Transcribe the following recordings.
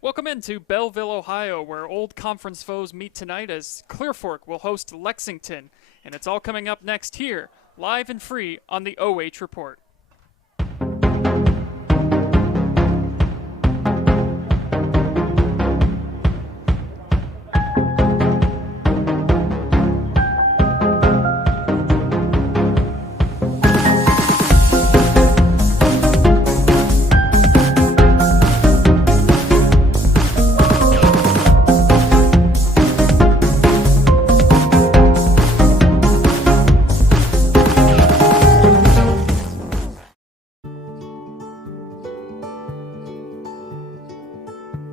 Welcome into Belleville, Ohio, where old conference foes meet tonight as Clear Fork will host Lexington. And it's all coming up next here, live and free on the OH Report.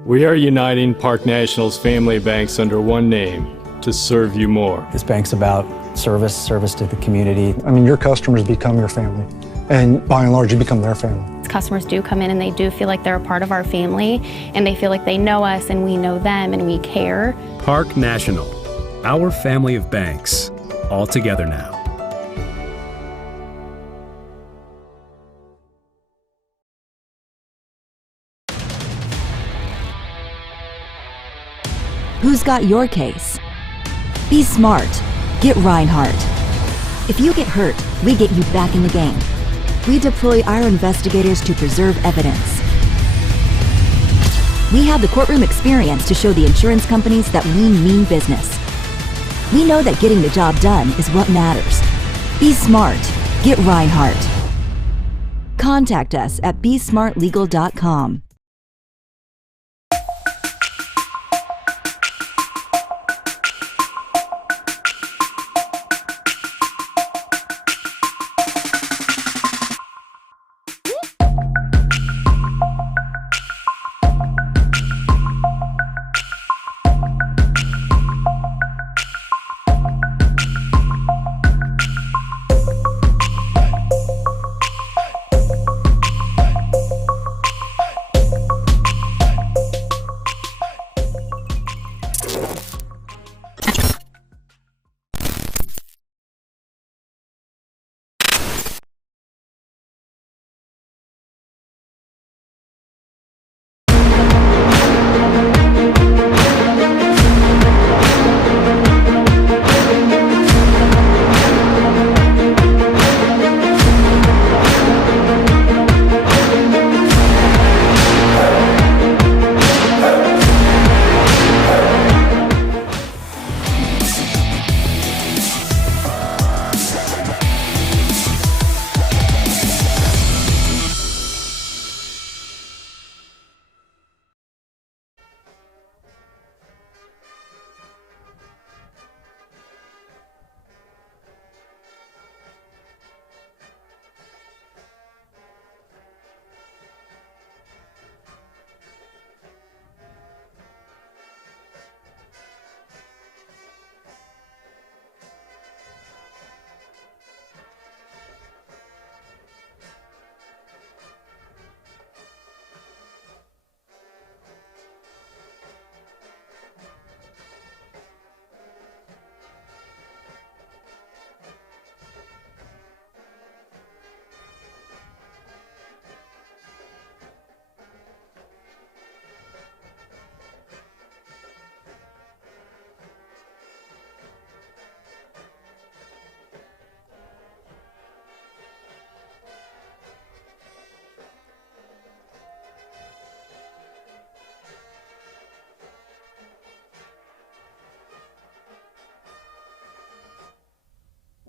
We are uniting Park National's family banks under one name to serve you more. This bank's about service to the community. I mean, your customers become your family, and by and large, you become their family. Customers do come in and they do feel like they're a part of our family, and they feel like they know us and we know them and we care. Park National, our family of banks, all together now. Who's got your case? Be smart. Get Reinhardt. If you get hurt, we get you back in the game. We deploy our investigators to preserve evidence. We have the courtroom experience to show the insurance companies that we mean business. We know that getting the job done is what matters. Be smart. Get Reinhardt. Contact us at besmartlegal.com.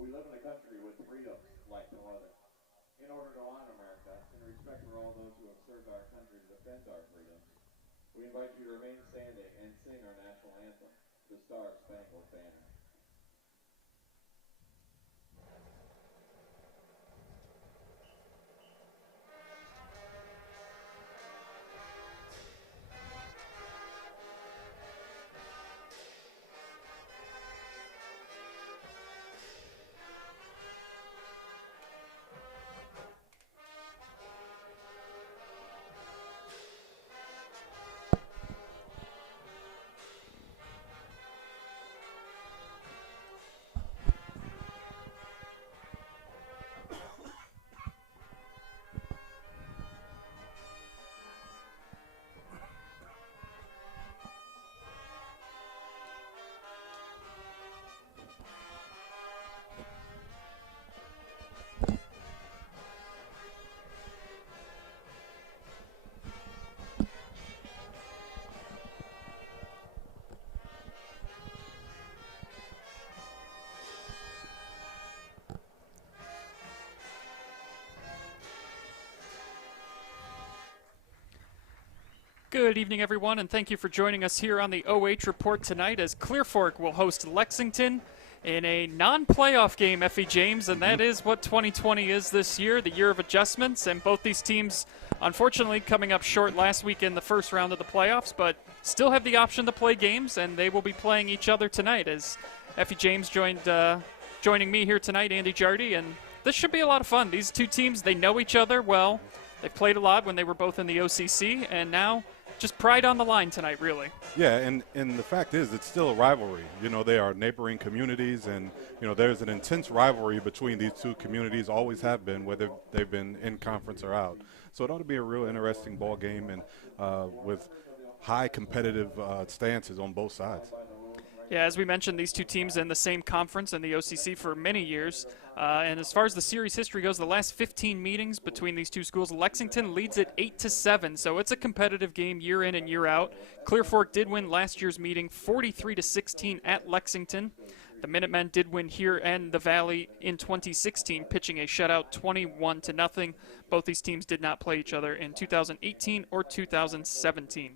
We live in a country with freedoms like no other. In order to honor America and respect for all those who have served our country to defend our freedoms, we invite you to remain standing and sing our national anthem, the Star Spangled Banner. Good evening, everyone, and thank you for joining us here on the OH Report tonight as Clear Fork will host Lexington in a non-playoff game, Effie James, and that is what 2020 is this year, the year of adjustments, and both these teams, unfortunately, coming up short last week in the first round of the playoffs, but still have the option to play games, and they will be playing each other tonight as Effie James joining me here tonight, Andy Jardy, and this should be a lot of fun. These two teams, they know each other well. They've played a lot when they were both in the OCC, and now just pride on the line tonight, really. Yeah, and the fact is it's still a rivalry. You know, they are neighboring communities, and, you know, there's an intense rivalry between these two communities, always have been, whether they've been in conference or out. So it ought to be a real interesting ball game, and with high competitive stances on both sides. Yeah, as we mentioned, these two teams in the same conference in the OCC for many years. And as far as the series history goes, the last 15 meetings between these two schools, Lexington leads it 8-7. So it's a competitive game year in and year out. Clear Fork did win last year's meeting 43-16 at Lexington. The Minutemen did win here and the Valley in 2016, pitching a shutout 21-0. Both these teams did not play each other in 2018 or 2017.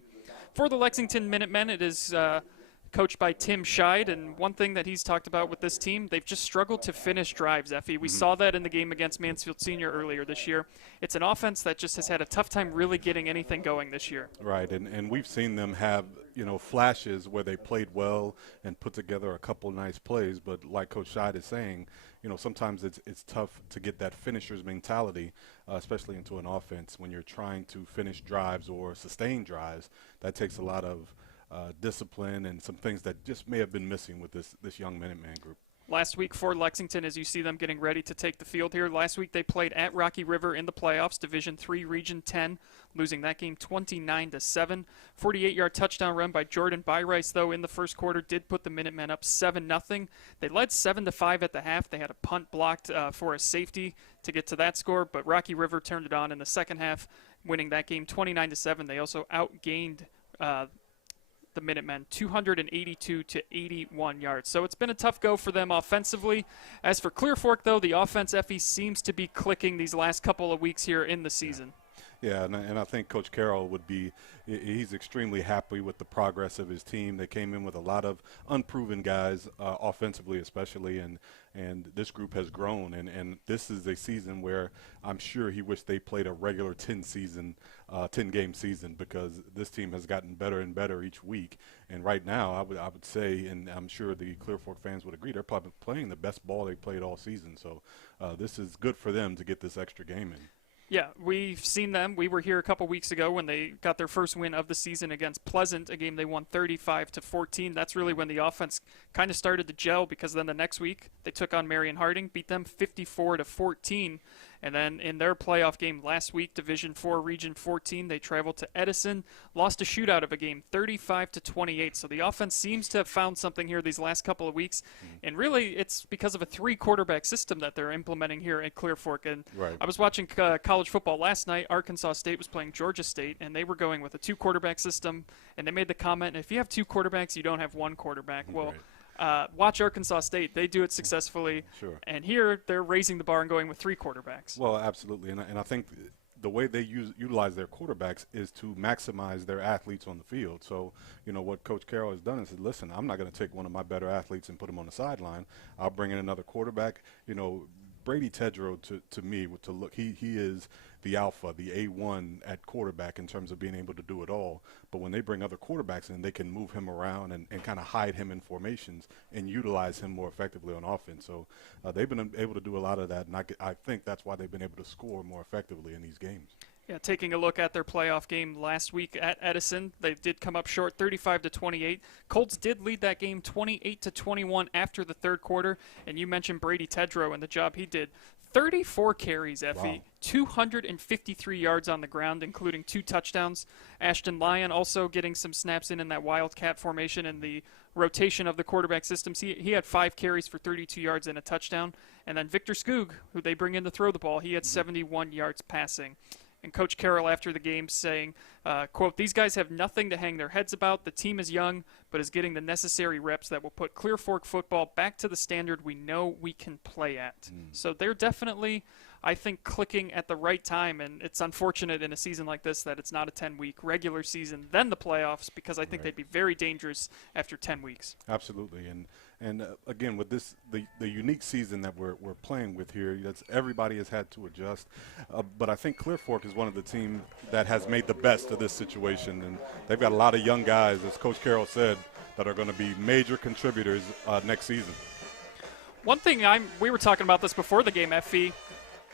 For the Lexington Minutemen, it is coached by Tim Scheid, and one thing that he's talked about with this team, they've just struggled to finish drives, Effie. We saw that in the game against Mansfield Senior earlier this year. It's an offense that just has had a tough time really getting anything going this year. Right, and we've seen them have, you know, flashes where they played well and put together a couple nice plays, but like Coach Scheid is saying, you know, sometimes it's tough to get that finisher's mentality, especially into an offense when you're trying to finish drives or sustain drives. That takes a lot of discipline and some things that just may have been missing with this young Minuteman group. Last week for Lexington, as you see them getting ready to take the field here, last week they played at Rocky River in the playoffs, Division III, Region 10, losing that game 29-7. 48-yard touchdown run by Jordan Byrice, though, in the first quarter did put the Minutemen up 7-0. They led 7-5 at the half. They had a punt blocked for a safety to get to that score, but Rocky River turned it on in the second half, winning that game 29-7. They also outgained the Minutemen 282 to 81 yards. So it's been a tough go for them offensively. As for Clear Fork, though, the offense, Effie, seems to be clicking these last couple of weeks here in the season. Yeah, and I think Coach Carroll he's extremely happy with the progress of his team. They came in with a lot of unproven guys, offensively especially, and this group has grown. And this is a season where I'm sure he wished they played a regular 10-game season, because this team has gotten better and better each week. And right now, I would say, and I'm sure the Clear Fork fans would agree, they're probably playing the best ball they played all season. So this is good for them to get this extra game in. Yeah, we've seen them. We were here a couple weeks ago when they got their first win of the season against Pleasant, a game they won 35-14. That's really when the offense kind of started to gel, because then the next week they took on Marion Harding, beat them 54-14. And then in their playoff game last week, Division IV, Region 14, they traveled to Edison, lost a shootout of a game, 35-28. So the offense seems to have found something here these last couple of weeks. And really, it's because of a 3-quarterback system that they're implementing here at Clear Fork. And right. I was watching college football last night. Arkansas State was playing Georgia State, and they were going with a 2-quarterback system. And they made the comment, if you have 2 quarterbacks, you don't have 1 quarterback. Well, right. Watch Arkansas State. They do it successfully. Sure. And here they're raising the bar and going with 3 quarterbacks. Well, absolutely. And I think the way they utilize their quarterbacks is to maximize their athletes on the field. So, you know, what Coach Carroll has done is said, listen, I'm not going to take one of my better athletes and put him on the sideline. I'll bring in another quarterback. You know, Brady Tedrow, to me, to look, he is the alpha, the A1 at quarterback in terms of being able to do it all. But when they bring other quarterbacks in, they can move him around and kind of hide him in formations and utilize him more effectively on offense. So they've been able to do a lot of that, and I think that's why they've been able to score more effectively in these games. Yeah, taking a look at their playoff game last week at Edison, they did come up short 35-28. Colts did lead that game 28-21 after the third quarter, and you mentioned Brady Tedrow and the job he did. 34 carries, Effie, wow. 253 yards on the ground, including 2 touchdowns. Ashton Lyon also getting some snaps in that Wildcat formation and the rotation of the quarterback systems. He had 5 carries for 32 yards and a touchdown. And then Victor Skoog, who they bring in to throw the ball, he had 71 yards passing. And Coach Carroll after the game saying, quote, "These guys have nothing to hang their heads about. The team is young, but is getting the necessary reps that will put Clear Fork football back to the standard we know we can play at." So they're definitely, I think, clicking at the right time, and it's unfortunate in a season like this that it's not a 10-week regular season, then the playoffs, because I think they'd be very dangerous after 10 weeks. Absolutely, and again, with this the unique season that we're playing with here, that's everybody has had to adjust. But I think Clear Fork is one of the teams that has made the best of this situation, and they've got a lot of young guys, as Coach Carroll said, that are going to be major contributors next season. One thing we were talking about this before the game, Effie.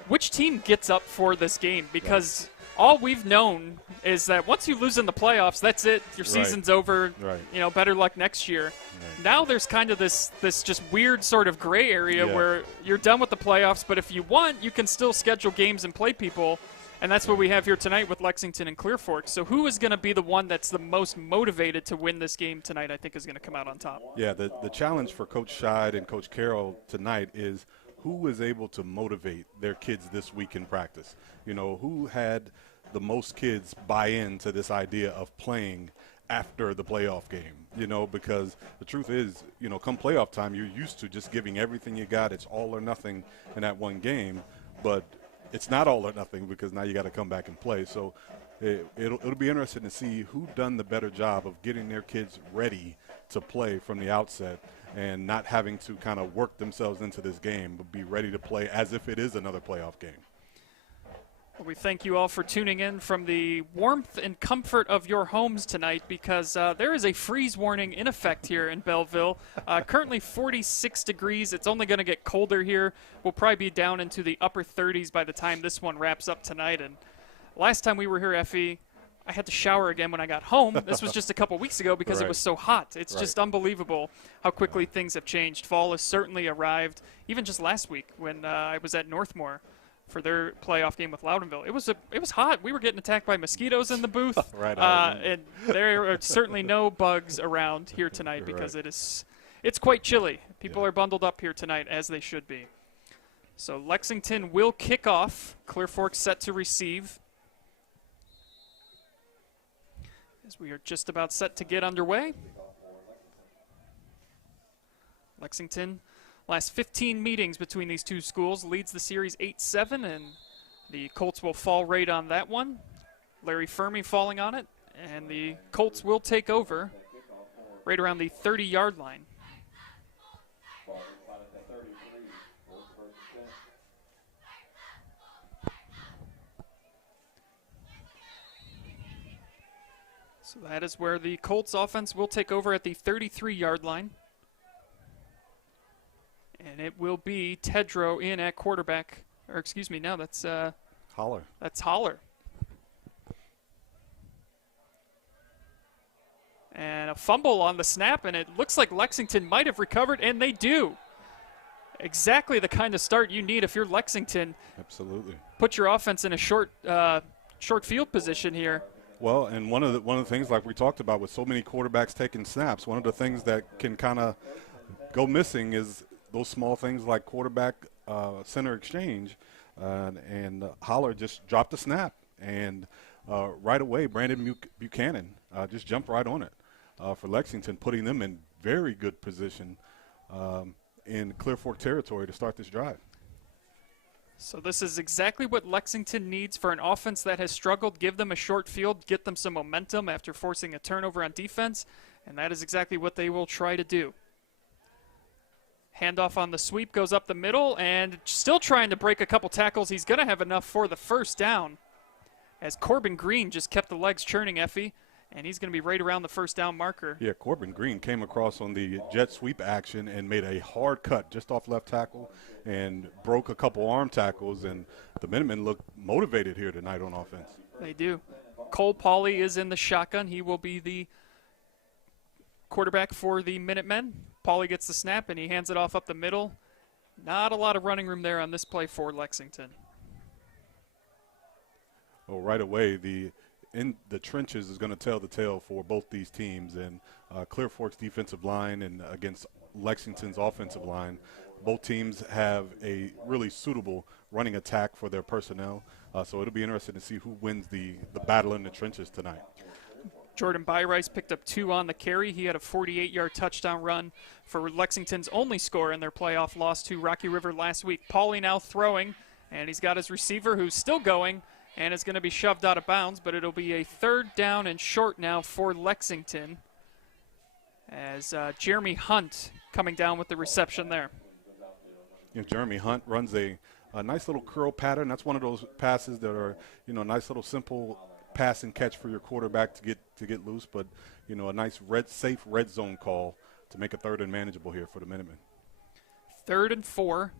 Which team gets up for this game? Because all we've known is that once you lose in the playoffs, that's it. Your season's over. Right. You know, better luck next year. Right. Now there's kind of this just weird sort of gray area where you're done with the playoffs, but if you want, you can still schedule games and play people. And that's what we have here tonight with Lexington and Clear Fork. So who is going to be the one that's the most motivated to win this game tonight, I think, is going to come out on top. Yeah, the challenge for Coach Scheid and Coach Carroll tonight is who was able to motivate their kids this week in practice. You know, who had the most kids buy into this idea of playing after the playoff game, you know, because the truth is, you know, come playoff time, you're used to just giving everything you got. It's all or nothing in that one game, but it's not all or nothing because now you got to come back and play. So it'll be interesting to see who done the better job of getting their kids ready to play from the outset and not having to kind of work themselves into this game, but be ready to play as if it is another playoff game. Well, we thank you all for tuning in from the warmth and comfort of your homes tonight, because there is a freeze warning in effect here in Belleville. Currently 46 degrees. It's only going to get colder here. We'll probably be down into the upper 30s by the time this one wraps up tonight. And last time we were here, Effie, I had to shower again when I got home. This was just a couple weeks ago because it was so hot. It's just unbelievable how quickly things have changed. Fall has certainly arrived. Even just last week when I was at Northmore for their playoff game with Loudonville, it was hot. We were getting attacked by mosquitoes in the booth. And there are certainly no bugs around here tonight because it's quite chilly. People are bundled up here tonight, as they should be. So Lexington will kick off. Clear Fork set to receive, as we are just about set to get underway. Lexington, last 15 meetings between these two schools, leads the series 8-7, and the Colts will fall right on that one. Larry Fermi falling on it, and the Colts will take over right around the 30-yard line. So that is where the Colts offense will take over at the 33-yard line. And it will be Tedrow in at quarterback. Or excuse me, no, that's Holler. That's Holler. And a fumble on the snap, and it looks like Lexington might have recovered, and they do. Exactly the kind of start you need if you're Lexington. Absolutely. Put your offense in a short field position here. Well, and one of the things, like we talked about, with so many quarterbacks taking snaps, one of the things that can kind of go missing is those small things like quarterback center exchange, and Holler just dropped the snap, and right away Brandon Buchanan just jumped right on it for Lexington, putting them in very good position in Clear Fork territory to start this drive. So this is exactly what Lexington needs for an offense that has struggled. Give them a short field, get them some momentum after forcing a turnover on defense, and that is exactly what they will try to do. Handoff on the sweep goes up the middle, and still trying to break a couple tackles. He's going to have enough for the first down, as Corbin Green just kept the legs churning, Effie, and he's going to be right around the first down marker. Yeah, Corbin Green came across on the jet sweep action and made a hard cut just off left tackle and broke a couple arm tackles, and the Minutemen look motivated here tonight on offense. They do. Cole Pauly is in the shotgun. He will be the quarterback for the Minutemen. Pauly gets the snap, and he hands it off up the middle. Not a lot of running room there on this play for Lexington. Well, right away, in the trenches is going to tell the tale for both these teams, and Clear Fork's defensive line and against Lexington's offensive line. Both teams have a really suitable running attack for their personnel. So it'll be interesting to see who wins the battle in the trenches tonight. Jordan Byrice picked up 2 on the carry. He had a 48-yard touchdown run for Lexington's only score in their playoff loss to Rocky River last week. Pauly now throwing, and he's got his receiver who's still going and is going to be shoved out of bounds, but it'll be a 3rd down and short now for Lexington as Jeremy Hunt coming down with the reception there. Jeremy Hunt runs a nice little curl pattern. That's one of those passes that are, nice little simple pass and catch for your quarterback to get loose, but, a nice safe red zone call to make a 3rd and manageable here for the Minutemen. 3rd and 4,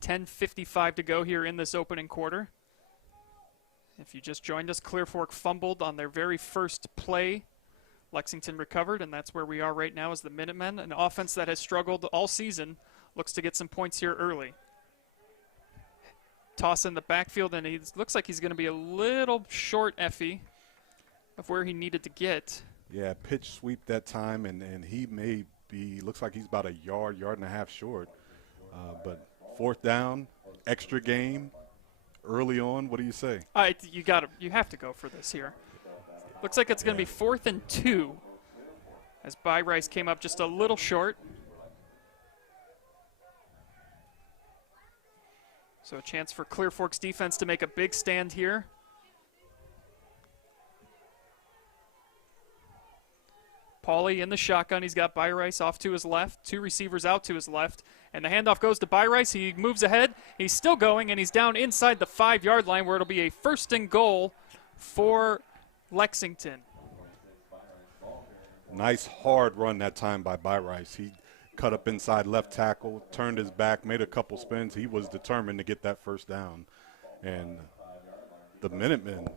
10:55 to go here in this opening quarter. If you just joined us, Clear Fork fumbled on their very first play. Lexington recovered, and that's where we are right now as the Minutemen, an offense that has struggled all season, looks to get some points here early. Toss in the backfield, and he looks like he's going to be a little short, Effie, of where he needed to get. Yeah, pitch sweep that time, and he may be, looks like he's about a yard and a half short. But 4th down, extra game, early on, what do you say? You have to go for this here. Looks like it's going to be 4th and 2 as Byrice came up just a little short. So a chance for Clear Fork's defense to make a big stand here. Pauly in the shotgun. He's got Byrice off to his left, 2 receivers out to his left, and the handoff goes to Byrice. He moves ahead. He's still going, and he's down inside the 5-yard line where it'll be a 1st and goal for Lexington. Nice hard run that time by Byrice. He cut up inside left tackle, turned his back, made a couple spins. He was determined to get that 1st down. And the Minutemen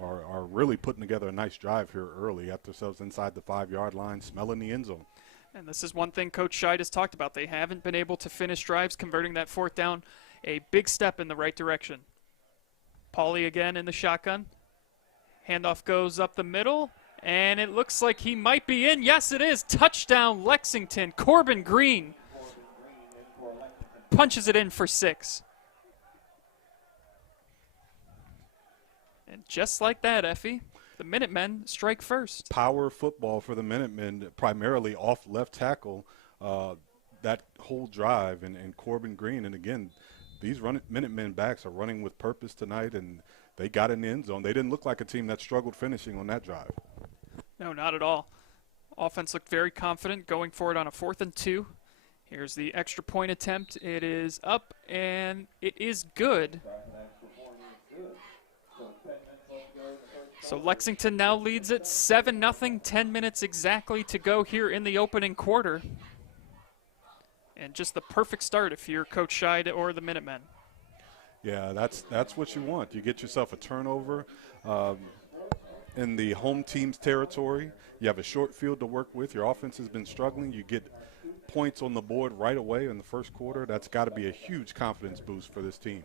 are really putting together a nice drive here early. Got themselves inside the 5-yard line, smelling the end zone. And this is one thing Coach Scheid has talked about. They haven't been able to finish drives, converting that 4th down a big step in the right direction. Pauly again in the shotgun. Handoff goes up the middle, and it looks like he might be in. Yes, it is. Touchdown, Lexington. Corbin Green punches it in for 6. And just like that, Effie, the Minutemen strike first. Power football for the Minutemen, primarily off left tackle, that whole drive, and Corbin Green. And again, these Minutemen backs are running with purpose tonight, and they got in the end zone. They didn't look like a team that struggled finishing on that drive. No, not at all. Offense looked very confident going for it on a 4th and 2. Here's the extra point attempt. It is up, and it is good. So Lexington now leads it 7-0, 10 minutes exactly to go here in the opening quarter. And just the perfect start if you're Coach Scheid or the Minutemen. Yeah, that's what you want. You get yourself a turnover in the home team's territory. You have a short field to work with. Your offense has been struggling. You get points on the board right away in the first quarter. That's got to be a huge confidence boost for this team.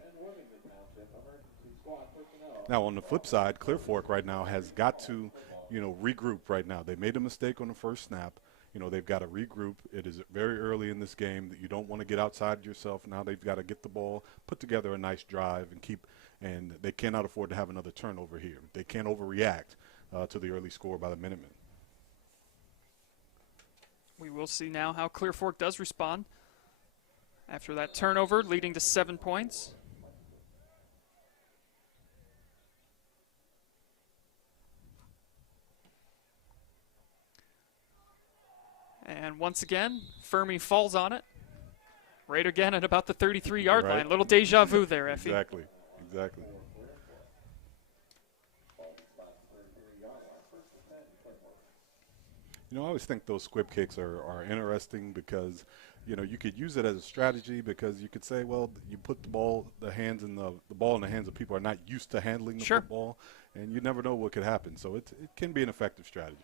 Now, on the flip side, Clear Fork right now has got to, regroup right now. They made a mistake on the first snap. They've got to regroup. It is very early in this game that you don't want to get outside yourself. Now they've got to get the ball, put together a nice drive, and they cannot afford to have another turnover here. They can't overreact to the early score by the Minutemen. We will see now how Clear Fork does respond after that turnover, leading to 7 points. And once again, Fermi falls on it. Right again at about the 33-yard line. A little deja vu there, Effie. Exactly. I always think those squib kicks are interesting because, you could use it as a strategy because you could say, well, you put the ball in the hands of people who are not used to handling the football, and you never know what could happen. So it can be an effective strategy.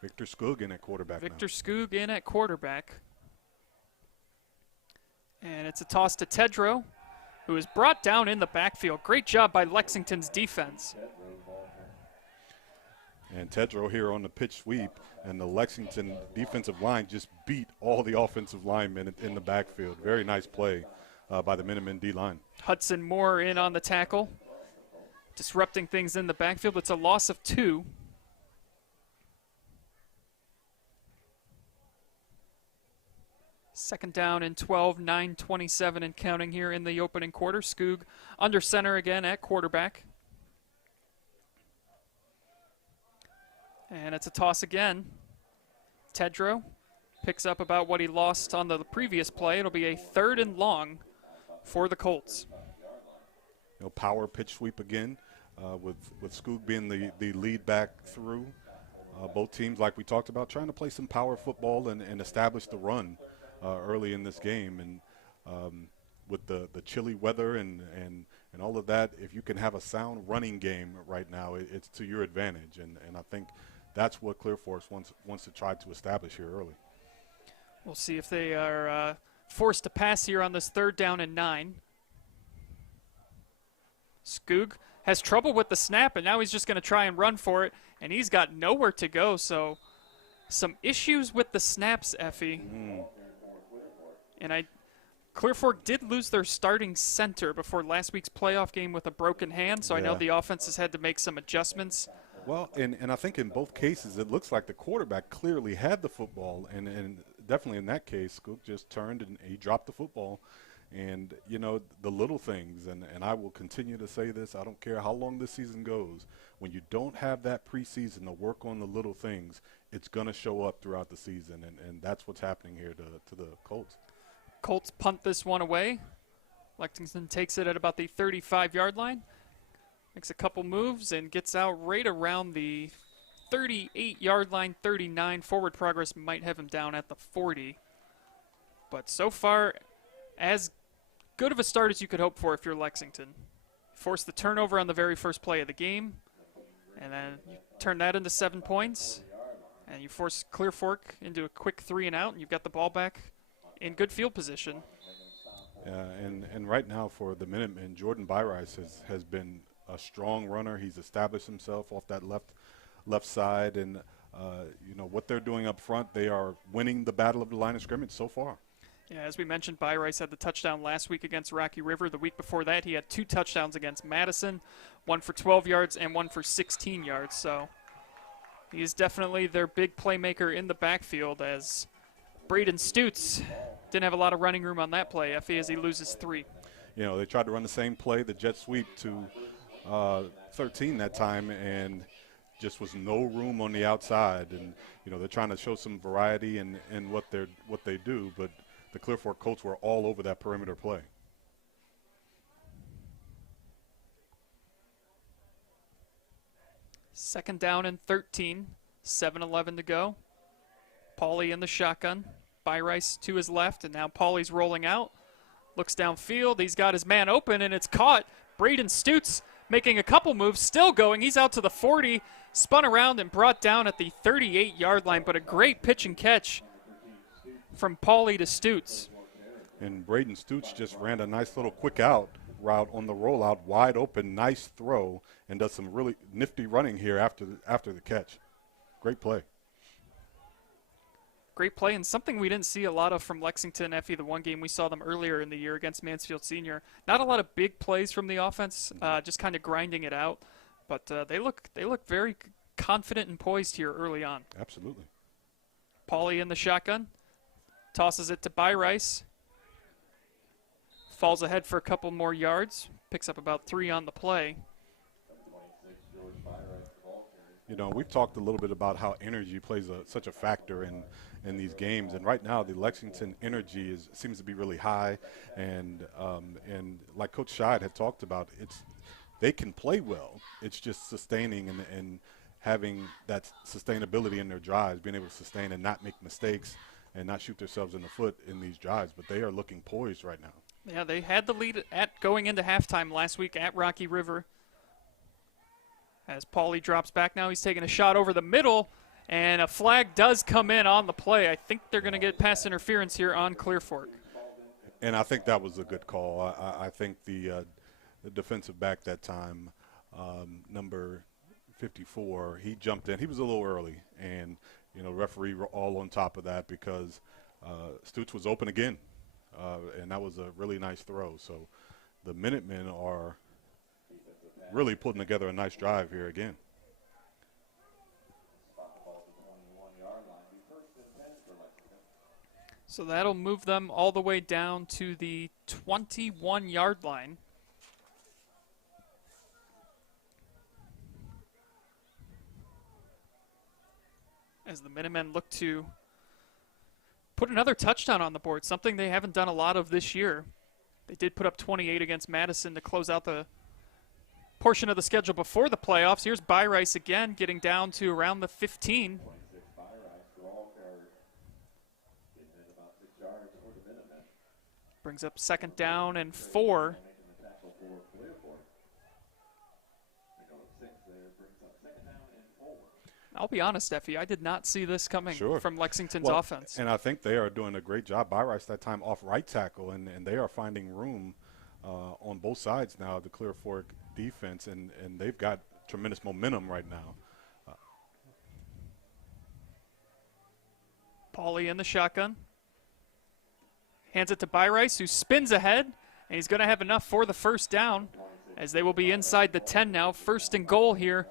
Victor Skoog in at quarterback. Skoog in at quarterback. And it's a toss to Tedrow, who is brought down in the backfield. Great job by Lexington's defense. And Tedrow here on the pitch sweep, and the Lexington defensive line just beat all the offensive linemen in the backfield. Very nice play by the Minutemen D-line. Hudson Moore in on the tackle, disrupting things in the backfield. It's a loss of 2. Second down and 12, 9:27 and counting here in the opening quarter. Skoog under center again at quarterback. And it's a toss again. Tedrow picks up about what he lost on the previous play. It'll be a 3rd and long for the Colts. Power pitch sweep again, with Skoog being the lead back through. Both teams, like we talked about, trying to play some power football and establish the run early in this game. And with the chilly weather and all of that, if you can have a sound running game right now, it's to your advantage. And I think that's what Clear Force wants to try to establish here early. We'll see if they are forced to pass here on this 3rd down and 9. Skoog has trouble with the snap, and now he's just going to try and run for it, and he's got nowhere to go. So some issues with the snaps, Effie. And Clear Fork did lose their starting center before last week's playoff game with a broken hand, so I know the offense has had to make some adjustments. Well, and I think in both cases it looks like the quarterback clearly had the football, and definitely in that case, Skoog just turned and he dropped the football. And, the little things, and I will continue to say this, I don't care how long this season goes, when you don't have that preseason to work on the little things, it's going to show up throughout the season, and that's what's happening here to the Colts. Colts punt this one away. Lexington takes it at about the 35-yard line, makes a couple moves, and gets out right around the 38-yard line, 39. Forward progress might have him down at the 40. But so far, as good of a start as you could hope for if you're Lexington. Force the turnover on the very first play of the game, and then you turn that into 7 points, and you force Clear Fork into a quick 3 and out, and you've got the ball back in good field position. And right now for the Minutemen, Jordan Byrice has been a strong runner. He's established himself off that left side, and what they're doing up front, they are winning the battle of the line of scrimmage so far. Yeah, as we mentioned, Byrice had the touchdown last week against Rocky River. The week before that, he had 2 touchdowns against Madison, 1 for 12 yards and 1 for 16 yards. So he is definitely their big playmaker in the backfield, as Braden Stutz didn't have a lot of running room on that play, Effie, as he loses 3. They tried to run the same play, the jet sweep to 13 that time, and just was no room on the outside. And, they're trying to show some variety in what they do, but the Clear Fork Colts were all over that perimeter play. Second down and 13, 7:11 to go. Pauly in the shotgun. Byrice to his left, and now Pauly's rolling out. Looks downfield. He's got his man open, and it's caught. Braden Stutz making a couple moves, still going. He's out to the 40, spun around and brought down at the 38-yard line, but a great pitch and catch from Pauly to Stutz. And Braden Stutz just ran a nice little quick out route on the rollout, wide open, nice throw, and does some really nifty running here after the catch. Great play. Great play, and something we didn't see a lot of from Lexington, Effie, the one game we saw them earlier in the year against Mansfield Senior. Not a lot of big plays from the offense, just kind of grinding it out. But they look very confident and poised here early on. Absolutely. Pauly in the shotgun. Tosses it to Byrice. Falls ahead for a couple more yards. Picks up about 3 on the play. We've talked a little bit about how energy plays such a factor in these games, and right now the Lexington energy seems to be really high, and like Coach Scheid had talked about, they can play well. It's just sustaining and having that sustainability in their drives, being able to sustain and not make mistakes and not shoot themselves in the foot in these drives. But they are looking poised right now. Yeah, they had the lead at going into halftime last week at Rocky River. As Pauly drops back now, he's taking a shot over the middle, and a flag does come in on the play. I think they're going to get pass interference here on Clear Fork. And I think that was a good call. I think the defensive back that time, number 54, he jumped in. He was a little early, and referee were all on top of that because Stoots was open again, and that was a really nice throw. So the Minutemen are really putting together a nice drive here again. So that'll move them all the way down to the 21-yard line. As the Minutemen look to put another touchdown on the board, something they haven't done a lot of this year. They did put up 28 against Madison to close out the portion of the schedule before the playoffs. Here's Byrice again, getting down to around the 15. Brings up 2nd down and 4. I'll be honest, Effie, I did not see this coming from Lexington's offense. And I think they are doing a great job. Byrice that time off right tackle, and they are finding room on both sides now, the Clear Fork defense, and they've got tremendous momentum right now. Pauly in the shotgun. Hands it to Byrice, who spins ahead, and he's going to have enough for the 1st down, as they will be inside the 10 now. 1st and goal here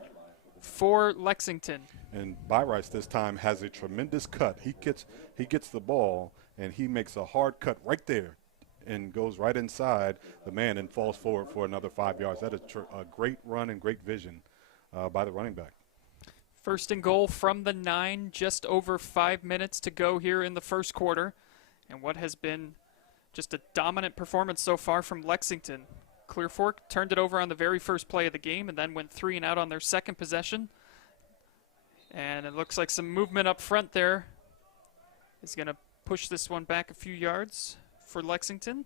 for Lexington. And Byrice this time has a tremendous cut. He gets the ball, and he makes a hard cut right there and goes right inside the man and falls forward for another 5 yards. That is a great run and great vision by the running back. 1st and goal from the 9, just over 5 minutes to go here in the 1st quarter. And what has been just a dominant performance so far from Lexington. Clear Fork turned it over on the very first play of the game and then went 3 and out on their 2nd possession. And it looks like some movement up front there is going to push this one back a few yards for Lexington.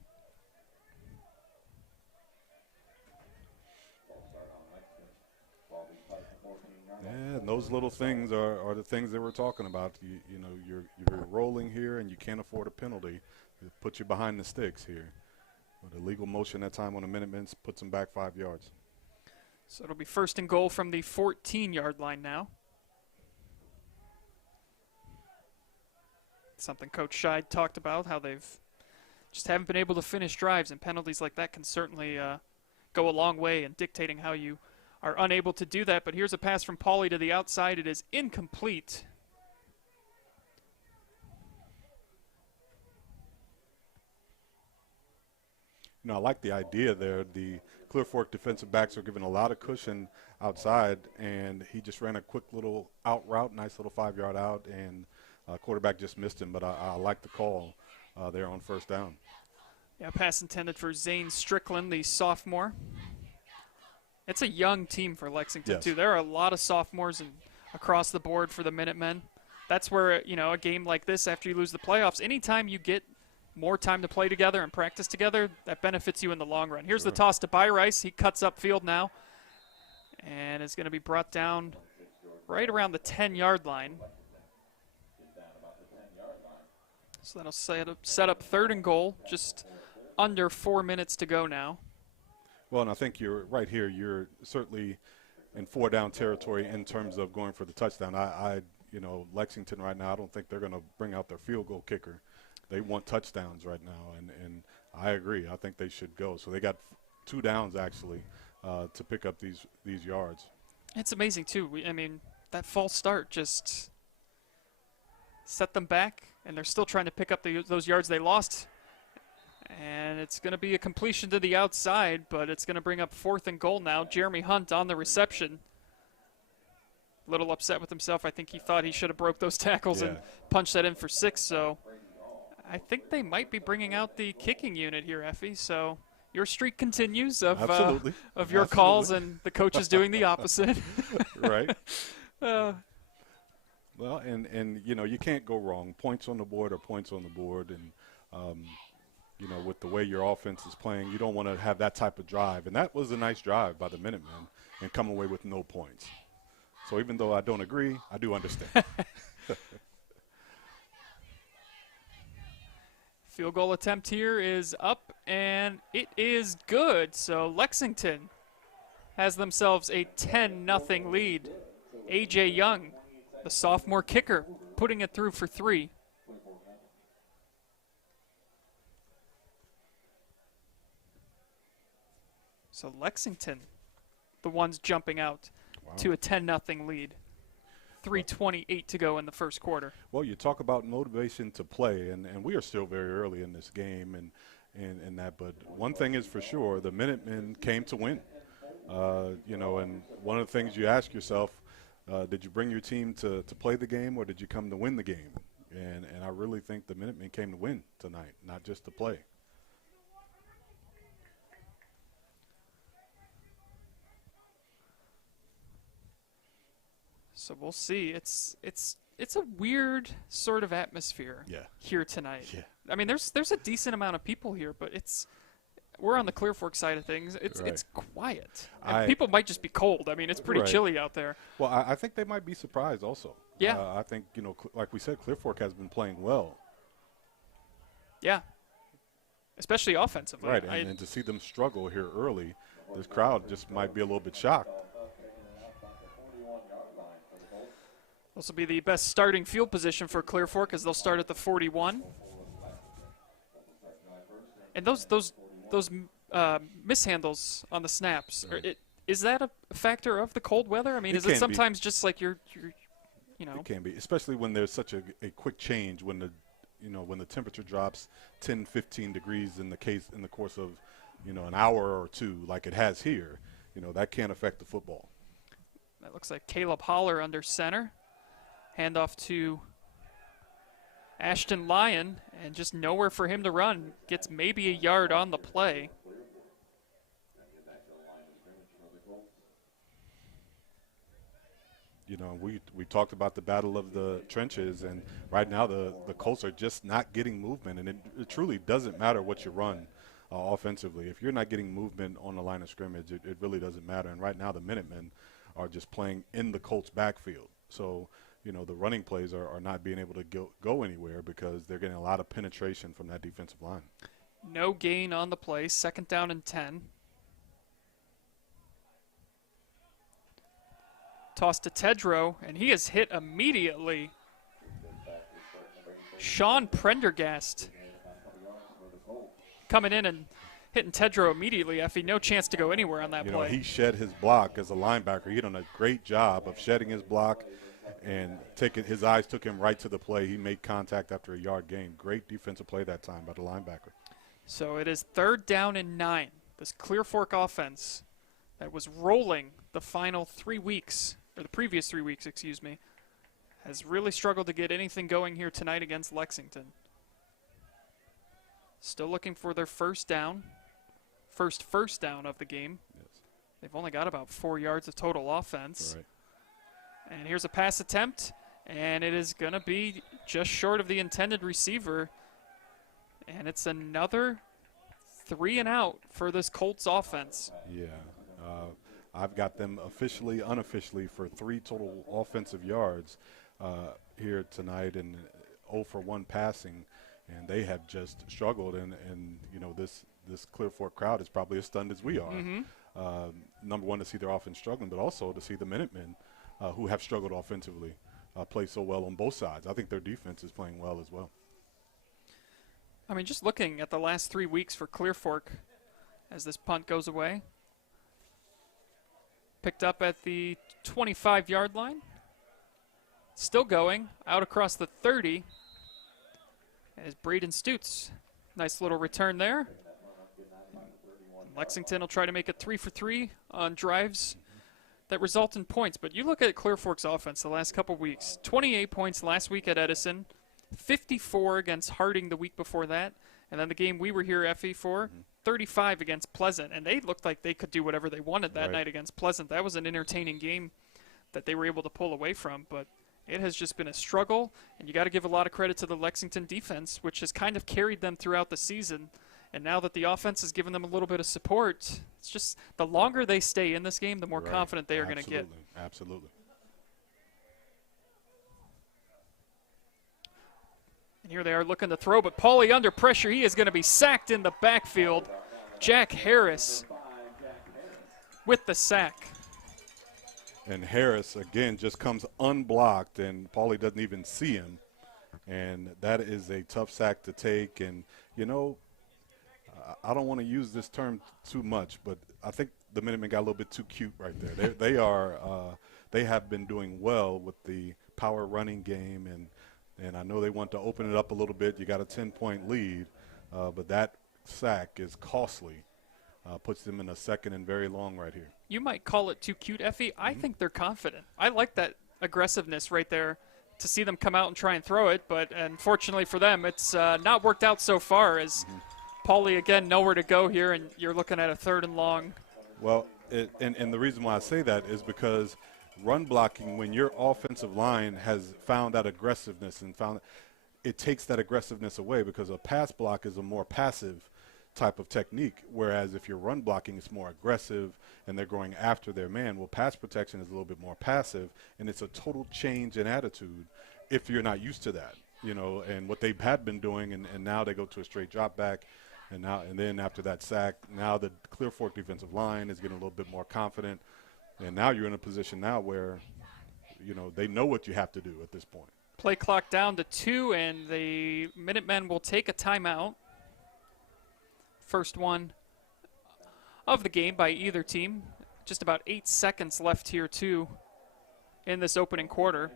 Yeah, and those little things are the things that we're talking about. You're rolling here, and you can't afford a penalty. It puts you behind the sticks here. But illegal motion that time on the Minutemen puts them back 5 yards. So it'll be 1st and goal from the 14-yard line now. Something Coach Scheid talked about, how they've just haven't been able to finish drives, and penalties like that can certainly go a long way in dictating how you are unable to do that. But here's a pass from Pauly to the outside. It is incomplete. I like the idea there. The Clear Fork defensive backs are given a lot of cushion outside, and he just ran a quick little out route, nice little 5-yard out, and quarterback just missed him. But I like the call there on 1st down. Yeah, pass intended for Zane Strickland, the sophomore. It's a young team for Lexington, too. There are a lot of sophomores across the board for the Minutemen. That's where, a game like this, after you lose the playoffs, anytime you get more time to play together and practice together, that benefits you in the long run. Here's the toss to Byrice. He cuts upfield now, and is going to be brought down right around the 10-yard line. So that'll set up 3rd and goal, just under 4 minutes to go now. Well, and I think you're right here. You're certainly in 4-down territory in terms of going for the touchdown. Lexington right now, I don't think they're going to bring out their field goal kicker. They want touchdowns right now, and I agree. I think they should go. So they got 2 downs, actually, to pick up these yards. It's amazing, too. That false start just set them back, and they're still trying to pick up those yards they lost. And it's going to be a completion to the outside, but it's going to bring up 4th and goal now. Jeremy Hunt on the reception. A little upset with himself. I think he thought he should have broke those tackles and punched that in for 6. So I think they might be bringing out the kicking unit here, Effie. So your streak continues of your calls and the coaches doing the opposite. Right. Well, and you can't go wrong. Points on the board are points on the board, and with the way your offense is playing, you don't want to have that type of drive. And that was a nice drive by the Minutemen and come away with no points. So even though I don't agree, I do understand. Field goal attempt here is up, and it is good. So Lexington has themselves a 10-0 lead. A.J. Young, the sophomore kicker, putting it through for 3. So Lexington, the ones jumping out to a 10-0 lead. 3:28 to go in the first quarter. Well, you talk about motivation to play, and we are still very early in this game, and that. But one thing is for sure, the Minutemen came to win. You know, and one of the things you ask yourself, did you bring your team to play the game, or did you come to win the game? And I really think the Minutemen came to win tonight, not just to play. So we'll see. It's a weird sort of atmosphere here tonight. Yeah. I mean, there's a decent amount of people here, but we're on the Clear Fork side of things. It's quiet. And people might just be cold. I mean, it's pretty chilly out there. Well, I think they might be surprised also. Yeah. I think, you know, like we said, Clear Fork has been playing well. Yeah. Especially offensively. Right, and to see them struggle here early, this crowd just might be a little bit shocked. This will be the best starting field position for Clear Fork as they'll start at the 41. And those mishandles on the snaps, is that a factor of the cold weather? I mean, is it sometimes just like you're you know? It can be, especially when there's such a quick change when the temperature drops 10, 15 degrees in the course of, you know, an hour or two like it has here. You know, that can affect the football. That looks like Caleb Holler under center. Handoff to Ashton Lyon, and just nowhere for him to run. Gets maybe a yard on the play. You know, we talked about the battle of the trenches, and right now the Colts are just not getting movement, and it truly doesn't matter what you run offensively. If you're not getting movement on the line of scrimmage, it really doesn't matter. And right now the Minutemen are just playing in the Colts backfield. So, you know, the running plays are not being able to go anywhere because they're getting a lot of penetration from that defensive line. No gain on the play, 2nd down and 10. Toss to Tedrow, and he is hit immediately. Sean Prendergast coming in and hitting Tedrow immediately. Effie, no chance to go anywhere on that play. He shed his block as a linebacker. He done a great job of shedding his block, and his eyes took him right to the play. He made contact after a yard gain. Great defensive play that time by the linebacker. So it is 3rd down and 9. This Clear Fork offense that was rolling the final 3 weeks, or the previous 3 weeks, excuse me, has really struggled to get anything going here tonight against Lexington. Still looking for their first down of the game. Yes. They've only got about 4 yards of total offense. Right. And here's a pass attempt, and it is going to be just short of the intended receiver. And it's another 3 and out for this Colts offense. Yeah. I've got them officially, unofficially for 3 total offensive yards here tonight, and 0 for 1 passing. And they have just struggled, and you know, this Clear Fork crowd is probably as stunned as we are. Mm-hmm. Number one, to see their offense struggling, but also to see the Minutemen, who have struggled offensively, play so well on both sides. I think their defense is playing well as well. I mean, just looking at the last 3 weeks for Clear Fork as this punt goes away. Picked up at the 25-yard line. Still going, out across the 30. As Braden Stutz. Nice little return there. Lexington will try to make it 3 for 3 on drives that result in points. But you look at Clear Fork's offense the last couple weeks. 28 points last week at Edison. 54 against Harding the week before that. And then the game we were here, Effie, for, 35 against Pleasant. And they looked like they could do whatever they wanted that night against Pleasant. That was an entertaining game that they were able to pull away from. But it has just been a struggle, and you got to give a lot of credit to the Lexington defense, which has kind of carried them throughout the season. And now that the offense has given them a little bit of support, it's just the longer they stay in this game, the more confident they are going to get. Absolutely. And here they are looking to throw, but Pauly under pressure. He is going to be sacked in the backfield. Jack Harris with the sack. And Harris, again, just comes unblocked, and Paulie doesn't even see him. And that is a tough sack to take. And, you know, I don't want to use this term too much, but I think the Minutemen got a little bit too cute right there. They have been doing well with the power running game, and I know they want to open it up a little bit. You got a 10-point lead, but that sack is costly. Puts them in a second and very long right here. You might call it too cute, Effie. I think they're confident. I like that aggressiveness right there to see them come out and try and throw it, but unfortunately for them, it's not worked out so far as Paulie, again, nowhere to go here, and you're looking at a 3rd and long. Well, and the reason why I say that is because run blocking, when your offensive line has found that aggressiveness and it takes that aggressiveness away, because a pass block is a more passive type of technique, whereas if you're run blocking, it's more aggressive and they're going after their man. Well, pass protection is a little bit more passive, and it's a total change in attitude if you're not used to that, you know, and what they had been doing, and now they go to a straight drop back, and then after that sack, now the Clear Fork defensive line is getting a little bit more confident, and now you're in a position now where, you know, they know what you have to do at this point. Play clock down to 2, and the Minutemen will take a timeout. First one of the game by either team. Just about 8 seconds left here, too, in this opening quarter.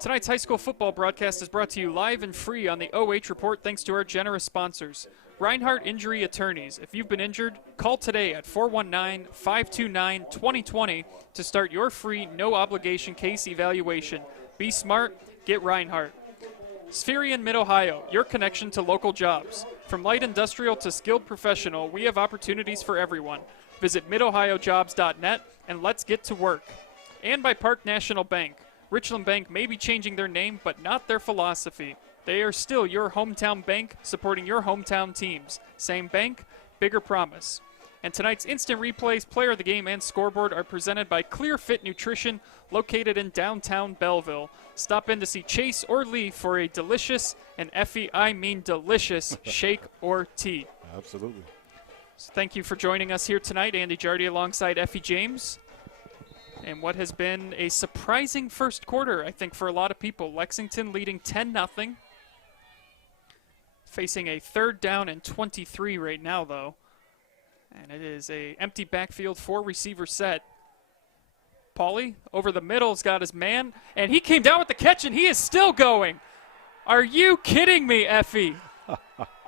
Tonight's high school football broadcast is brought to you live and free on the OH Report thanks to our generous sponsors. Reinhardt Injury Attorneys. If you've been injured, call today at 419-529-2020 to start your free, no-obligation case evaluation. Be smart, get Reinhardt. Spherian Mid-Ohio, your connection to local jobs. From light industrial to skilled professional, we have opportunities for everyone. Visit midohiojobs.net and let's get to work. And by Park National Bank. Richland Bank may be changing their name, but not their philosophy. They are still your hometown bank, supporting your hometown teams. Same bank, bigger promise. And tonight's instant replays, player of the game, and scoreboard are presented by Clear Fit Nutrition, located in downtown Belleville. Stop in to see Chase or Lee for a delicious, and Effie, I mean delicious, shake or tea. Absolutely. So thank you for joining us here tonight. Andy Jardy alongside Effie James. And what has been a surprising first quarter, I think, for a lot of people. Lexington leading 10-0. Facing a 3rd down and 23 right now, though. And it is a empty backfield, 4-receiver set. Paulie over the middle's got his man, and he came down with the catch, and he is still going. Are you kidding me, Effie?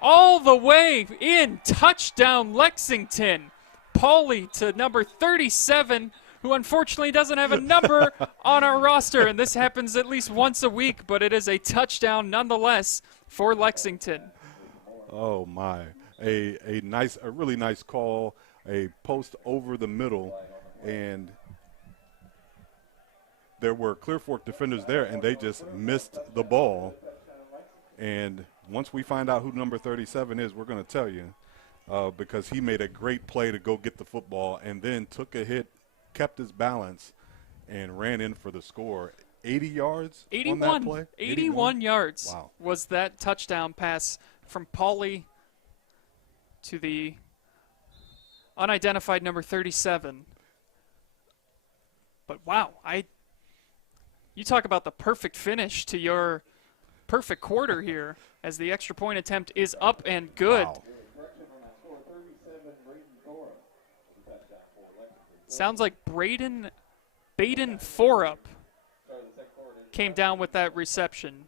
All the way in, touchdown Lexington. Paulie to number 37, who unfortunately doesn't have a number on our roster, and this happens at least once a week, but it is a touchdown nonetheless for Lexington. Oh my, a really nice call, a post over the middle, and there were Clear Fork defenders there, and they just missed the ball. And once we find out who number 37 is, we're going to tell you, because he made a great play to go get the football and then took a hit, kept his balance, and ran in for the score. 80 yards 81, on that play? 81 yards wow. Was that touchdown pass from Paulie to the unidentified number 37. But wow, you talk about the perfect finish to your perfect quarter here, as the extra point attempt is up and good. Wow. Sounds like Baden Forup came down with that reception.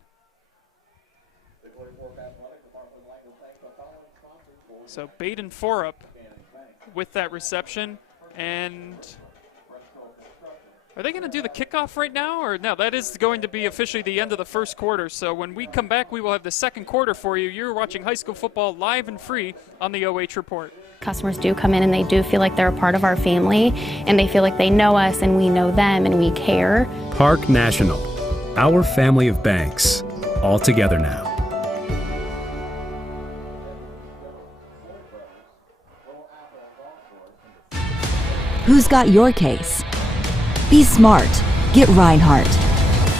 So Baden Forup with that reception. And are they going to do the kickoff right now? Or no, that is going to be officially the end of the first quarter. So when we come back, we will have the second quarter for you. You're watching high school football live and free on the OH Report. Customers do come in and they do feel like they're a part of our family, and they feel like they know us and we know them and we care. Park National, our family of banks, all together now. Who's got your case? Be smart. Get Reinhardt.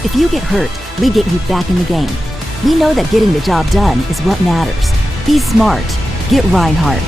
If you get hurt, we get you back in the game. We know that getting the job done is what matters. Be smart. Get Reinhardt.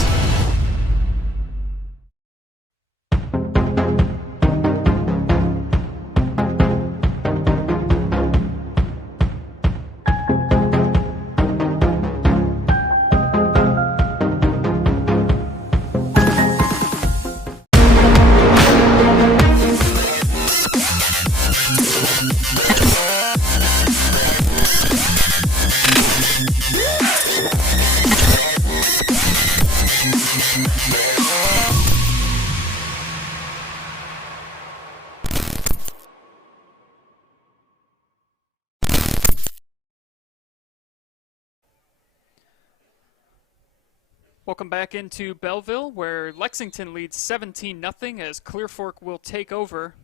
Welcome back into Belleville, where Lexington leads 17-0 as Clear Fork will take over.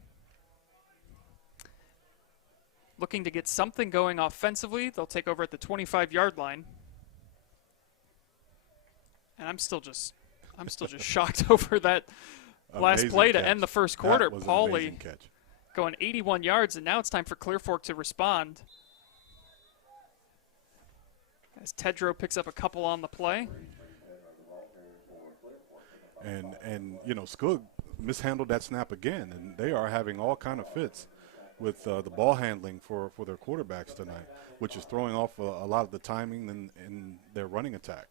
Looking to get something going offensively. They'll take over at the 25-yard line. And I'm still just shocked over that last play to end the first quarter. Pauly going 81 yards, and now it's time for Clear Fork to respond. As Tedrow picks up a couple on the play. And you know, Skoog mishandled that snap again, and they are having all kind of fits with the ball handling for their quarterbacks tonight, which is throwing off a lot of the timing in their running attack.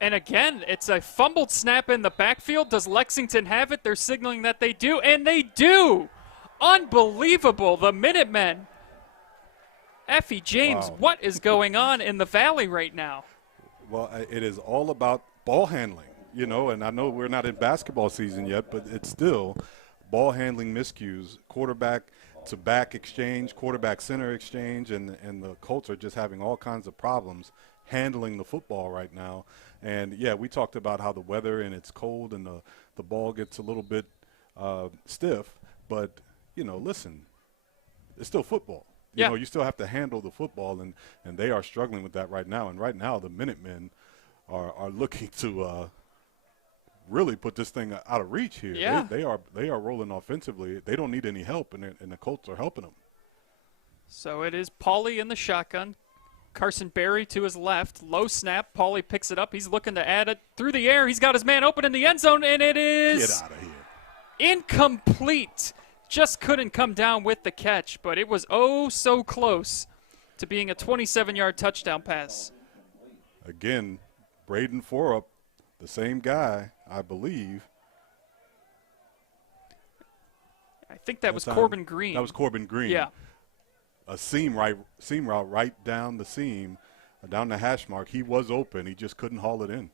And again, it's a fumbled snap in the backfield. Does Lexington have it? They're signaling that they do, and they do. Unbelievable, the Minutemen. Effie James, wow. What is going on in the Valley right now? Well, it is all about ball handling, you know, and I know we're not in basketball season yet, but it's still ball handling miscues, quarterback to back exchange, quarterback center exchange, and the Colts are just having all kinds of problems handling the football right now. And, yeah, we talked about how the weather and it's cold and the ball gets a little bit stiff. But, you know, listen, it's still football. You know, you still have to handle the football, and they are struggling with that right now. And right now the Minutemen are looking to really put this thing out of reach here. Yeah. They are rolling offensively. They don't need any help, and the Colts are helping them. So it is Pauly in the shotgun. Carson Berry to his left. Low snap. Pauly picks it up. He's looking to add it through the air. He's got his man open in the end zone, and it is Get out of here. Incomplete. Just couldn't come down with the catch, but it was oh so close to being a 27-yard touchdown pass. Again, Braden Forup, the same guy, I believe. I think that was Corbin Green. That was Corbin Green. Yeah. A seam route right down the seam, down the hash mark. He was open. He just couldn't haul it in.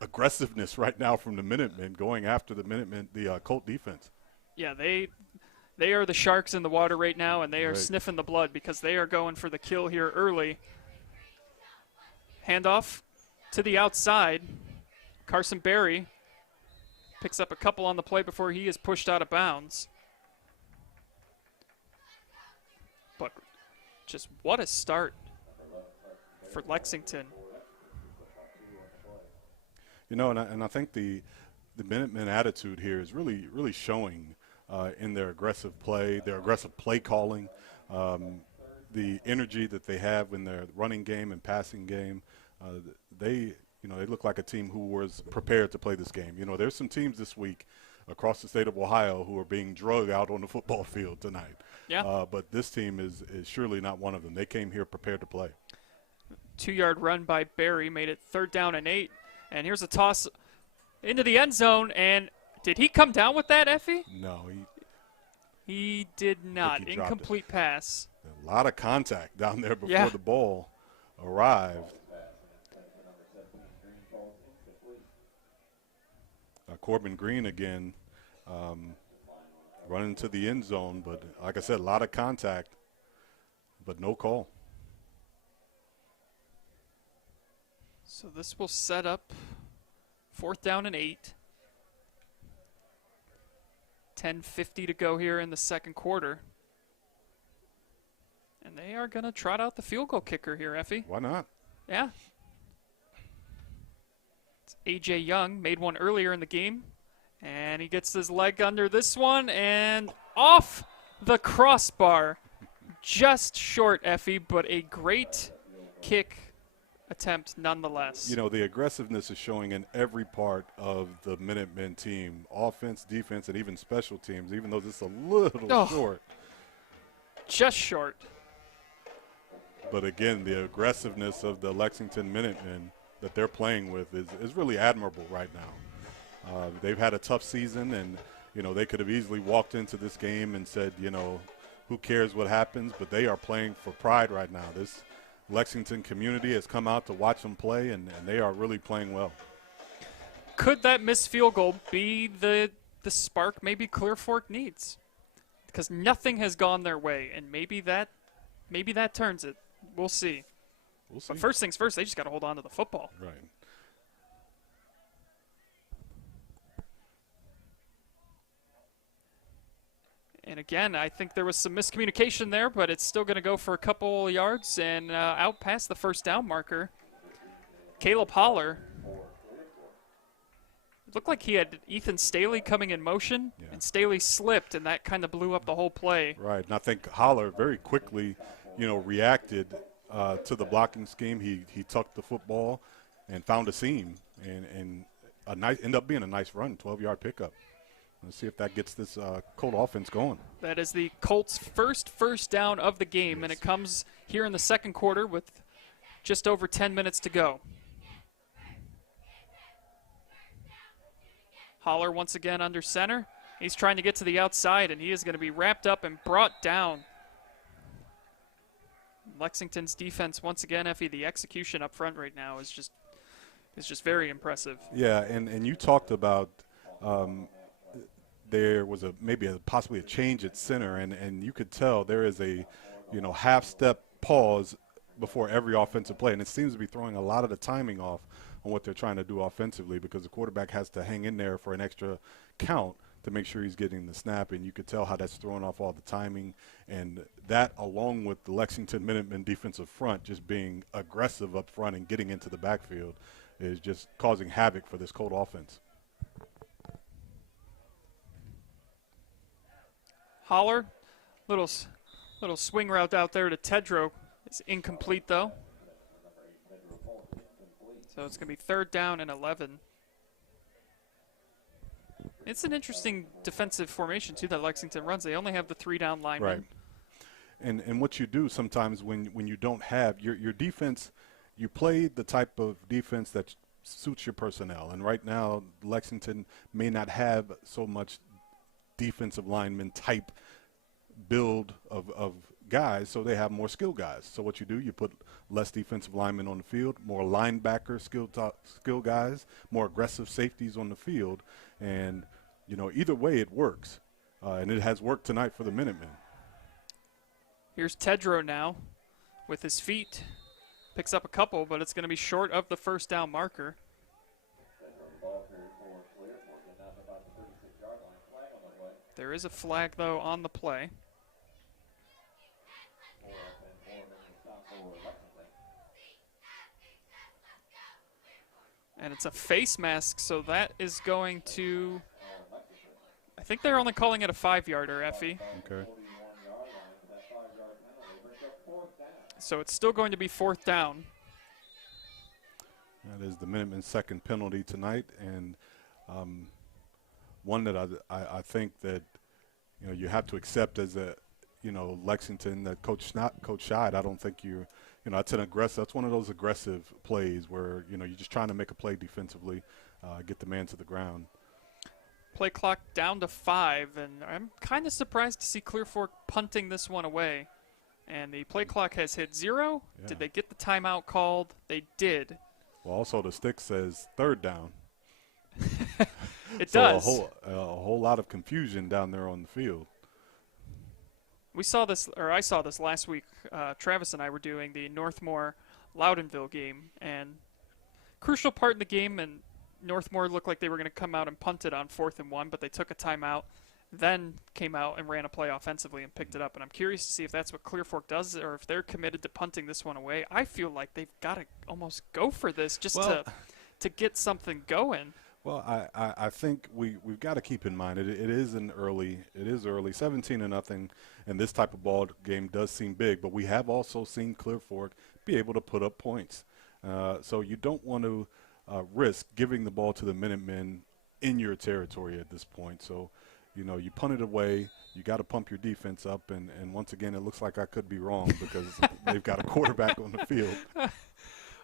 Aggressiveness right now from the Minutemen going after the Minutemen, the Colt defense. Yeah, they are the sharks in the water right now, and they are sniffing the blood because they are going for the kill here early. Handoff to the outside. Carson Berry picks up a couple on the play before he is pushed out of bounds. But just what a start for Lexington. You know, and I think the Minutemen attitude here is really showing in their aggressive play, their aggressive play calling, the energy that they have in their running game and passing game. They look like a team who was prepared to play this game. You know, there's some teams this week across the state of Ohio who are being drugged out on the football field tonight. Yeah. But this team is surely not one of them. They came here prepared to play. 2-yard run by Berry made it 3rd down and 8. And here's a toss into the end zone. And did he come down with that, Effie? No, he did not. Incomplete pass. A lot of contact down there before the ball arrived. Corbin Green again running to the end zone, but like I said, a lot of contact, but no call. So this will set up 4th down and 8. 10:50 to go here in the second quarter. And they are going to trot out the field goal kicker here, Effie. Why not? Yeah. It's A.J. Young, made one earlier in the game. And he gets his leg under this one and off the crossbar. Just short, Effie, but a great kick attempt nonetheless. You know, the aggressiveness is showing in every part of the Minutemen team, offense, defense, and even special teams, even though this is a little short. Just short. But again, the aggressiveness of the Lexington Minutemen that they're playing with is really admirable right now. They've had a tough season, and, you know, they could have easily walked into this game and said, you know, who cares what happens, but they are playing for pride right now. This Lexington community has come out to watch them play, and they are really playing well. could that missed field goal be the spark maybe Clear Fork needs? Because nothing has gone their way, and maybe that turns it. We'll see. But first things first, they just got to hold on to the football. Right. And again, I think there was some miscommunication there, but it's still going to go for a couple yards and out past the first down marker. Caleb Holler. It looked like he had Ethan Staley coming in motion, and Staley slipped, and that kind of blew up the whole play. Right, and I think Holler very quickly, reacted to the blocking scheme. He tucked the football and found a seam, and ended up being a nice run, 12-yard pickup. Let's see if that gets this Colt offense going. That is the Colts' first down of the game, and it comes here in the second quarter with just over 10 minutes to go. Holler once again under center. He's trying to get to the outside, and he is going to be wrapped up and brought down. Lexington's defense once again, Effie, the execution up front right now is just very impressive. Yeah, and you talked about there was possibly a change at center, and you could tell there is a half-step pause before every offensive play, and it seems to be throwing a lot of the timing off on what they're trying to do offensively, because the quarterback has to hang in there for an extra count to make sure he's getting the snap, and you could tell how that's throwing off all the timing. And that, along with the Lexington Minutemen defensive front just being aggressive up front and getting into the backfield, is just causing havoc for this Colt offense. Holler, little swing route out there to Tedrow. It's incomplete, though. So it's going to be third down and 11. It's an interesting defensive formation, too, that Lexington runs. They only have the 3-down linemen. Right. And what you do sometimes when you don't have your defense, you play the type of defense that suits your personnel. And right now, Lexington may not have so much defensive lineman type build of guys, so they have more skill guys. So what you do, you put less defensive linemen on the field, more linebacker skill guys, more aggressive safeties on the field, and either way it works, and it has worked tonight for the Minutemen. Here's Tedrow now with his feet, picks up a couple, but it's going to be short of the first down marker. There is a flag, though, on the play. And it's a face mask, so that is going to, I think they're only calling it a 5-yarder, Effie. Okay. So it's still going to be fourth down. That is the Minutemen's second penalty tonight, and one that I think that you have to accept as a Lexington, that Coach Scheid. I don't think that's one of those aggressive plays where you're just trying to make a play defensively, get the man to the ground. Play clock down to 5, and I'm kind of surprised to see Clear Fork punting this one away. And the play clock has hit 0. Yeah. Did they get the timeout called? They did. Well, also the stick says third down. It so does. A whole lot of confusion down there on the field. We saw this, or I saw this last week. Travis and I were doing the Northmore-Loudonville game, and crucial part in the game, and Northmore looked like they were going to come out and punt it on 4th and 1, but they took a timeout, then came out and ran a play offensively and picked it up. And I'm curious to see if that's what Clear Fork does, or if they're committed to punting this one away. I feel like they've got to almost go for this just to get something going. Well, I think we've got to keep in mind it is early, 17-0, and this type of ball game does seem big, but we have also seen Clear Fork be able to put up points. So you don't want to risk giving the ball to the Minutemen in your territory at this point. So, you punt it away, you got to pump your defense up, and once again, it looks like I could be wrong because they've got a quarterback on the field.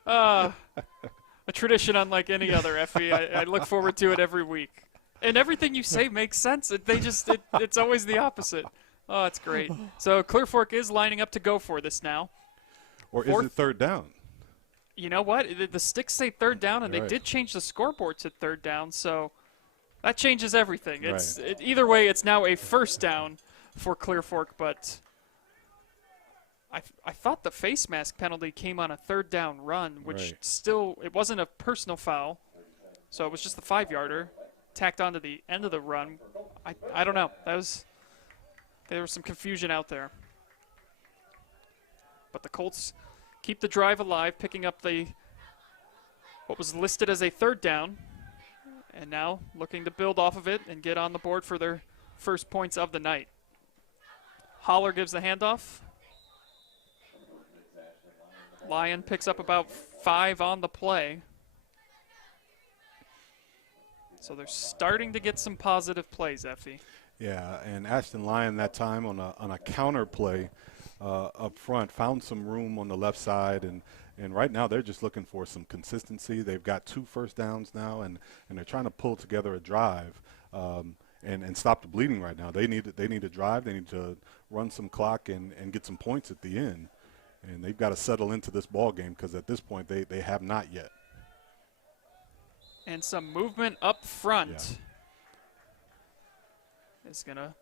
A tradition unlike any other, Effie. I look forward to it every week. And everything you say makes sense. It's always the opposite. Oh, it's great. So Clear Fork is lining up to go for this now. Or is it third down? You know what? The sticks say third down, and they Right. did change the scoreboard to third down, so that changes everything. Right. Either way, it's now a first down for Clear Fork, but I thought the face mask penalty came on a third down run, which Right. still, it wasn't a personal foul, so it was just the 5-yarder tacked onto the end of the run. I don't know. There was some confusion out there. But the Colts keep the drive alive, picking up what was listed as a third down, and now looking to build off of it and get on the board for their first points of the night. Holler gives the handoff. Lyon picks up about 5 on the play. So they're starting to get some positive plays, Effie. Yeah, and Ashton Lyon that time on a counter play up front found some room on the left side, and right now they're just looking for some consistency. They've got 2 first downs now, and they're trying to pull together a drive and stop the bleeding right now. They need a drive. They need to run some clock and get some points at the end, and they've got to settle into this ball game because at this point they have not yet. And some movement up front is going to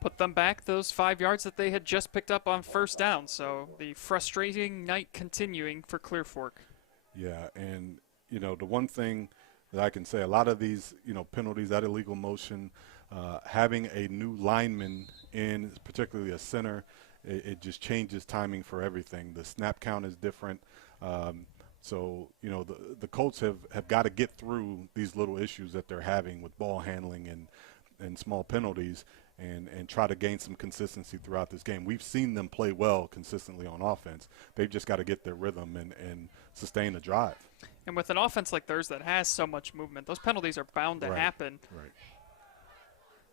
put them back those 5 yards that they had just picked up on first down. So the frustrating night continuing for Clear Fork. Yeah, and, the one thing that I can say, a lot of these, penalties, that illegal motion, having a new lineman in, particularly a center, it just changes timing for everything. The snap count is different. So, the Colts have got to get through these little issues that they're having with ball handling and small penalties and try to gain some consistency throughout this game. We've seen them play well consistently on offense. They've just got to get their rhythm and sustain the drive. And with an offense like theirs that has so much movement, those penalties are bound to happen. Right.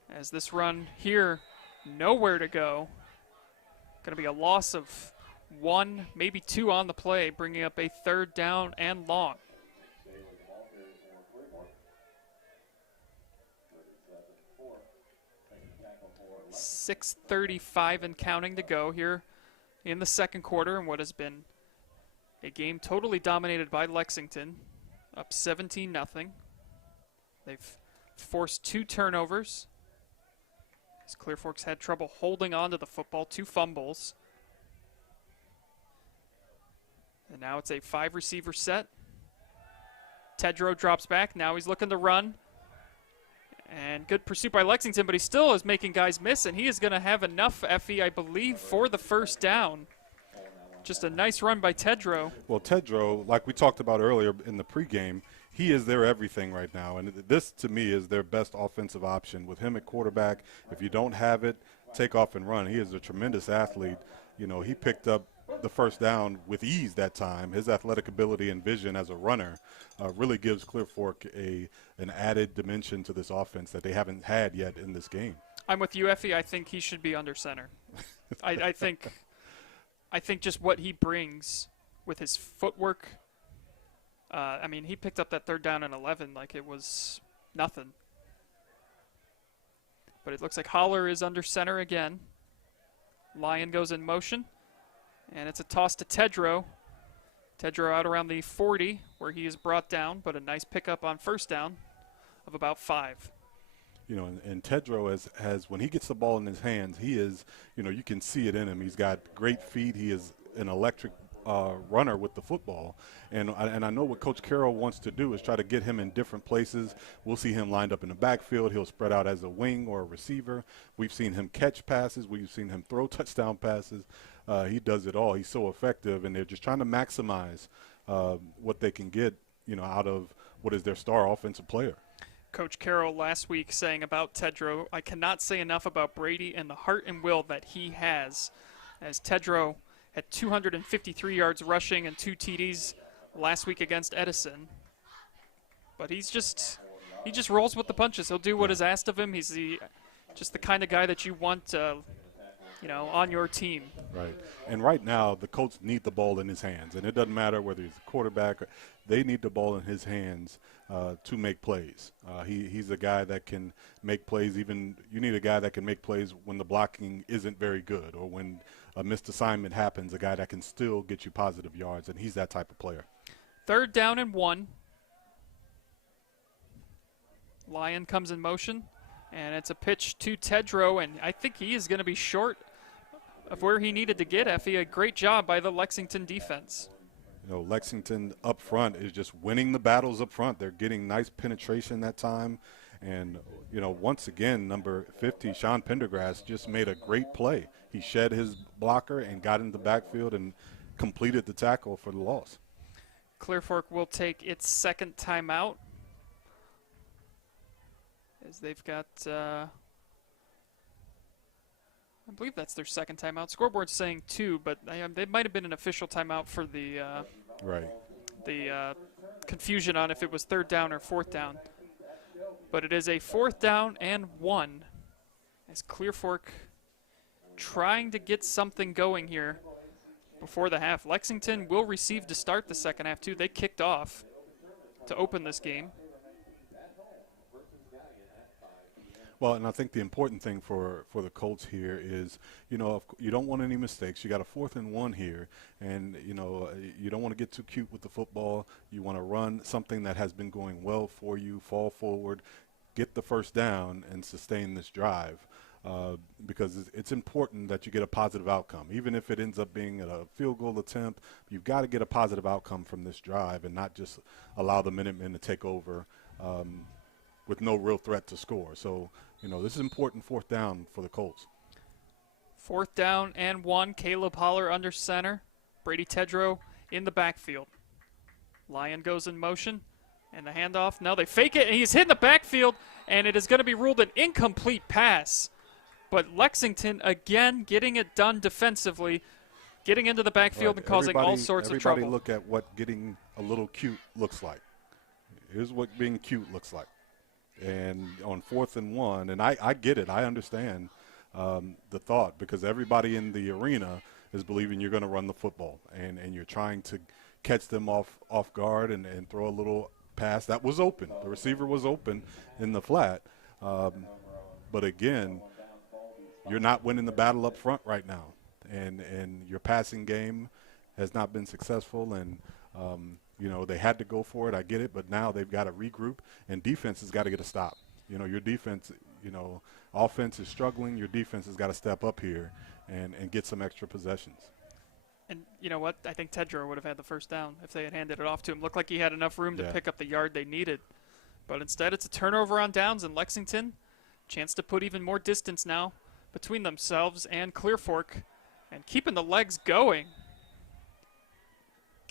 As this run here, nowhere to go. Going to be a loss of 1, maybe 2 on the play, bringing up a third down and long. 6:35 and counting to go here in the second quarter, and what has been a game totally dominated by Lexington, up 17-0. They've forced 2 turnovers. As Clear Fork's had trouble holding on to the football, 2 fumbles. And now it's a 5-receiver set. Tedrow drops back. Now he's looking to run. And good pursuit by Lexington, but he still is making guys miss, and he is going to have enough, Effie, I believe, for the first down. Just a nice run by Tedrow. Well, Tedrow, like we talked about earlier in the pregame, he is their everything right now. And this, to me, is their best offensive option. With him at quarterback, if you don't have it, take off and run. He is a tremendous athlete. He picked up the first down with ease that time. His athletic ability and vision as a runner really gives Clear Fork an added dimension to this offense that they haven't had yet in this game. I'm with you, Effie. I think he should be under center. I think just what he brings with his footwork. He picked up that third down and 11 like it was nothing. But it looks like Holler is under center again. Lyon goes in motion. And it's a toss to Tedrow. Tedrow out around the 40 where he is brought down, but a nice pickup on first down of about 5. And Tedrow has when he gets the ball in his hands, he is, you can see it in him. He's got great feet. He is an electric runner with the football. And I know what Coach Carroll wants to do is try to get him in different places. We'll see him lined up in the backfield. He'll spread out as a wing or a receiver. We've seen him catch passes. We've seen him throw touchdown passes. He does it all. He's so effective, and they're just trying to maximize what they can get, out of what is their star offensive player. Coach Carroll last week saying about Tedrow, I cannot say enough about Brady and the heart and will that he has, as Tedrow had 253 yards rushing and 2 TDs last week against Edison. But he just rolls with the punches. He'll do what is asked of him. He's just the kind of guy that you want on your team. Right. And right now, the Colts need the ball in his hands. And it doesn't matter whether he's a quarterback. They need the ball in his hands to make plays. He's a guy that can make plays. Even you need a guy that can make plays when the blocking isn't very good or when a missed assignment happens, a guy that can still get you positive yards. And he's that type of player. 3rd down and 1. Lyon comes in motion, and it's a pitch to Tedrow, and I think he is going to be short of where he needed to get, Effie. A great job by the Lexington defense. You know, Lexington up front is just winning the battles up front. They're getting nice penetration that time. And, you know, once again, number 50, Sean Pendergrass, just made a great play. He shed his blocker and got into the backfield and completed the tackle for the loss. Clear Fork will take its 2nd timeout, as they've got, I believe that's their 2nd timeout. Scoreboard's saying 2, but they might have been an official timeout for the confusion on if it was 3rd down or 4th down. But it is a 4th down and 1, as Clear Fork trying to get something going here before the half. Lexington will receive to start the 2nd half, too. They kicked off to open this game. Well, and I think the important thing for the Colts here is, you know, you don't want any mistakes. You got a 4th and 1 here, and, you know, you don't want to get too cute with the football. You want to run something that has been going well for you, fall forward, get the 1st down, and sustain this drive. Because it's important that you get a positive outcome. Even if it ends up being a field goal attempt, you've got to get a positive outcome from this drive and not just allow the Minutemen to take over with no real threat to score. So, you know, this is important 4th down for the Colts. 4th down and 1. Caleb Holler under center. Brady Tedrow in the backfield. Lyon goes in motion, and the handoff. Now they fake it, and he's hit in the backfield, and it is going to be ruled an incomplete pass. But Lexington, again, getting it done defensively, getting into the backfield and causing all sorts of trouble. Everybody look at what getting a little cute looks like. Here's what being cute looks like. And on 4th and 1, and I get it. I understand the thought, because everybody in the arena is believing you're going to run the football, and you're trying to catch them off guard and throw a little pass. That was open. The receiver was open in the flat. But, again, you're not winning the battle up front right now, and your passing game has not been successful, and you know, they had to go for it. I get it, but now they've got to regroup, and defense has got to get a stop. You know, your defense, you know, offense is struggling. Your defense has got to step up here and get some extra possessions. And you know what? I think Tedrow would have had the 1st down if they had handed it off to him. Looked like he had enough room to pick up the yard they needed. But instead, it's a turnover on downs in Lexington. Chance to put even more distance now between themselves and Clear Fork, and keeping the legs going.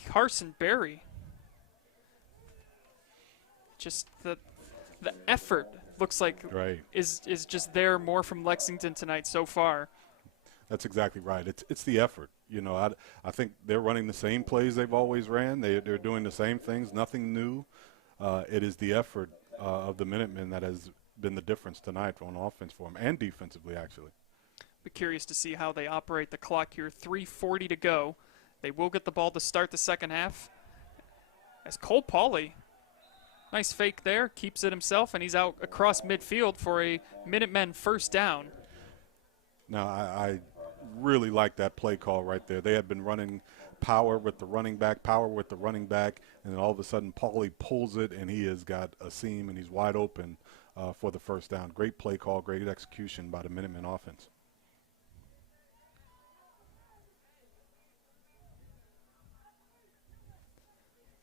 Carson Berry. Just the effort looks like is just there more from Lexington tonight so far. That's exactly right. It's the effort. You know, I think they're running the same plays they've always ran. They're doing the same things, nothing new. It is the effort of the Minutemen that has been the difference tonight on offense for them, and defensively, actually. Be curious to see how they operate the clock here. 3:40 to go. They will get the ball to start the 2nd half. As Cole Pauly, nice fake there, keeps it himself, and he's out across midfield for a Minutemen 1st down. Now, I really like that play call right there. They had been running power with the running back, and then all of a sudden Pauly pulls it, and he has got a seam, and he's wide open for the 1st down. Great play call, great execution by the Minutemen offense.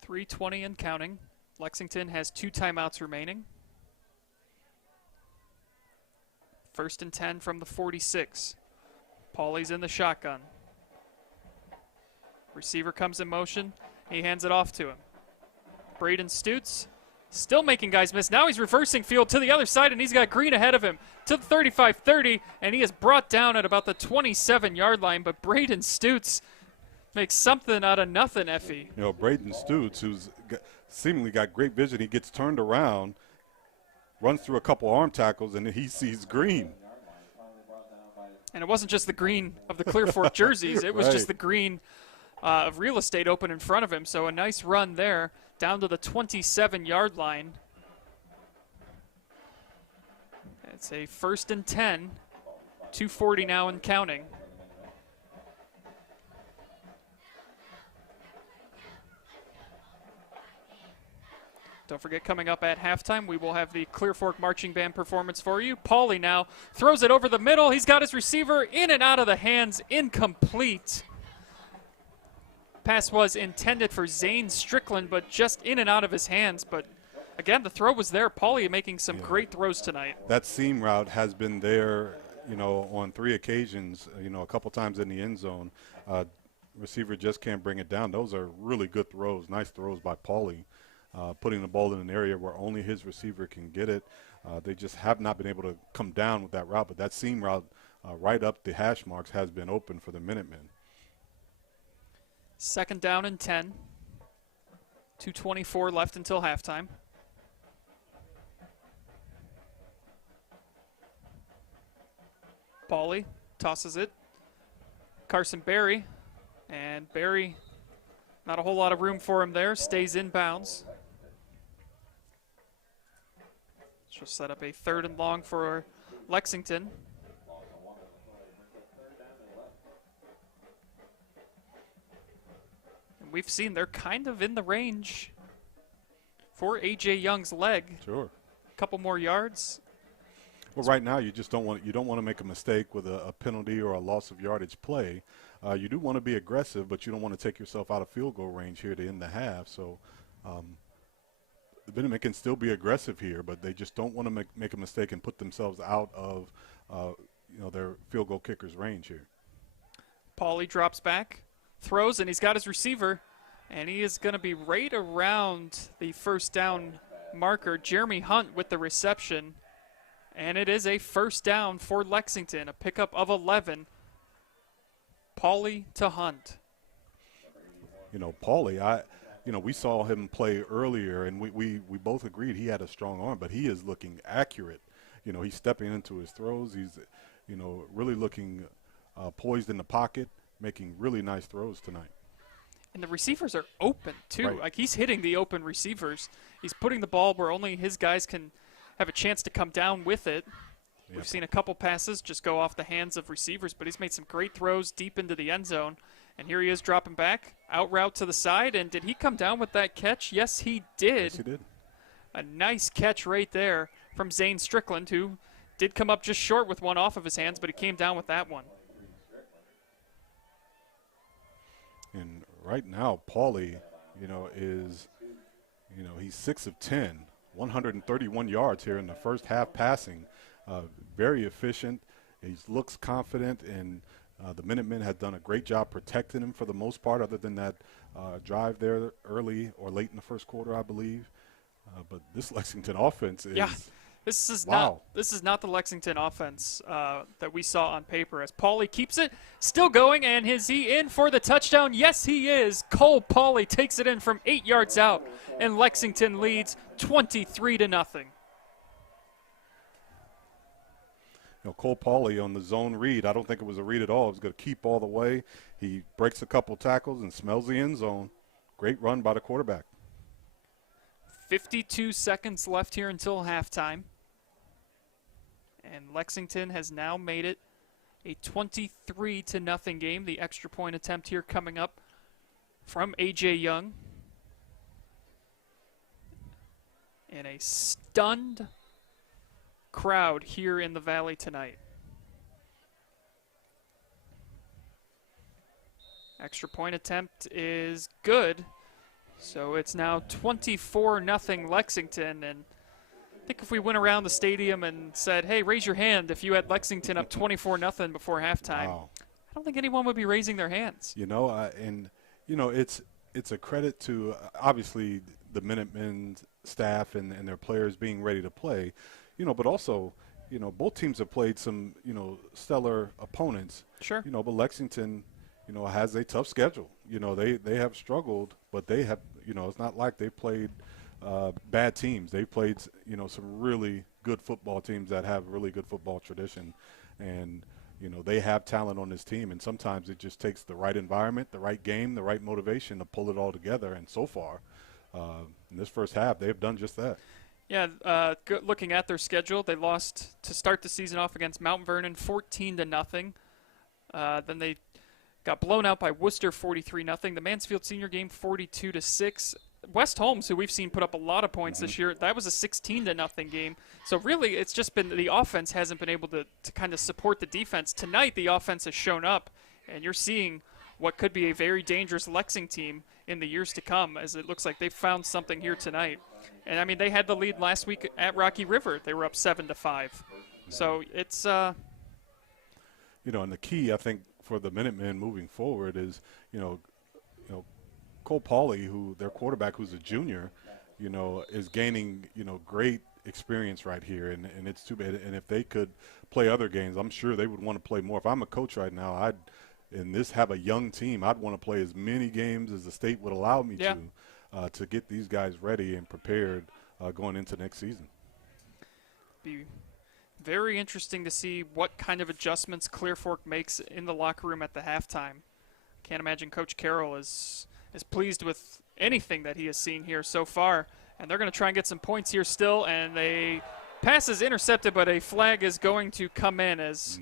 .320 and counting. Lexington has 2 timeouts remaining. 1st and 10 from the 46. Pauly's in the shotgun. Receiver comes in motion. He hands it off to him. Braden Stutz still making guys miss. Now he's reversing field to the other side, and he's got Green ahead of him to the 35-30, and he is brought down at about the 27-yard line. But Braden Stutz makes something out of nothing, Effie. You know, Braden Stutz, who's seemingly got great vision, he gets turned around, runs through a couple arm tackles, and he sees Green. And it wasn't just the green of the Clear Fork jerseys. It was just the green of real estate open in front of him. So a nice run there down to the 27-yard line. It's a 1st and 10, 2:40 now and counting. Don't forget, coming up at halftime, we will have the Clear Fork Marching Band performance for you. Pauly now throws it over the middle. He's got his receiver in and out of the hands, incomplete. Pass was intended for Zane Strickland, but just in and out of his hands. But again, the throw was there. Pauly making some great throws tonight. That seam route has been there, on 3 occasions, a couple times in the end zone. Receiver just can't bring it down. Those are really good throws, nice throws by Pauly, putting the ball in an area where only his receiver can get it. They just have not been able to come down with that route, but that seam route right up the hash marks has been open for the Minutemen. 2nd down and 10. 2:24 left until halftime. Pauly tosses it. Carson Berry. And Berry, not a whole lot of room for him there, stays in bounds. She'll set up a 3rd and long for Lexington. And we've seen they're kind of in the range for A.J. Young's leg. Sure. A couple more yards. Well, right now you just don't want to make a mistake with a penalty or a loss of yardage play. You do want to be aggressive, but you don't want to take yourself out of field goal range here to end the half. So the Minutemen can still be aggressive here, but they just don't want to make a mistake and put themselves out of their field goal kicker's range here. Pauly drops back, throws, and he's got his receiver, and he is going to be right around the 1st down marker. Jeremy Hunt with the reception. And it is a 1st down for Lexington, a pickup of 11. Pauly to Hunt. Pauly, we saw him play earlier, and we both agreed he had a strong arm, but he is looking accurate. He's stepping into his throws. He's, really looking poised in the pocket, making really nice throws tonight. And the receivers are open, too. Right. Like, he's hitting the open receivers. He's putting the ball where only his guys can have a chance to come down with it. Yep. We've seen a couple passes just go off the hands of receivers, but he's made some great throws deep into the end zone. And here he is dropping back, out route to the side. And did he come down with that catch? Yes, he did. Yes, he did. A nice catch right there from Zane Strickland, who did come up just short with one off of his hands, but he came down with that one. And right now, Pauly, is, he's 6 of 10. 131 yards here in the first half passing. Very efficient. He looks confident, and the Minutemen have done a great job protecting him for the most part, other than that drive there early or late in the first quarter, I believe. But this Lexington offense is this is wow. not the Lexington offense that we saw on paper. As Pauly keeps it still going, and is he in for the touchdown? Yes, he is. Cole Pauly takes it in from 8 yards out, and Lexington leads 23-0. Cole Pauly on the zone read. I don't think it was a read at all. It was going to keep all the way. He breaks a couple tackles and smells the end zone. Great run by the quarterback. 52 seconds left here until halftime. And Lexington has now made it a 23-0 game. The extra point attempt here coming up from A.J. Young. And a stunned crowd here in the Valley tonight. Extra point attempt is good. So it's now 24-0 Lexington. And I think if we went around the stadium and said, hey, raise your hand if you had Lexington up 24-0 before halftime, wow. I don't think anyone would be raising their hands. It's a credit to obviously the Minutemen staff and their players being ready to play, but also, both teams have played some, stellar opponents. Sure. But Lexington, has a tough schedule. They have struggled, but they have, it's not like they played bad teams. They played, some really good football teams that have really good football tradition. And, they have talent on this team. And sometimes it just takes the right environment, the right game, the right motivation to pull it all together. And so far, in this first half, they've done just that. Yeah, looking at their schedule, they lost to start the season off against Mount Vernon 14-0. Then they got blown out by Worcester 43-0. The Mansfield Senior game 42-6. West Holmes, who we've seen put up a lot of points this year, that was a 16-0 game. So really, it's just been the offense hasn't been able to kind of support the defense. Tonight, the offense has shown up, and you're seeing what could be a very dangerous Lexington team in the years to come, as it looks like they've found something here tonight. And, I mean, they had the lead last week at Rocky River. They were up 7-5. So it's and the key, I think, for the Minutemen moving forward is, Cole Pauly, who their quarterback, who's a junior, is gaining, great experience right here, and it's too bad. And if they could play other games, I'm sure they would want to play more. If I'm a coach right now, have a young team, I'd want to play as many games as the state would allow me to get these guys ready and prepared going into next season. Be very interesting to see what kind of adjustments Clear Fork makes in the locker room at the halftime. Can't imagine Coach Carroll is pleased with anything that he has seen here so far. And they're going to try and get some points here still. And a pass is intercepted, but a flag is going to come in as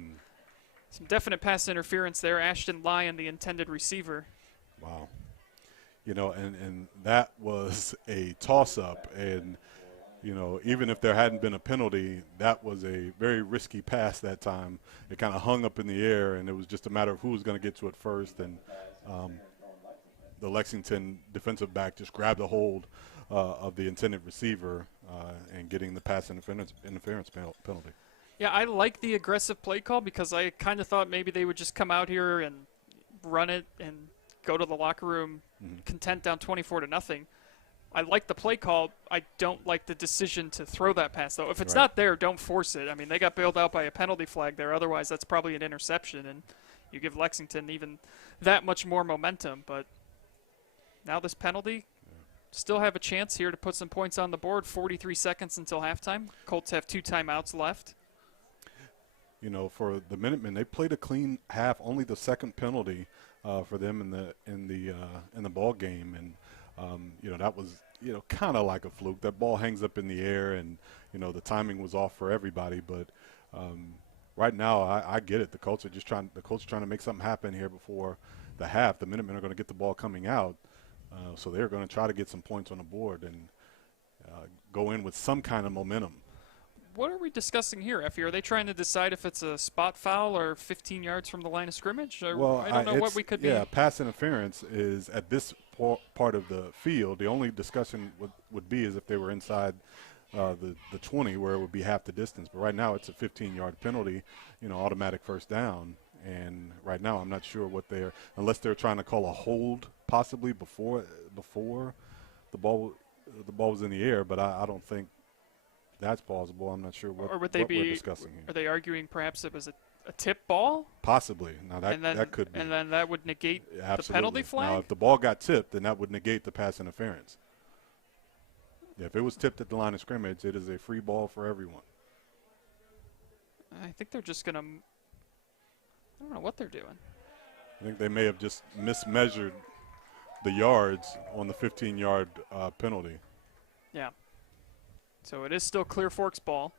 some definite pass interference there. Ashton Lyon, the intended receiver. Wow. And that was a toss-up. And, even if there hadn't been a penalty, that was a very risky pass that time. It kind of hung up in the air, and it was just a matter of who was going to get to it first. And the Lexington defensive back just grabbed a hold of the intended receiver and getting the pass interference penalty. Yeah, I like the aggressive play call because I kind of thought maybe they would just come out here and run it and go to the locker room content down 24-0. I like the play call. I don't like the decision to throw that pass, though. If it's not there, don't force it. I mean, they got bailed out by a penalty flag there. Otherwise, that's probably an interception, and you give Lexington even that much more momentum. But now this penalty, still have a chance here to put some points on the board. 43 seconds until halftime. Colts have 2 timeouts left. For the Minutemen, they played a clean half. Only the second penalty for them in the ball game, and that was kind of like a fluke. That ball hangs up in the air, and the timing was off for everybody. But right now, I get it. The Colts are trying to make something happen here before the half. The Minutemen are going to get the ball coming out, so they're going to try to get some points on the board and go in with some kind of momentum. What are we discussing here, Effie? Are they trying to decide if it's a spot foul or 15 yards from the line of scrimmage? Well, I don't know what we could be. Yeah, pass interference is at this part of the field. The only discussion would be is if they were inside the 20, where it would be half the distance. But right now it's a 15-yard penalty, automatic first down. And right now I'm not sure what unless they're trying to call a hold possibly before the ball was in the air. But I don't think that's plausible. I'm not sure what we're discussing here. Are they arguing perhaps it was a tip ball? Possibly. Now that could be. And then that would negate the penalty flag? Now if the ball got tipped, then that would negate the pass interference. Yeah, if it was tipped at the line of scrimmage, it is a free ball for everyone. I think they're just going to – I don't know what they're doing. I think they may have just mismeasured the yards on the 15-yard penalty. Yeah. So it is still Clear Fork's ball.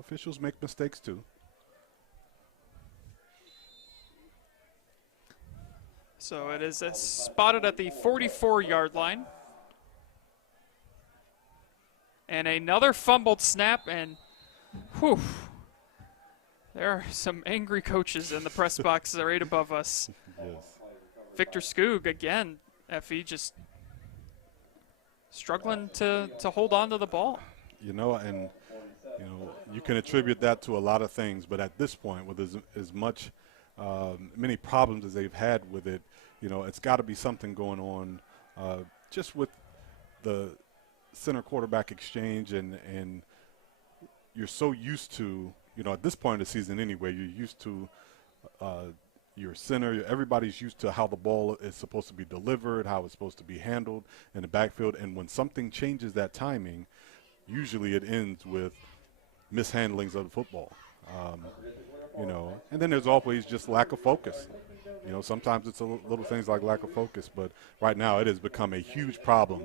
Officials make mistakes too. So it is spotted at the 44-yard line. And another fumbled snap, and whew, there are some angry coaches in the press box right above us. Yes. Victor Skoog, again, Effie, just struggling to hold on to the ball. You can attribute that to a lot of things, but at this point, with as much many problems as they've had with it, it's got to be something going on just with the center quarterback exchange, and you're so used to, at this point of the season anyway, you're used to your center. Everybody's used to how the ball is supposed to be delivered, how it's supposed to be handled in the backfield, and when something changes that timing, usually it ends with mishandlings of the football. And then there's always just lack of focus. Sometimes it's little things like lack of focus, but right now it has become a huge problem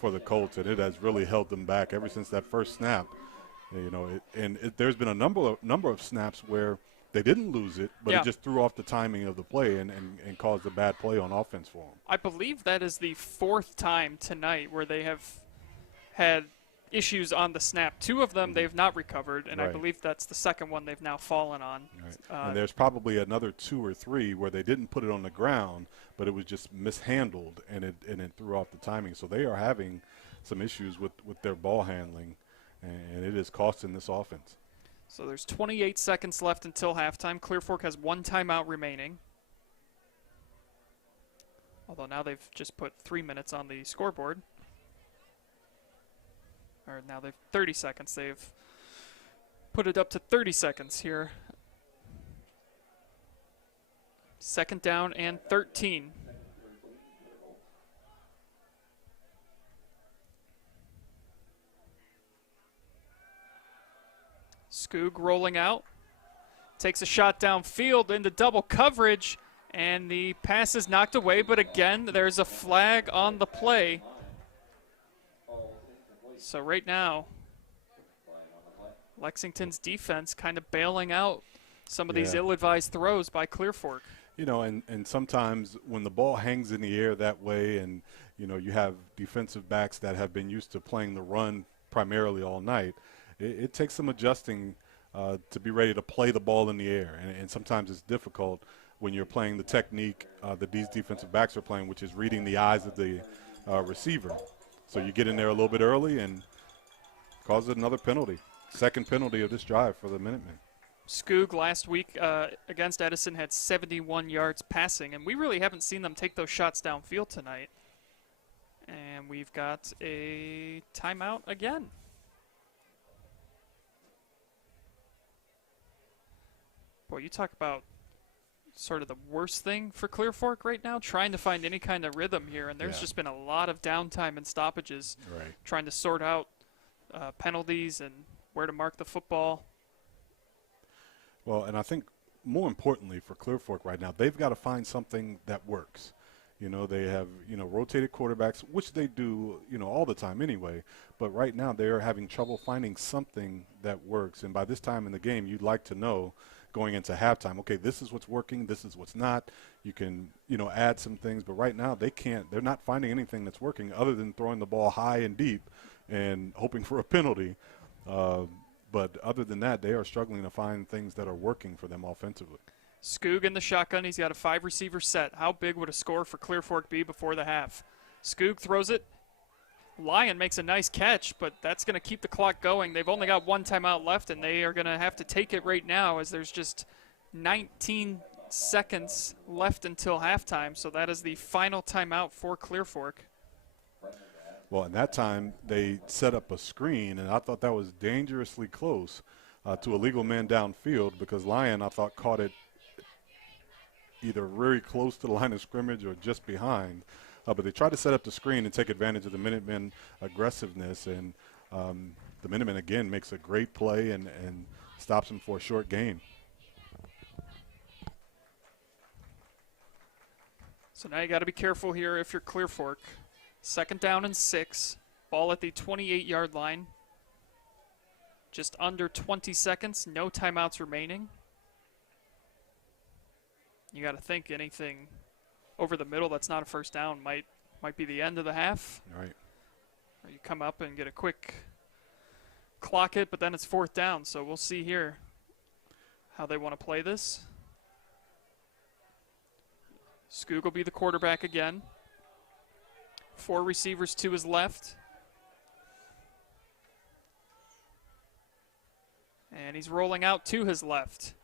for the Colts, and it has really held them back ever since that first snap. There's been a number of snaps where they didn't lose it, but Yeah. it just threw off the timing of the play and caused a bad play on offense for them. I believe that is the 4th time tonight where they have had issues on the snap. 2 of them they've not recovered, and I Right. believe that's the second one they've now fallen on. Right. And there's probably another 2 or 3 where they didn't put it on the ground, but it was just mishandled, and it threw off the timing. So they are having some issues with their ball handling, and it is costing this offense. So there's 28 seconds left until halftime. Clear Fork has 1 timeout remaining. Although now they've just put 3 minutes on the scoreboard. Or now they've 30 seconds. They've put it up to 30 seconds here. 2nd down and 13. Skoog rolling out. Takes a shot downfield into double coverage, and the pass is knocked away, but again, there's a flag on the play. So right now, Lexington's defense kind of bailing out some of these ill-advised throws by Clear Fork. You know, and sometimes when the ball hangs in the air that way, and, you know, you have defensive backs that have been used to playing the run primarily all night, it takes some adjusting to be ready to play the ball in the air. And sometimes it's difficult when you're playing the technique that these defensive backs are playing, which is reading the eyes of the receiver. So you get in there a little bit early and cause another penalty. 2nd penalty of this drive for the Minutemen. Skoog last week against Edison had 71 yards passing, and we really haven't seen them take those shots downfield tonight. And we've got a timeout again. Boy, you talk about sort of the worst thing for Clear Fork right now, trying to find any kind of rhythm here, and there's just been a lot of downtime and stoppages, trying to sort out penalties and where to mark the football. Well, and I think more importantly for Clear Fork right now, they've got to find something that works. You know, they have, you know, rotated quarterbacks, which they do, you know, all the time anyway. But right now they are having trouble finding something that works. And by this time in the game, you'd like to know going into halftime, okay, this is what's working, this is what's not. You can, you know, add some things. But right now they're not finding anything that's working other than throwing the ball high and deep and hoping for a penalty. But other than that, they are struggling to find things that are working for them offensively. Skoog in the shotgun. He's got a 5-receiver set. How big would a score for Clear Fork be before the half? Skoog throws it. Lyon makes a nice catch, but that's going to keep the clock going. They've only got 1 timeout left, and they are going to have to take it right now as there's just 19 seconds left until halftime. So that is the final timeout for Clear Fork. Well, in that time, they set up a screen, and I thought that was dangerously close to a legal man downfield because Lyon, I thought, caught it either very close to the line of scrimmage or just behind. But they tried to set up the screen and take advantage of the Minutemen aggressiveness, and the Minutemen, again, makes a great play and stops them for a short gain. So now you got to be careful here if you're Clear Fork. 2nd down and 6. Ball at the 28-yard line. Just under 20 seconds. No timeouts remaining. You got to think anything over the middle that's not a first down might be the end of the half. Right. Or you come up and get a quick clock it, but then it's 4th down. So we'll see here how they want to play this. Skoog will be the quarterback again. 4 receivers to his left. And he's rolling out to his left.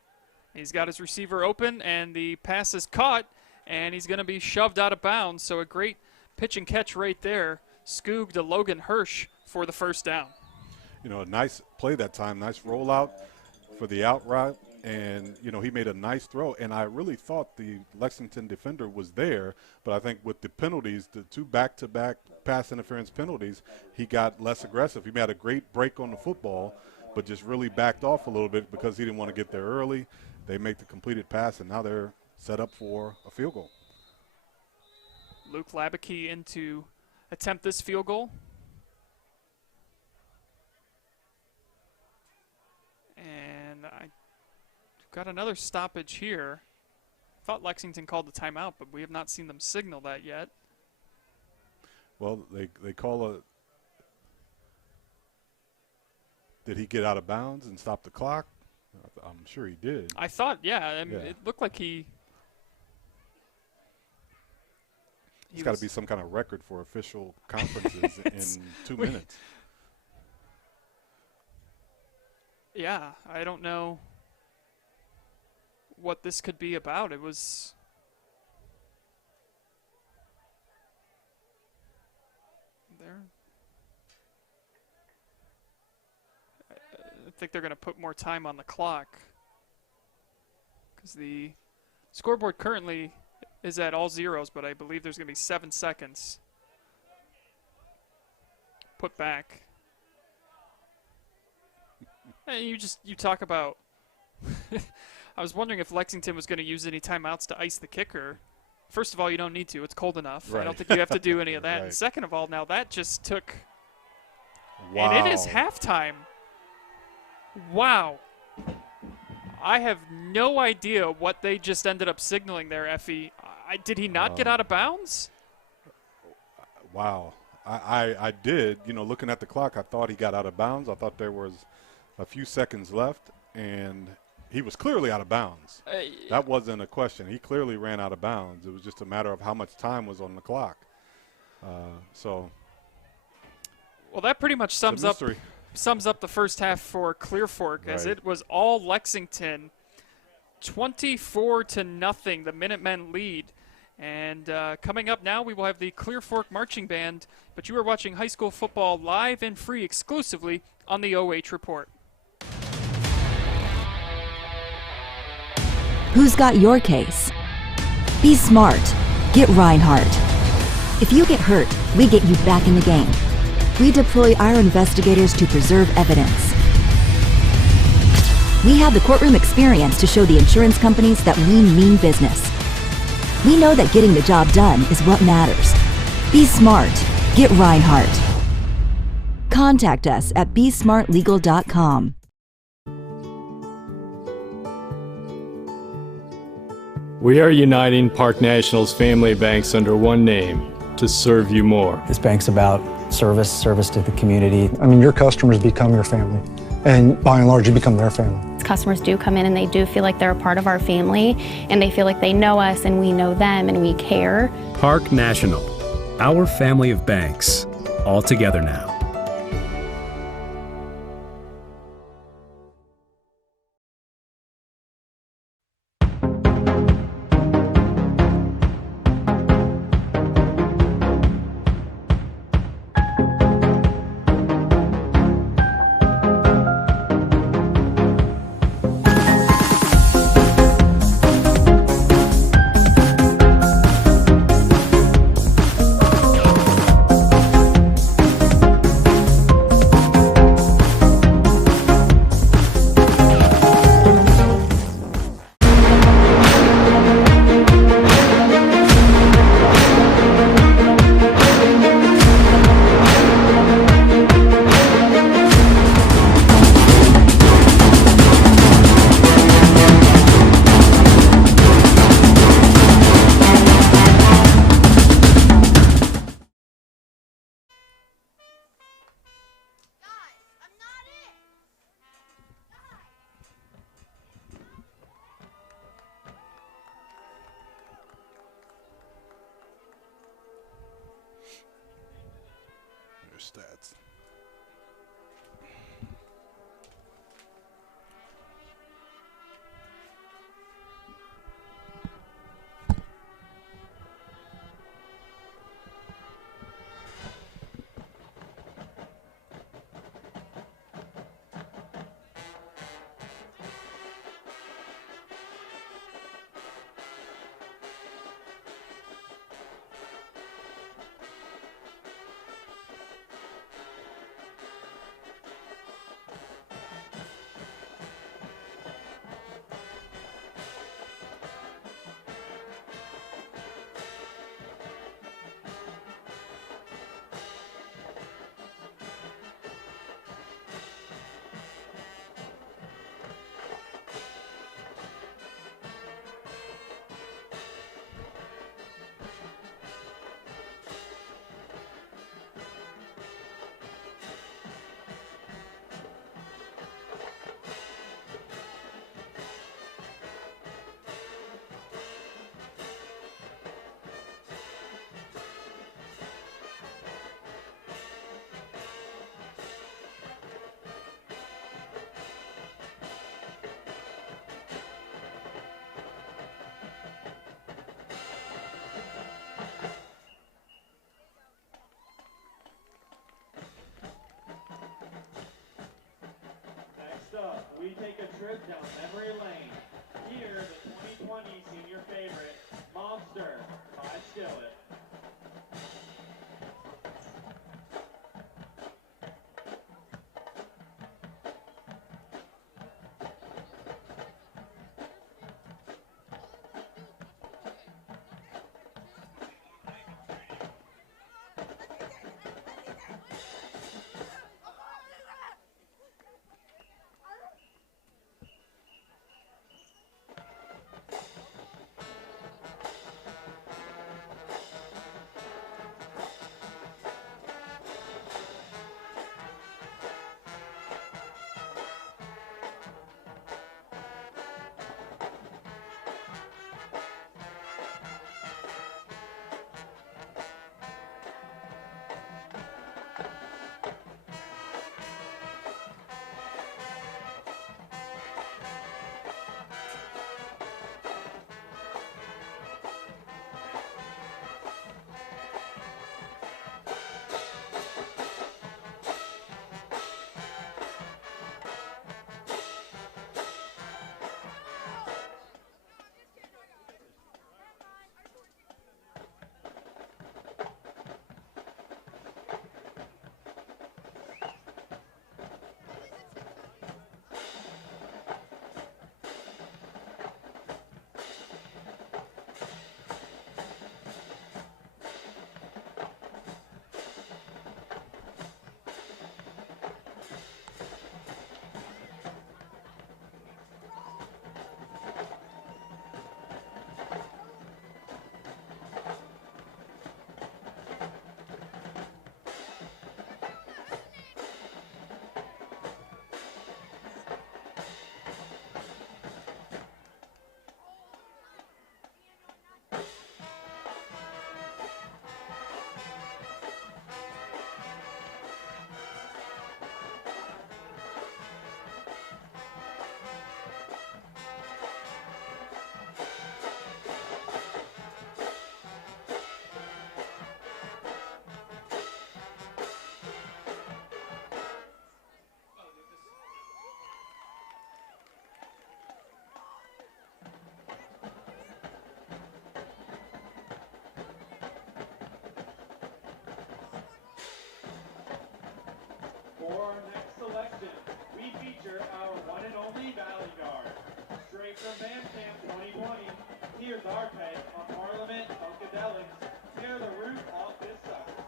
He's got his receiver open, and the pass is caught, and he's going to be shoved out of bounds. So a great pitch and catch right there. Skoog to Logan Hirsch for the first down. You know, a nice play that time, nice rollout for the out route. And, you know, he made a nice throw. And I really thought the Lexington defender was there. But I think with the penalties, the 2 back-to-back pass interference penalties, he got less aggressive. He made a great break on the football, but just really backed off a little bit because he didn't want to get there early. They make the completed pass, and now they're set up for a field goal. Luke Labakey in to attempt this field goal. And got another stoppage here. Thought Lexington called the timeout, but we have not seen them signal that yet. Well, they call a. Did he get out of bounds and stop the clock? I'm sure he did. I thought, yeah. I mean, it looked like he. It's got to be some kind of record for official conferences in 2 minutes. Yeah, I don't know what this could be about. It was. There. I think they're going to put more time on the clock because the scoreboard currently is at all zeros, but I believe there's going to be 7 seconds put back. And you talk about I was wondering if Lexington was going to use any timeouts to ice the kicker. First of all, you don't need to. It's cold enough. Right. I don't think you have to do any of that. Right. And second of all, now that just took Wow. and it is halftime. Wow. I have no idea what they just ended up signaling there, Effie. Did he not get out of bounds? Wow. I did. You know, looking at the clock, I thought he got out of bounds. I thought there was a few seconds left, and he was clearly out of bounds. That wasn't a question. He clearly ran out of bounds. It was just a matter of how much time was on the clock. Well, that pretty much sums up the first half for Clear Fork, as it was all Lexington, 24-0. The Minutemen lead. And coming up now, we will have the Clear Fork Marching Band. But you are watching high school football live and free exclusively on the OH Report. Who's got your case? Be smart. Get Reinhardt. If you get hurt, we get you back in the game. We deploy our investigators to preserve evidence. We have the courtroom experience to show the insurance companies that we mean business. We know that getting the job done is what matters. Be smart. Get Reinhardt. Contact us at besmartlegal.com. We are uniting Park National's family banks under one name to serve you more. This bank's about service to the community. I mean, your customers become your family, and by and large, you become their family. Customers do come in and they do feel like they're a part of our family, and they feel like they know us and we know them and we care. Park National, our family of banks, all together now. Stats. we take a trip down memory lane. Here, the 2020 senior favorite, Monster by Skillet. For our next selection, we feature our one and only Valley Guard. Straight from Band Camp 2020, here's our take on Parliament Funkadelics. Tear the roof off this sucker.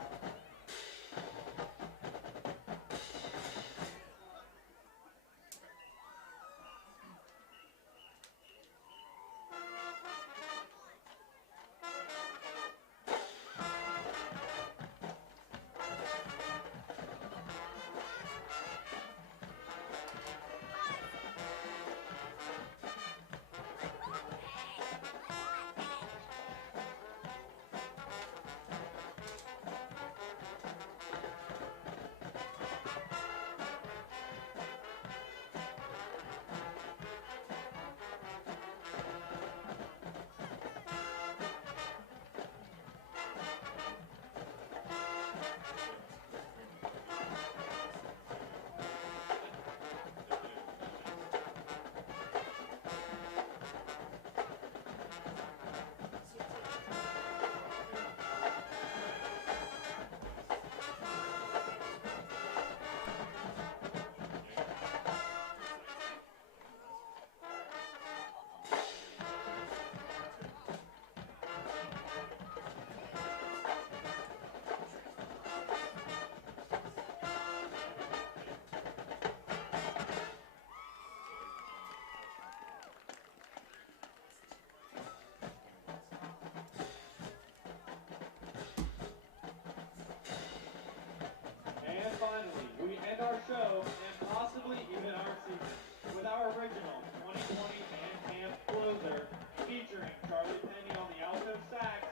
And finally, we end our show and possibly even our season with our original 2020 Band Camp closer featuring Charlie Penny on the alto sax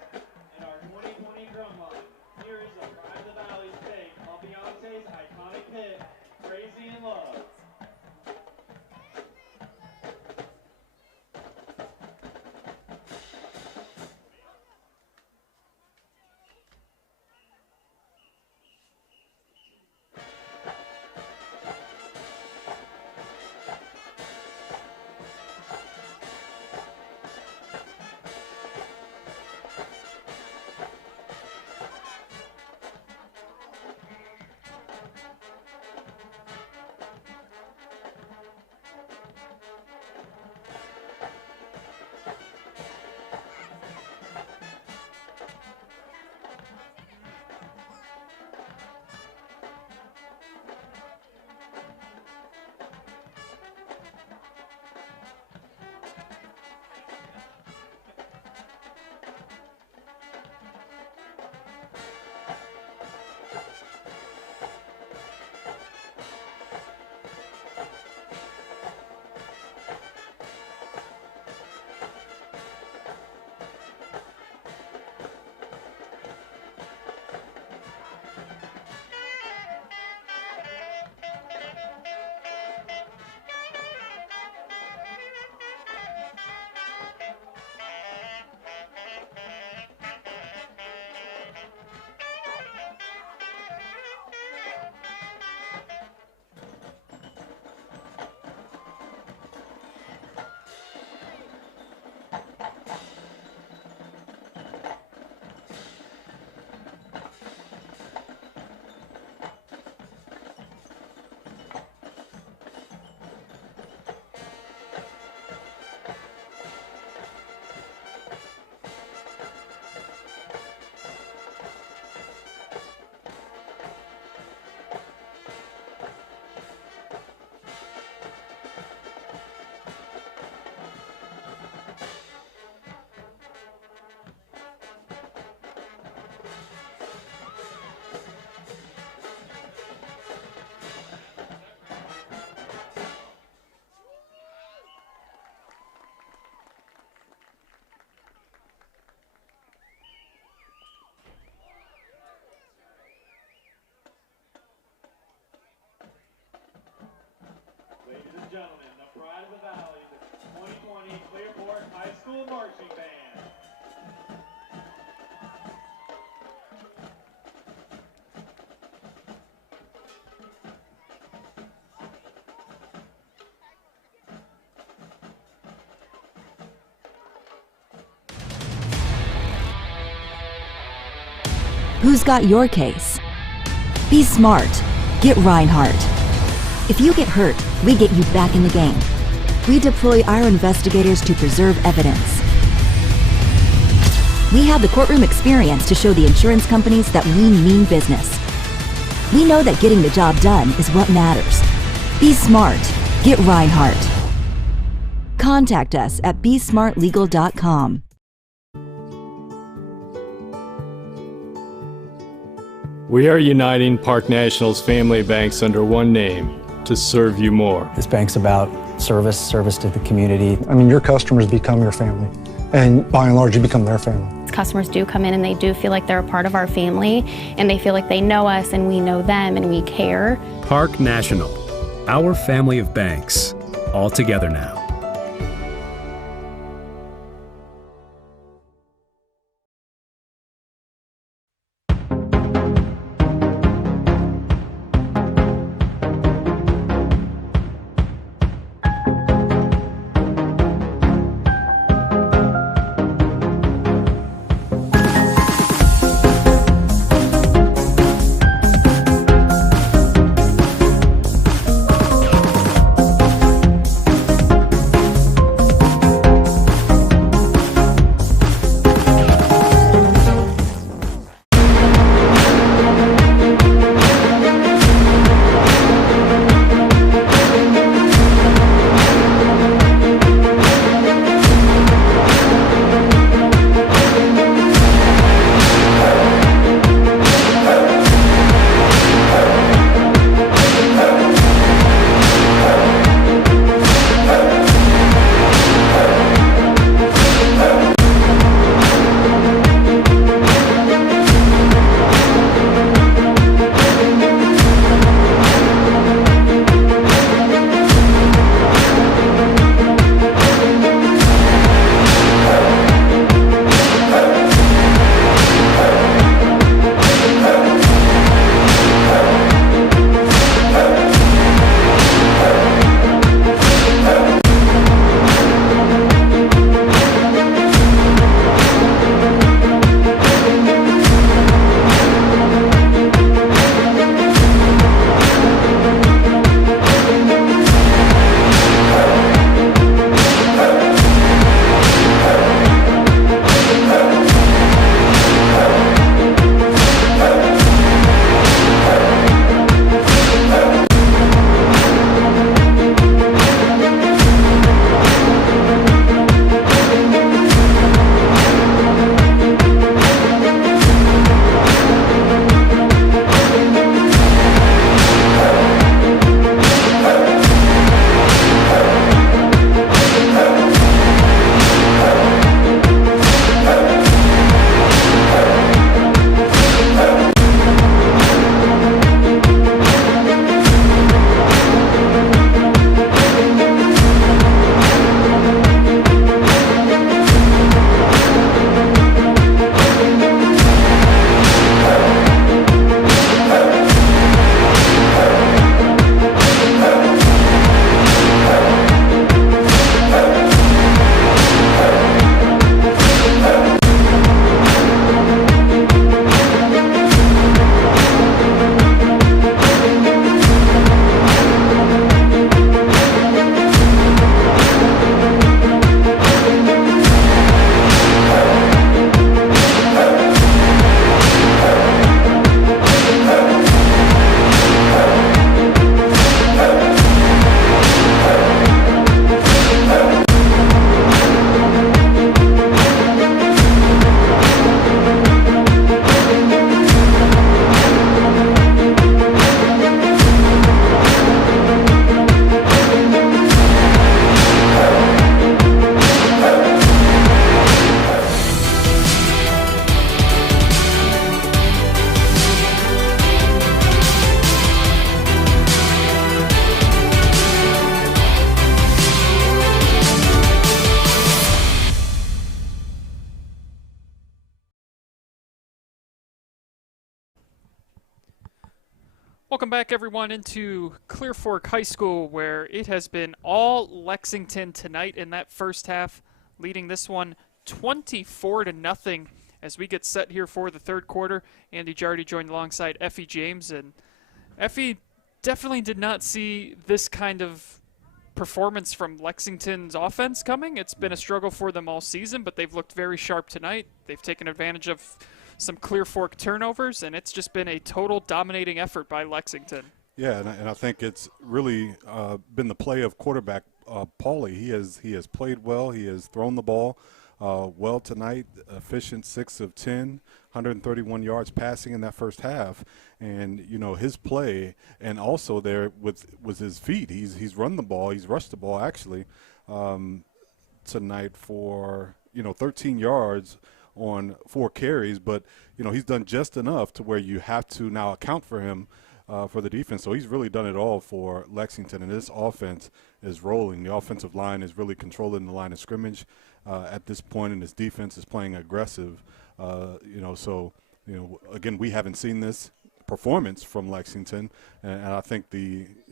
and our 2020 drum line. Here is the Pride of the Valley's take on Beyonce's iconic hit, Crazy in Love. gentlemen, the pride of the Valley, the 2020 Clearport High School Marching Band. Who's got your case? Be smart. Get Reinhardt. If you get hurt, we get you back in the game. We deploy our investigators to preserve evidence. We have the courtroom experience to show the insurance companies that we mean business. We know that getting the job done is what matters. Be smart. Get Reinhardt. Contact us at besmartlegal.com. We are uniting Park National's family banks under one name to serve you more. This bank's about service to the community. I mean, your customers become your family, and by and large, you become their family. Customers do come in and they do feel like they're a part of our family, and they feel like they know us and we know them and we care. Park National, our family of banks, all together now. Welcome back, everyone, into Clear Fork High School, where it has been all Lexington tonight in that first half, leading this one 24-0 as we get set here for the third quarter. Andy Jardy joined alongside Effie James, and Effie definitely did not see this kind of performance from Lexington's offense coming. It's been a struggle for them all season, but they've looked very sharp tonight. They've taken advantage of some Clear Fork turnovers, and it's just been a total dominating effort by Lexington. Yeah, and I think it's really been the play of quarterback Pauly. He has played well. He has thrown the ball well tonight. Efficient, 6 of 10, 131 yards passing in that first half. And his play, and also there with his feet. He's run the ball. He's rushed the ball actually tonight for 13 yards on 4 carries, but he's done just enough to where you have to now account for him for the defense. So he's really done it all for Lexington, and this offense is rolling. The offensive line is really controlling the line of scrimmage at this point, and his defense is playing aggressive. So again, we haven't seen this performance from Lexington, and I think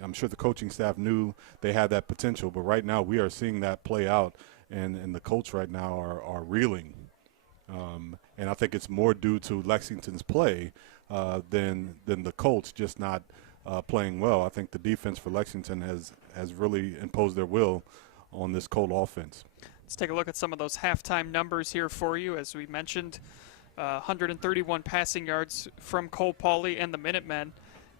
I'm sure the coaching staff knew they had that potential, but right now we are seeing that play out, and the Colts right now are reeling. And I think it's more due to Lexington's play than the Colts just not playing well. I think the defense for Lexington has really imposed their will on this Colt offense. Let's take a look at some of those halftime numbers here for you. As we mentioned, 131 passing yards from Cole Pauly and the Minutemen.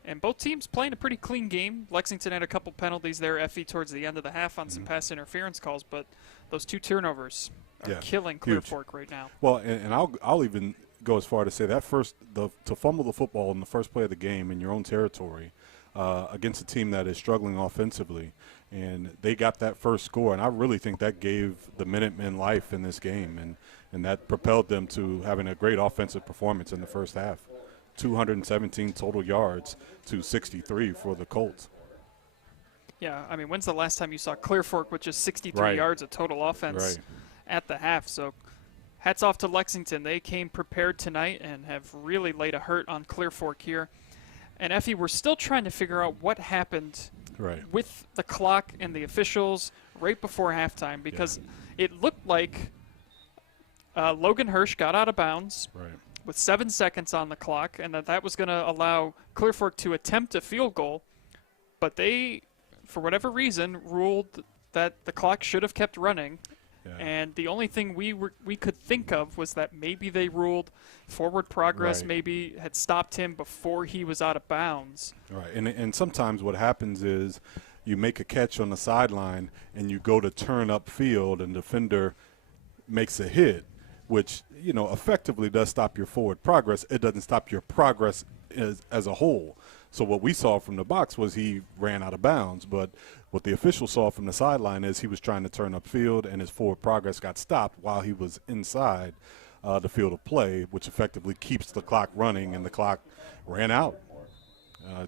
And both teams playing a pretty clean game. Lexington had a couple penalties there, Effie, towards the end of the half on some pass interference calls, but those 2 turnovers are killing Clear Fork right now. Well, and I'll even go as far to say that to fumble the football in the first play of the game in your own territory against a team that is struggling offensively, and they got that first score, and I really think that gave the Minutemen life in this game, and that propelled them to having a great offensive performance in the first half. 217 total yards to 63 for the Colts. Yeah, I mean, when's the last time you saw Clear Fork with just 63 yards of total offense at the half? So hats off to Lexington. They came prepared tonight and have really laid a hurt on Clear Fork here. And Effie, we're still trying to figure out what happened with the clock and the officials right before halftime, because it looked like Logan Hirsch got out of bounds with 7 seconds on the clock, and that was going to allow Clear Fork to attempt a field goal. But they, for whatever reason, ruled that the clock should have kept running. And the only thing we could think of was that maybe they ruled forward progress, maybe had stopped him before he was out of bounds. Right, and sometimes what happens is you make a catch on the sideline and you go to turn up field and the defender makes a hit, which effectively does stop your forward progress. It doesn't stop your progress as a whole. So what we saw from the box was he ran out of bounds, but what the official saw from the sideline is he was trying to turn upfield and his forward progress got stopped while he was inside the field of play, which effectively keeps the clock running, and the clock ran out.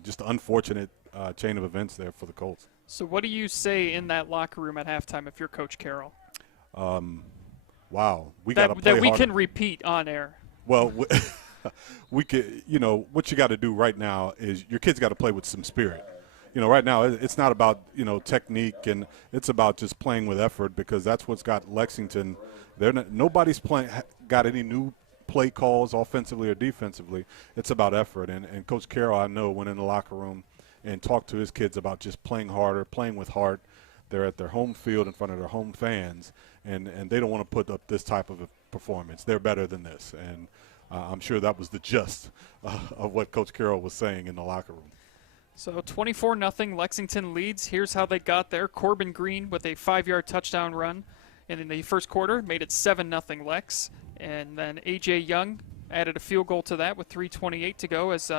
Just an unfortunate chain of events there for the Colts. So what do you say in that locker room at halftime if you're Coach Carroll? Wow, we got to play that we harder. Can repeat on air. Well, we could, what you got to do right now is your kids got to play with some spirit. Right now it's not about, technique, and it's about just playing with effort, because that's what's got Lexington. Nobody's got any new play calls offensively or defensively. It's about effort. And Coach Carroll, I know, went in the locker room and talked to his kids about just playing harder, playing with heart. They're at their home field in front of their home fans, and they don't want to put up this type of a performance. They're better than this. And I'm sure that was the gist of what Coach Carroll was saying in the locker room. So 24-0, Lexington leads. Here's how they got there. Corbin Green with a 5-yard touchdown run in the first quarter made it 7-0 Lex. And then A.J. Young added a field goal to that with 3:28 to go, as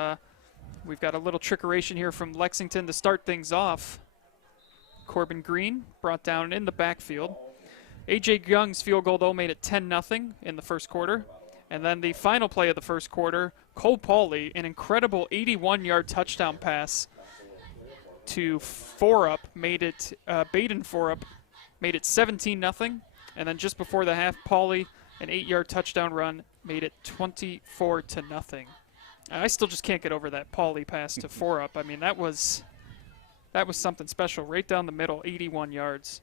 we've got a little trickeration here from Lexington to start things off. Corbin Green brought down in the backfield. A.J. Young's field goal, though, made it 10-0 in the first quarter. And then the final play of the first quarter, Cole Pauly, an incredible 81-yard touchdown pass to Forup, made it Baden Forup, made it 17-0. And then just before the half, Pauly, an 8-yard touchdown run, made it 24-0. I still just can't get over that Pauly pass to 4-up. I mean, that was something special right down the middle, 81 yards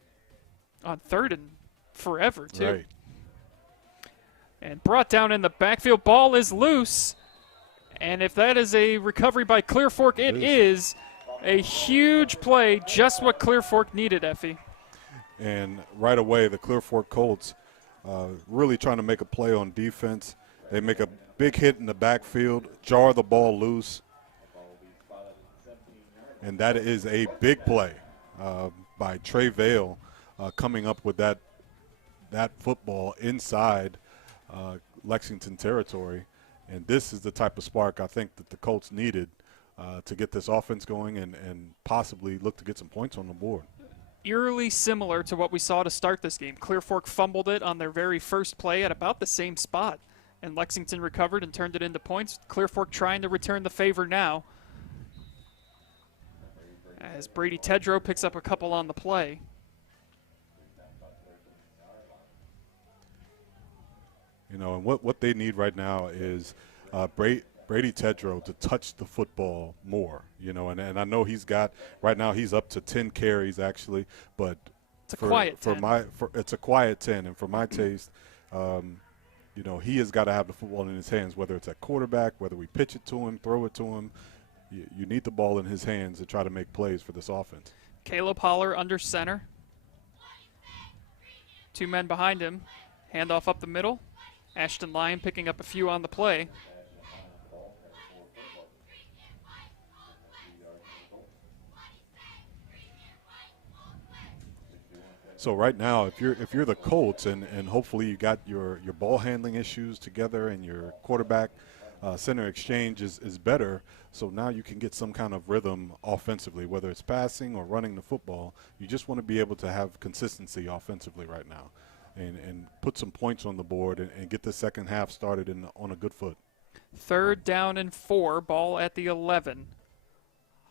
on 3rd and forever, too. Right. And brought down in the backfield. Ball is loose. And if that is a recovery by Clear Fork, it is a huge play, just what Clear Fork needed, Effie. And right away, the Clear Fork Colts really trying to make a play on defense. They make a big hit in the backfield, jar the ball loose. And that is a big play by Trey Vale coming up with that football inside Lexington territory. And this is the type of spark I think that the Colts needed to get this offense going and possibly look to get some points on the board. Eerily similar to what we saw to start this game. Clear Fork fumbled it on their very first play at about the same spot, and Lexington recovered and turned it into points. Clear Fork trying to return the favor now, as Brady Tedrow picks up a couple on the play. You know, and what they need right now is Brady Tedrow to touch the football more, you know, and I know he's got, right now he's up to 10 carries actually, but it's a quiet 10. It's a quiet 10, and for my taste, you know, he has got to have the football in his hands, whether it's at quarterback, whether we pitch it to him, throw it to him. You need the ball in his hands to try to make plays for this offense. Caleb Holler under center. 2 men behind him. Handoff up the middle. Ashton Lyon picking up a few on the play. So right now, if you're the Colts and hopefully you got your ball handling issues together and your quarterback center exchange is better, so now you can get some kind of rhythm offensively, whether it's passing or running the football. You just want to be able to have consistency offensively right now and put some points on the board and get the second half started on a good foot. 3rd down and 4, ball at the 11.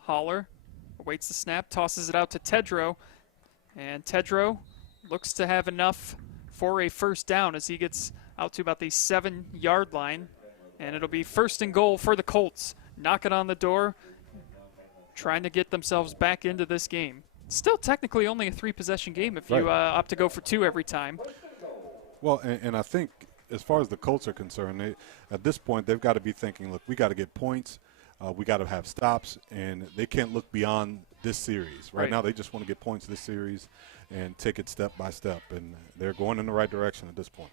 Holler awaits the snap, tosses it out to Tedrow. And Tedrow looks to have enough for a first down as he gets out to about the 7-yard line. And it'll be 1st and goal for the Colts. Knocking on the door, trying to get themselves back into this game. Still technically only a 3-possession game if you opt to go for 2 every time. Well, and I think as far as the Colts are concerned, at this point they've got to be thinking, look, we got to get points. We got to have stops, and they can't look beyond this series. Right now they just want to get points this series and take it step by step, and they're going in the right direction at this point.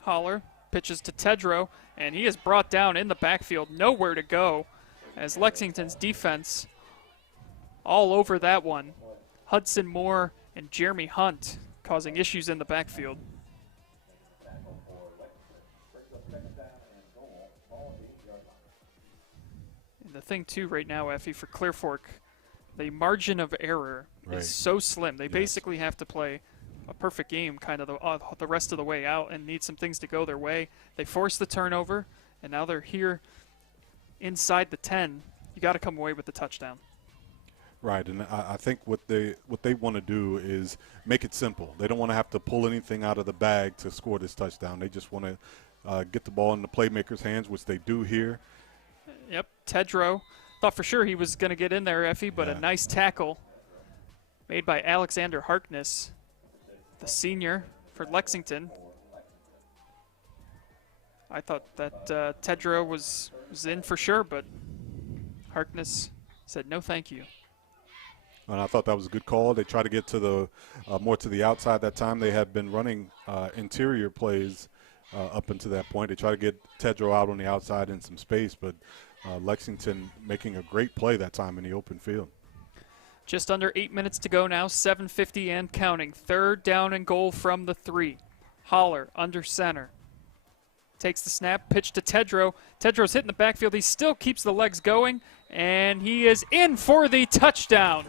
Holler pitches to Tedrow, and he is brought down in the backfield, nowhere to go, as Lexington's defense all over that one. Hudson Moore and Jeremy Hunt causing issues in the backfield. The thing, too, right now, Effie, for Clear Fork, the margin of error is so slim. They basically have to play a perfect game kind of the rest of the way out and need some things to go their way. They forced the turnover, and now they're here inside the 10. You got to come away with the touchdown. Right, and I think what they want to do is make it simple. They don't want to have to pull anything out of the bag to score this touchdown. They just want to get the ball in the playmaker's hands, which they do here. Yep, Tedrow thought for sure he was going to get in there, Effie, but a nice tackle made by Alexander Harkness, the senior for Lexington. I thought that Tedrow was in for sure, but Harkness said no thank you. And I thought that was a good call. They tried to get to the more to the outside that time. They had been running interior plays up until that point. They tried to get Tedrow out on the outside in some space, but Lexington making a great play that time in the open field. Just under 8 minutes to go now, 7:50 and counting. 3rd down and goal from the 3. Holler under center. Takes the snap, pitch to Tedrow. Tedrow's hitting the backfield. He still keeps the legs going, and he is in for the touchdown.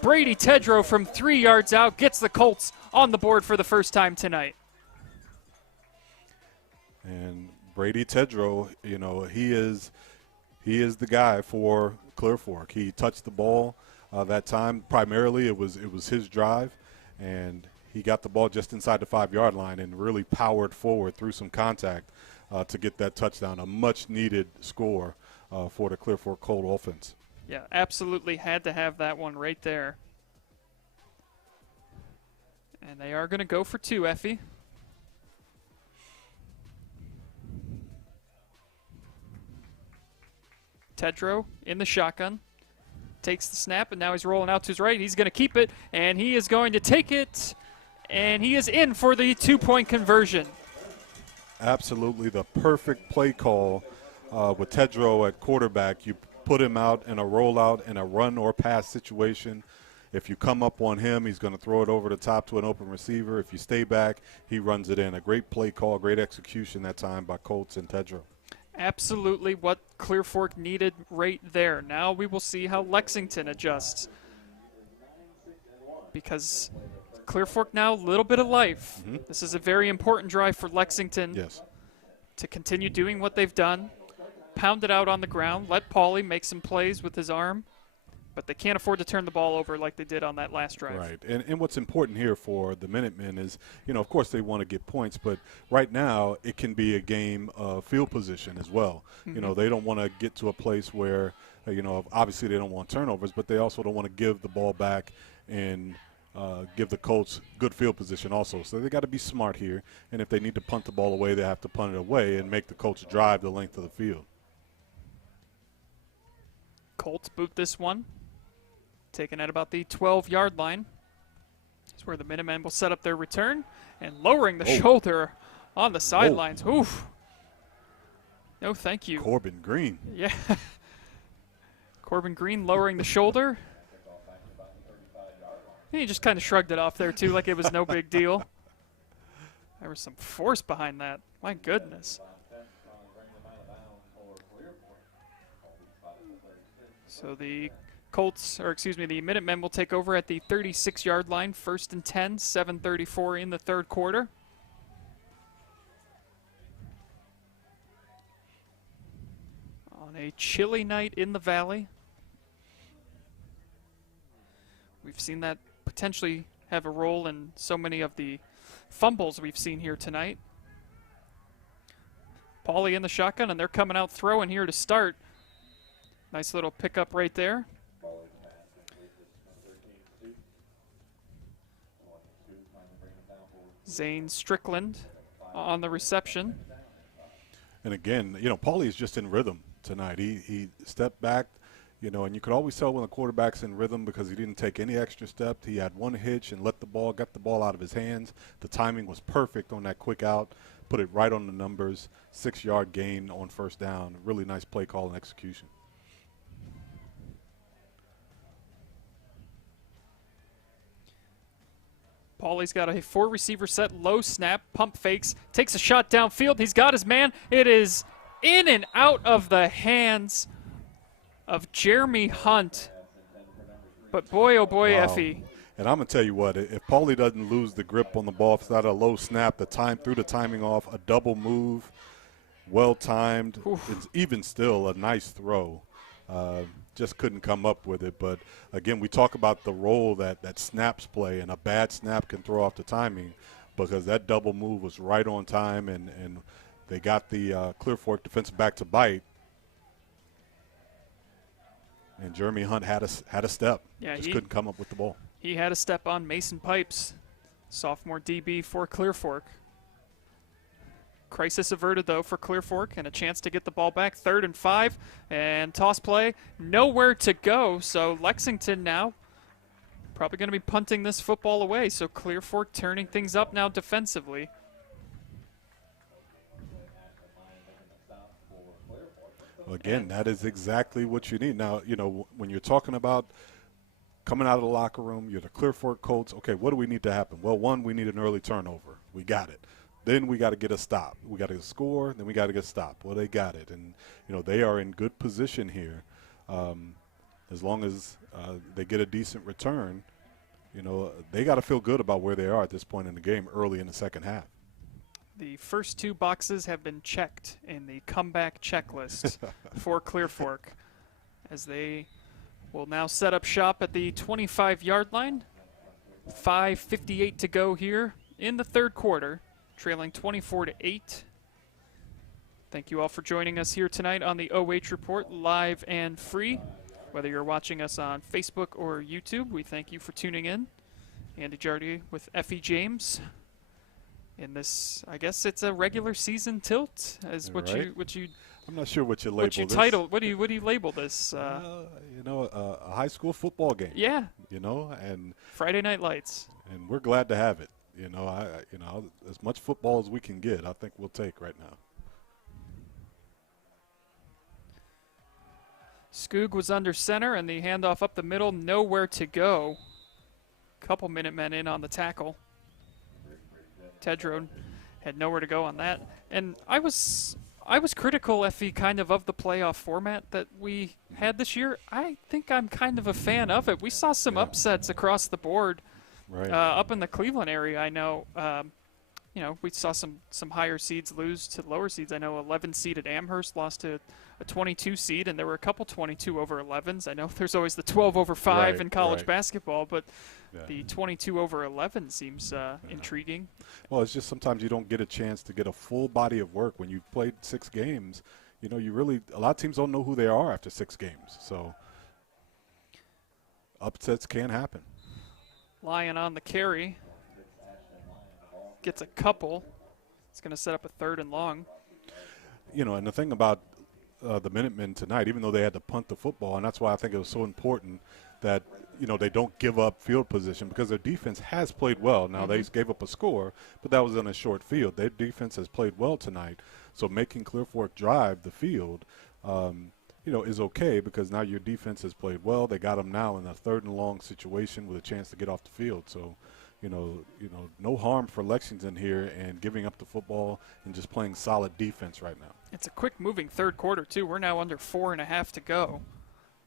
Brady Tedrow from 3 yards out gets the Colts on the board for the first time tonight. And Brady Tedrow, you know, he is the guy for Clear Fork. He touched the ball that time. Primarily, it was his drive, and he got the ball just inside the 5-yard line and really powered forward through some contact to get that touchdown, a much-needed score for the Clear Fork Colt offense. Yeah, absolutely had to have that one right there. And they are going to go for two, Effie. Tedrow in the shotgun. Takes the snap, and now he's rolling out to his right. He's going to keep it, and he is going to take it, and he is in for the two-point conversion. Absolutely the perfect play call with Tedrow at quarterback. You put him out in a rollout in a run or pass situation. If you come up on him, he's going to throw it over the top to an open receiver. If you stay back, he runs it in. A great play call, great execution that time by Colts and Tedrow. Absolutely what Clear Fork needed right there. Now we will see how Lexington adjusts. Because Clear Fork now, a little bit of life. This is a very important drive for Lexington to continue doing what they've done. Pound it out on the ground. Let Pauly make some plays with his arm. But they can't afford to turn the ball over like they did on that last drive. Right, and what's important here for the Minutemen is, of course they want to get points, but right now it can be a game of field position as well. They don't want to get to a place where, obviously they don't want turnovers, but they also don't want to give the ball back and give the Colts good field position also. So they got to be smart here, and if they need to punt the ball away, they have to punt it away and make the Colts drive the length of the field. Colts boot this one. Taken at about the 12-yard line. That's where the Minutemen will set up their return. And lowering the shoulder on the sidelines. Oof. No, thank you. Corbin Green. Yeah. Corbin Green lowering the shoulder. He just kind of shrugged it off there, too, like it was no big deal. There was some force behind that. My goodness. So the the Minutemen will take over at the 36-yard line, 1st and 10, 7:34 in the third quarter. On a chilly night in the Valley. We've seen that potentially have a role in so many of the fumbles we've seen here tonight. Pauly in the shotgun, and they're coming out throwing here to start. Nice little pickup right there. Zane Strickland on the reception. And again, Pauly is just in rhythm tonight. He stepped back, and you could always tell when the quarterback's in rhythm because he didn't take any extra steps. He had one hitch and got the ball out of his hands. The timing was perfect on that quick out. Put it right on the numbers. 6-yard gain on first down. Really nice play call and execution. Pauly's got a 4-receiver set, low snap, pump fakes, takes a shot downfield. He's got his man. It is in and out of the hands of Jeremy Hunt. But boy, oh boy, Effie. And I'm going to tell you what, if Pauly doesn't lose the grip on the ball, if it's not a low snap, threw the timing off, a double move, well-timed, it's even still a nice throw. Just couldn't come up with it. But, again, we talk about the role that snaps play, and a bad snap can throw off the timing because that double move was right on time, and they got the Clear Fork defensive back to bite. And Jeremy Hunt had a step. Yeah, just couldn't come up with the ball. He had a step on Mason Pipes, sophomore DB for Clear Fork. Crisis averted, though, for Clear Fork, and a chance to get the ball back. 3rd and 5, and toss play. Nowhere to go, so Lexington now probably going to be punting this football away. So Clear Fork turning things up now defensively. Well, again, that is exactly what you need. Now, when you're talking about coming out of the locker room, you're the Clear Fork Colts. Okay, what do we need to happen? Well, one, we need an early turnover. We got it. Then we got to get a stop. We got to score, then we got to get a stop. Well, they got it. And, they are in good position here. As long as they get a decent return, they got to feel good about where they are at this point in the game early in the second half. The first 2 boxes have been checked in the comeback checklist for Clear Fork as they will now set up shop at the 25-yard line. 5:58 to go here in the third quarter. Trailing 24-8. Thank you all for joining us here tonight on the OH Report, live and free. Whether you're watching us on Facebook or YouTube, we thank you for tuning in. Andy Jardy with Effie James. In this, I guess it's a regular season tilt, as what you. I'm not sure what you label what you this. title. What do you label this? A high school football game. Yeah. And Friday Night Lights. And we're glad to have it. As much football as we can get, I think we'll take right now. Skoog was under center, and the handoff up the middle, nowhere to go. Couple Minutemen in on the tackle. Tedrow had nowhere to go on that. And I was critical, Effie, kind of the playoff format that we had this year. I think I'm kind of a fan of it. We saw some upsets across the board up in the Cleveland area. I know, we saw some higher seeds lose to lower seeds. I know 11 seed at Amherst lost to a 22 seed, and there were a couple 22 over 11s. I know there's always the 12 over 5 in college basketball, but the 22 over 11 seems intriguing. Well, it's just sometimes you don't get a chance to get a full body of work when you've played 6 games. A lot of teams don't know who they are after 6 games. So upsets can happen. Lyon on the carry. Gets a couple. It's going to set up a 3rd and long. And the thing about the Minutemen tonight, even though they had to punt the football, and that's why I think it was so important that they don't give up field position, because their defense has played well. Now they gave up a score, but that was in a short field. Their defense has played well tonight, so making Clear Fork drive the field, is okay, because now your defense has played well. They got them now in a 3rd and long situation with a chance to get off the field. So, no harm for Lexington here and giving up the football and just playing solid defense right now. It's a quick-moving 3rd quarter too. We're now under 4.5 to go.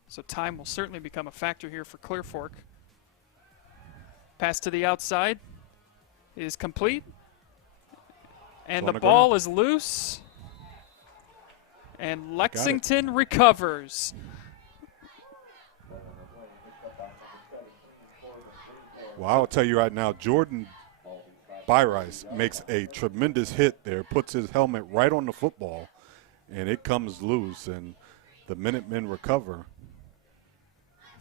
So time will certainly become a factor here for Clear Fork. Pass to the outside is complete. And the ball is loose. And Lexington recovers. Well, I'll tell you right now, Jordan Byrice makes a tremendous hit there, puts his helmet right on the football, and it comes loose, and the Minutemen recover.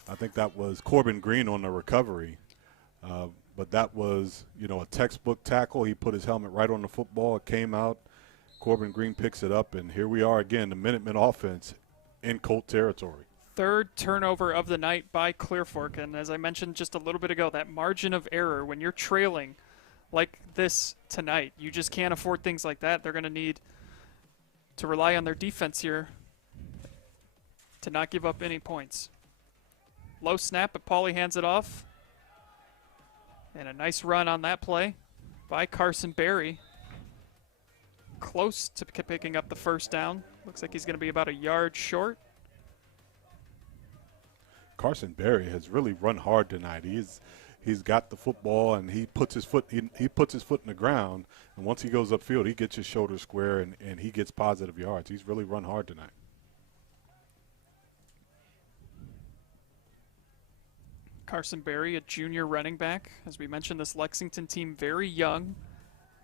I think that was Corbin Green on the recovery. But that was, a textbook tackle. He put his helmet right on the football. It came out. Corbin Green picks it up, and here we are again, the Minutemen offense in Colt territory. 3rd turnover of the night by Clear Fork. And as I mentioned just a little bit ago, that margin of error, when you're trailing like this tonight, you just can't afford things like that. They're going to need to rely on their defense here to not give up any points. Low snap, but Pauly hands it off. And a nice run on that play by Carson Berry. Close to picking up the 1st down. Looks like he's going to be about a yard short. Carson Berry has really run hard tonight. He's got the football, and he puts his foot in the ground, and once he goes upfield, he gets his shoulder square, and he gets positive yards. He's really run hard tonight. Carson Berry, a junior running back. As we mentioned, this Lexington team very young,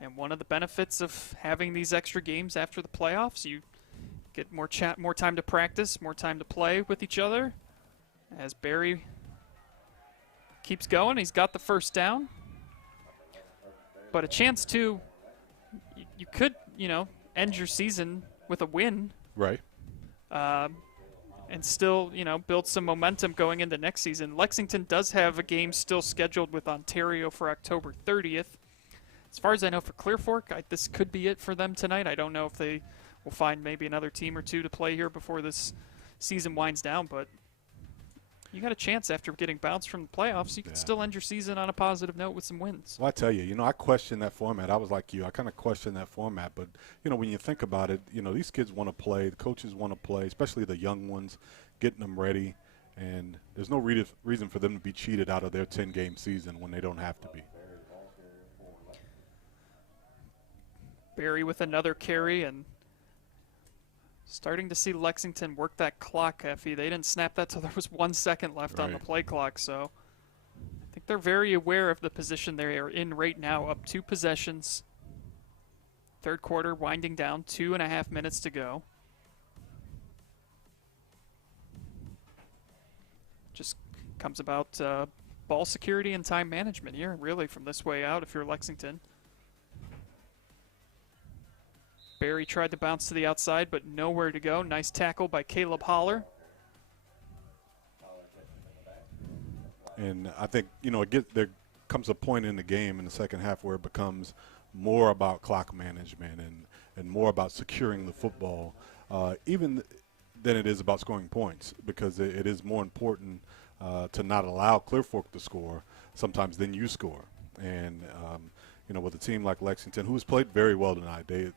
and one of the benefits of having these extra games after the playoffs, you get more time to practice, more time to play with each other. As Berry keeps going, he's got the 1st down. But a chance to, you could, end your season with a win. Right. And still, build some momentum going into next season. Lexington does have a game still scheduled with Ontario for October 30th. As far as I know for Clear Fork, this could be it for them tonight. I don't know if they will find maybe another team or two to play here before this season winds down, but you got a chance after getting bounced from the playoffs. You can still end your season on a positive note with some wins. Well, I tell you, I question that format. I was like you. I kind of question that format. But, when you think about it, these kids want to play. The coaches want to play, especially the young ones, getting them ready. And there's no reason for them to be cheated out of their 10-game season when they don't have to be. Berry with another carry, and starting to see Lexington work that clock, Effie. They didn't snap that till there was 1 second left on the play clock, so I think they're very aware of the position they are in right now, up 2 possessions. Third quarter winding down, 2.5 minutes to go. Just comes about ball security and time management here, really, from this way out if you're Lexington. Barry tried to bounce to the outside, but nowhere to go. Nice tackle by Caleb Holler. And I think, there comes a point in the game in the second half where it becomes more about clock management and more about securing the football, even than it is about scoring points, because it is more important to not allow Clear Fork to score sometimes than you score. And, with a team like Lexington, who's played very well tonight, they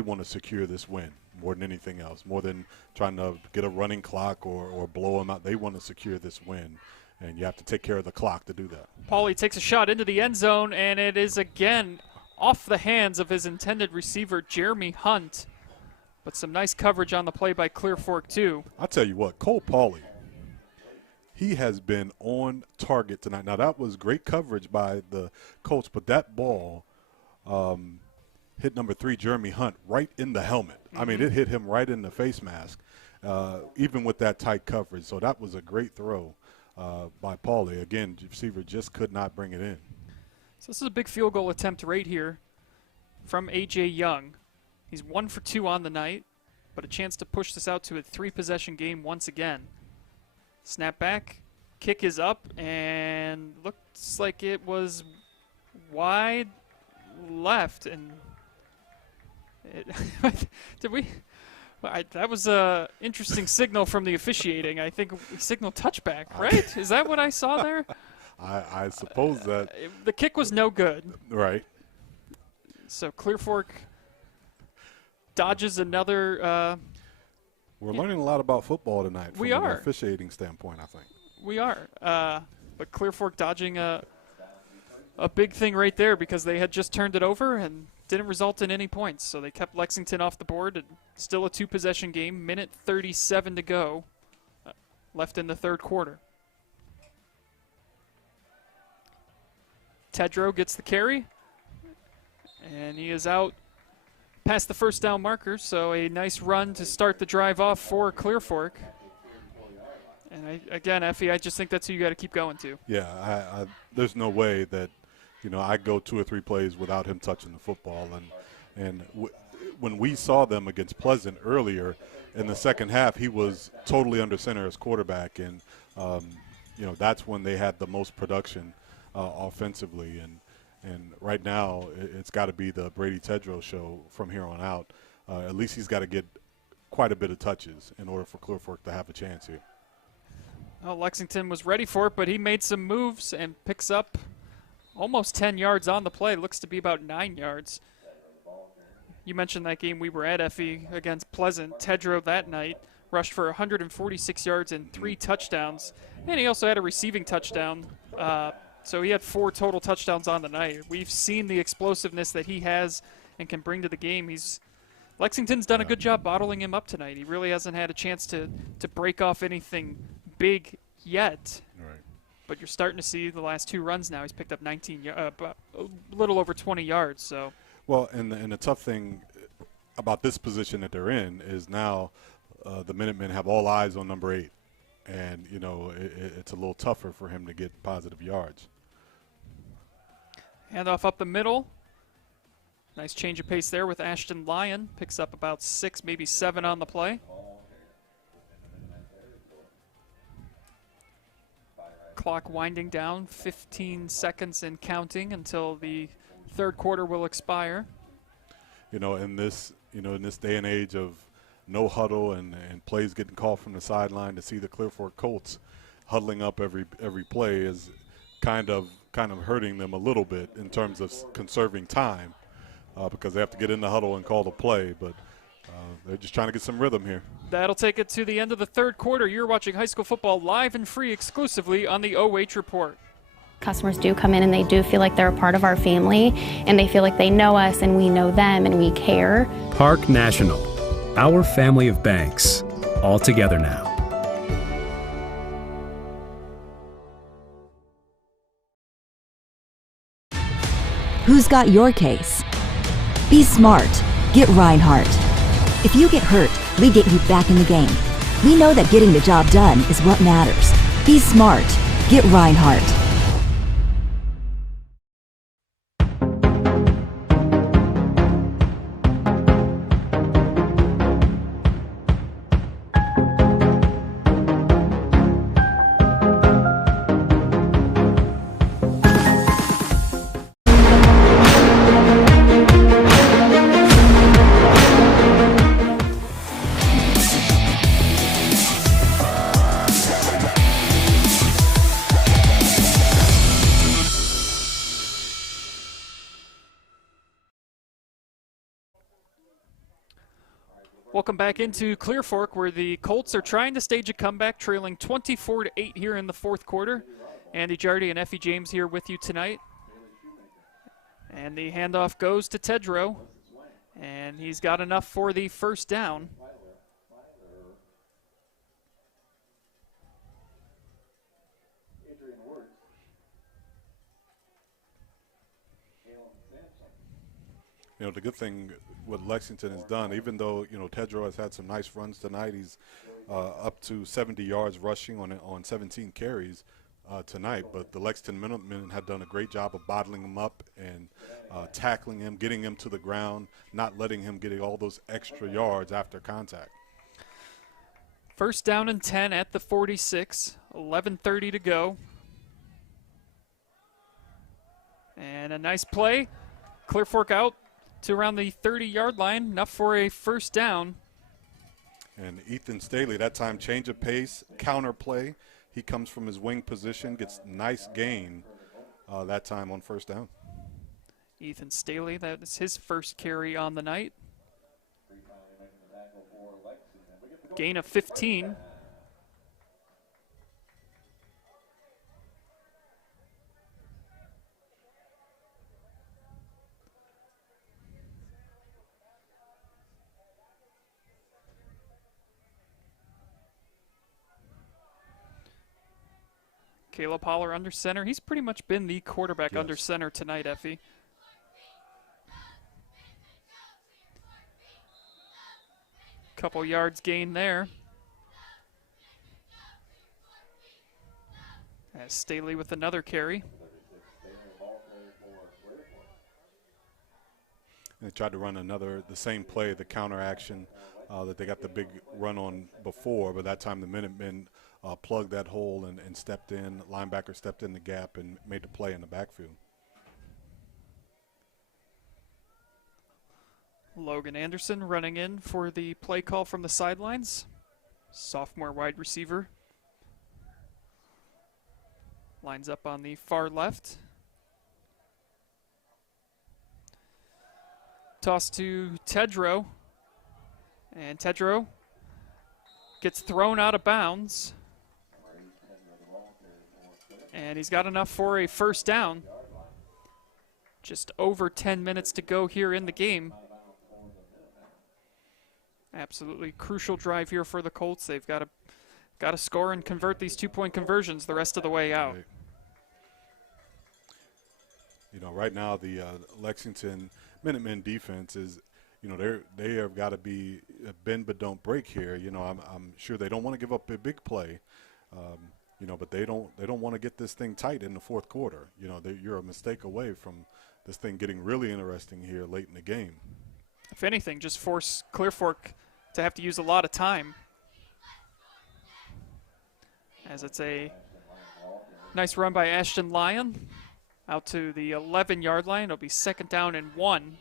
want to secure this win more than anything else, more than trying to get a running clock or blow them out. They want to secure this win, and you have to take care of the clock to do that. Pauly takes a shot into the end zone, and it is again off the hands of his intended receiver, Jeremy Hunt. But some nice coverage on the play by Clear Fork, too. I'll tell you what, Colt Pauly, he has been on target tonight. Now, that was great coverage by the Colts, but that ball hit number 3, Jeremy Hunt, right in the helmet. I mean, it hit him right in the face mask, even with that tight coverage. So that was a great throw by Pauly. Again, the receiver just could not bring it in. So this is a big field goal attempt right here from A.J. Young. He's 1 for 2 on the night, but a chance to push this out to a 3-possession game once again. Snap back, kick is up, and looks like it was wide left. And that was a interesting signal from the officiating. I think we signaled touchback, right? Is that what I saw there? I suppose that. The kick was no good. Right. So Clear Fork dodges another. We're learning a lot about football tonight from an officiating standpoint, I think. We are. But Clear Fork dodging a big thing right there because they had just turned it over and didn't result in any points. So they kept Lexington off the board. And still a 2-possession game. Minute 37 to go left in the third quarter. Tedrow gets the carry. And he is out past the first down marker, so a nice run to start the drive off for Clear Fork. And again, Effie, I just think that's who you got to keep going to. Yeah, there's no way that, I go 2 or 3 plays without him touching the football. And when we saw them against Pleasant earlier in the second half, he was totally under center as quarterback, and that's when they had the most production offensively. And right now, it's got to be the Brady Tedrow show from here on out. At least he's got to get quite a bit of touches in order for Clear Fork to have a chance here. Well, Lexington was ready for it, but he made some moves and picks up almost 10 yards on the play. Looks to be about 9 yards. You mentioned that game we were at, Effie, against Pleasant. Tedrow that night rushed for 146 yards and 3 touchdowns. And he also had a receiving touchdown. So he had 4 total touchdowns on the night. We've seen the explosiveness that he has and can bring to the game. Lexington's done a good job bottling him up tonight. He really hasn't had a chance to break off anything big yet. Right. But you're starting to see the last 2 runs now. He's picked up a little over 20 yards. So. Well, and the tough thing about this position that they're in is now the Minutemen have all eyes on number 8. And, it's a little tougher for him to get positive yards. Handoff up the middle. Nice change of pace there with Ashton Lyon. Picks up about 6, maybe 7 on the play. Clock winding down, 15 seconds and counting until the third quarter will expire. In this day and age of no huddle and plays getting called from the sideline, to see the Clear Fork Colts huddling up every play is kind of hurting them a little bit in terms of conserving time because they have to get in the huddle and call the play, but they're just trying to get some rhythm here. That'll take it to the end of the third quarter. You're watching high school football live and free exclusively on the OH Report. Customers do come in and they do feel like they're a part of our family, and they feel like they know us and we know them and we care. Park National, our family of banks, all together now. Who's got your case? Be smart. Get Reinhardt. If you get hurt, we get you back in the game. We know that getting the job done is what matters. Be smart. Get Reinhardt. Welcome back into Clear Fork, where the Colts are trying to stage a comeback, trailing 24-8 here in the fourth quarter. Andy Jardy and Effie James here with you tonight. And the handoff goes to Tedrow, and he's got enough for the first down. You know, the good thing what Lexington has done, even though, you know, Tedrow has had some nice runs tonight, he's up to 70 yards rushing on 17 carries tonight, but the Lexington Minutemen have done a great job of bottling him up and tackling him, getting him to the ground, not letting him get all those extra yards after contact. First down and 10 at the 46, 11:30 to go. And a nice play. Clear Fork out to around the 30-yard line, enough for a first down. And Ethan Staley, that time change of pace, counter play. He comes from his wing position, gets nice gain that time on first down. Ethan Staley, that is his first carry on the night. Gain of 15. Caleb Holler under center. He's pretty much been the quarterback under center tonight, Effie. Couple yards gained there. As Staley with another carry. They tried to run the same play, the counter action that they got the big run on before, but that time the Minutemen plugged that hole and stepped in. Linebacker stepped in the gap and made the play in the backfield. Logan Anderson running in for the play call from the sidelines. Sophomore wide receiver. Lines up on the far left. Toss to Tedrow. And Tedrow gets thrown out of bounds. And he's got enough for a first down. Just over 10 minutes to go here in the game. Absolutely crucial drive here for the Colts. They've got to score and convert these two-point conversions the rest of the way out. Right. You know, right now the Lexington Minutemen defense is, you know, they have got to be bend but don't break here. You know, I'm sure they don't want to give up a big play. You know, but they don't want to get this thing tight in the fourth quarter. You know, you're a mistake away from this thing getting really interesting here late in the game. If anything, just force Clear Fork to have to use a lot of time. As it's a nice run by Ashton Lyon out to the 11-yard line. It'll be second down and 1.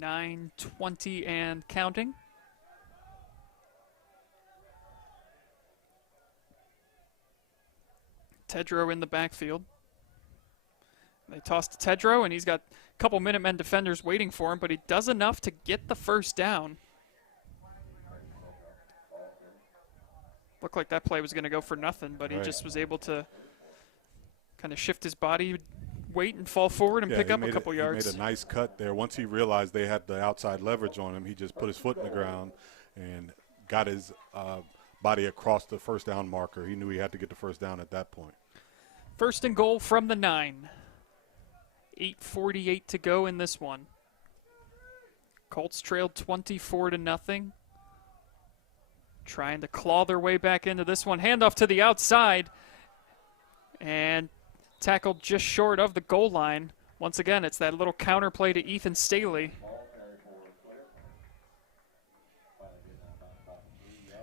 .9:20 and counting. Tedrow in the backfield. They toss to Tedrow, and he's got a couple Minutemen defenders waiting for him, but he does enough to get the first down. Looked like that play was going to go for nothing, but he just was able to kind of shift his body weight and fall forward and pick up a couple yards. He made a nice cut there. Once he realized they had the outside leverage on him, he just put his foot in the ground and got his body across the first down marker. He knew he had to get the first down at that point. First and goal from the 9. 8:48 to go in this one. Colts trailed 24-0. Trying to claw their way back into this one. Handoff to the outside. And tackled just short of the goal line. Once again, it's that little counter play to Ethan Staley.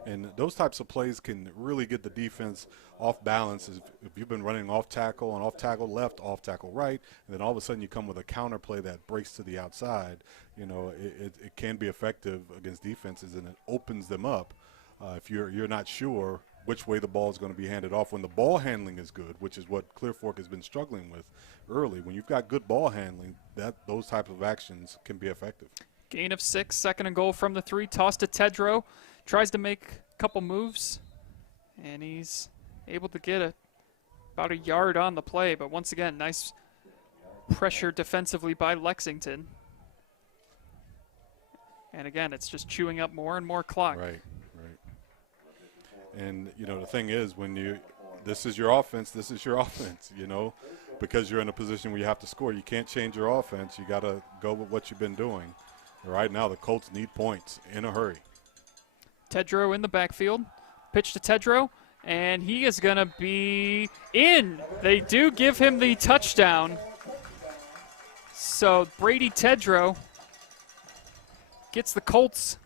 And those types of plays can really get the defense off balance. If you've been running off tackle and off tackle left, off tackle right, and then all of a sudden you come with a counter play that breaks to the outside, you know, it can be effective against defenses, and it opens them up if you're not sure which way the ball is going to be handed off. When the ball handling is good, which is what Clear Fork has been struggling with early, when you've got good ball handling, those types of actions can be effective. Gain of 6, second and goal from the 3. Toss to Tedrow. Tries to make a couple moves, and he's able to get about a yard on the play. But once again, nice pressure defensively by Lexington. And again, it's just chewing up more and more clock. Right. And, you know, the thing is, this is your offense, you know, because you're in a position where you have to score. You can't change your offense. You got to go with what you've been doing. Right now, the Colts need points in a hurry. Tedrow in the backfield. Pitch to Tedrow, and he is going to be in. They do give him the touchdown. So Brady Tedrow gets the Colts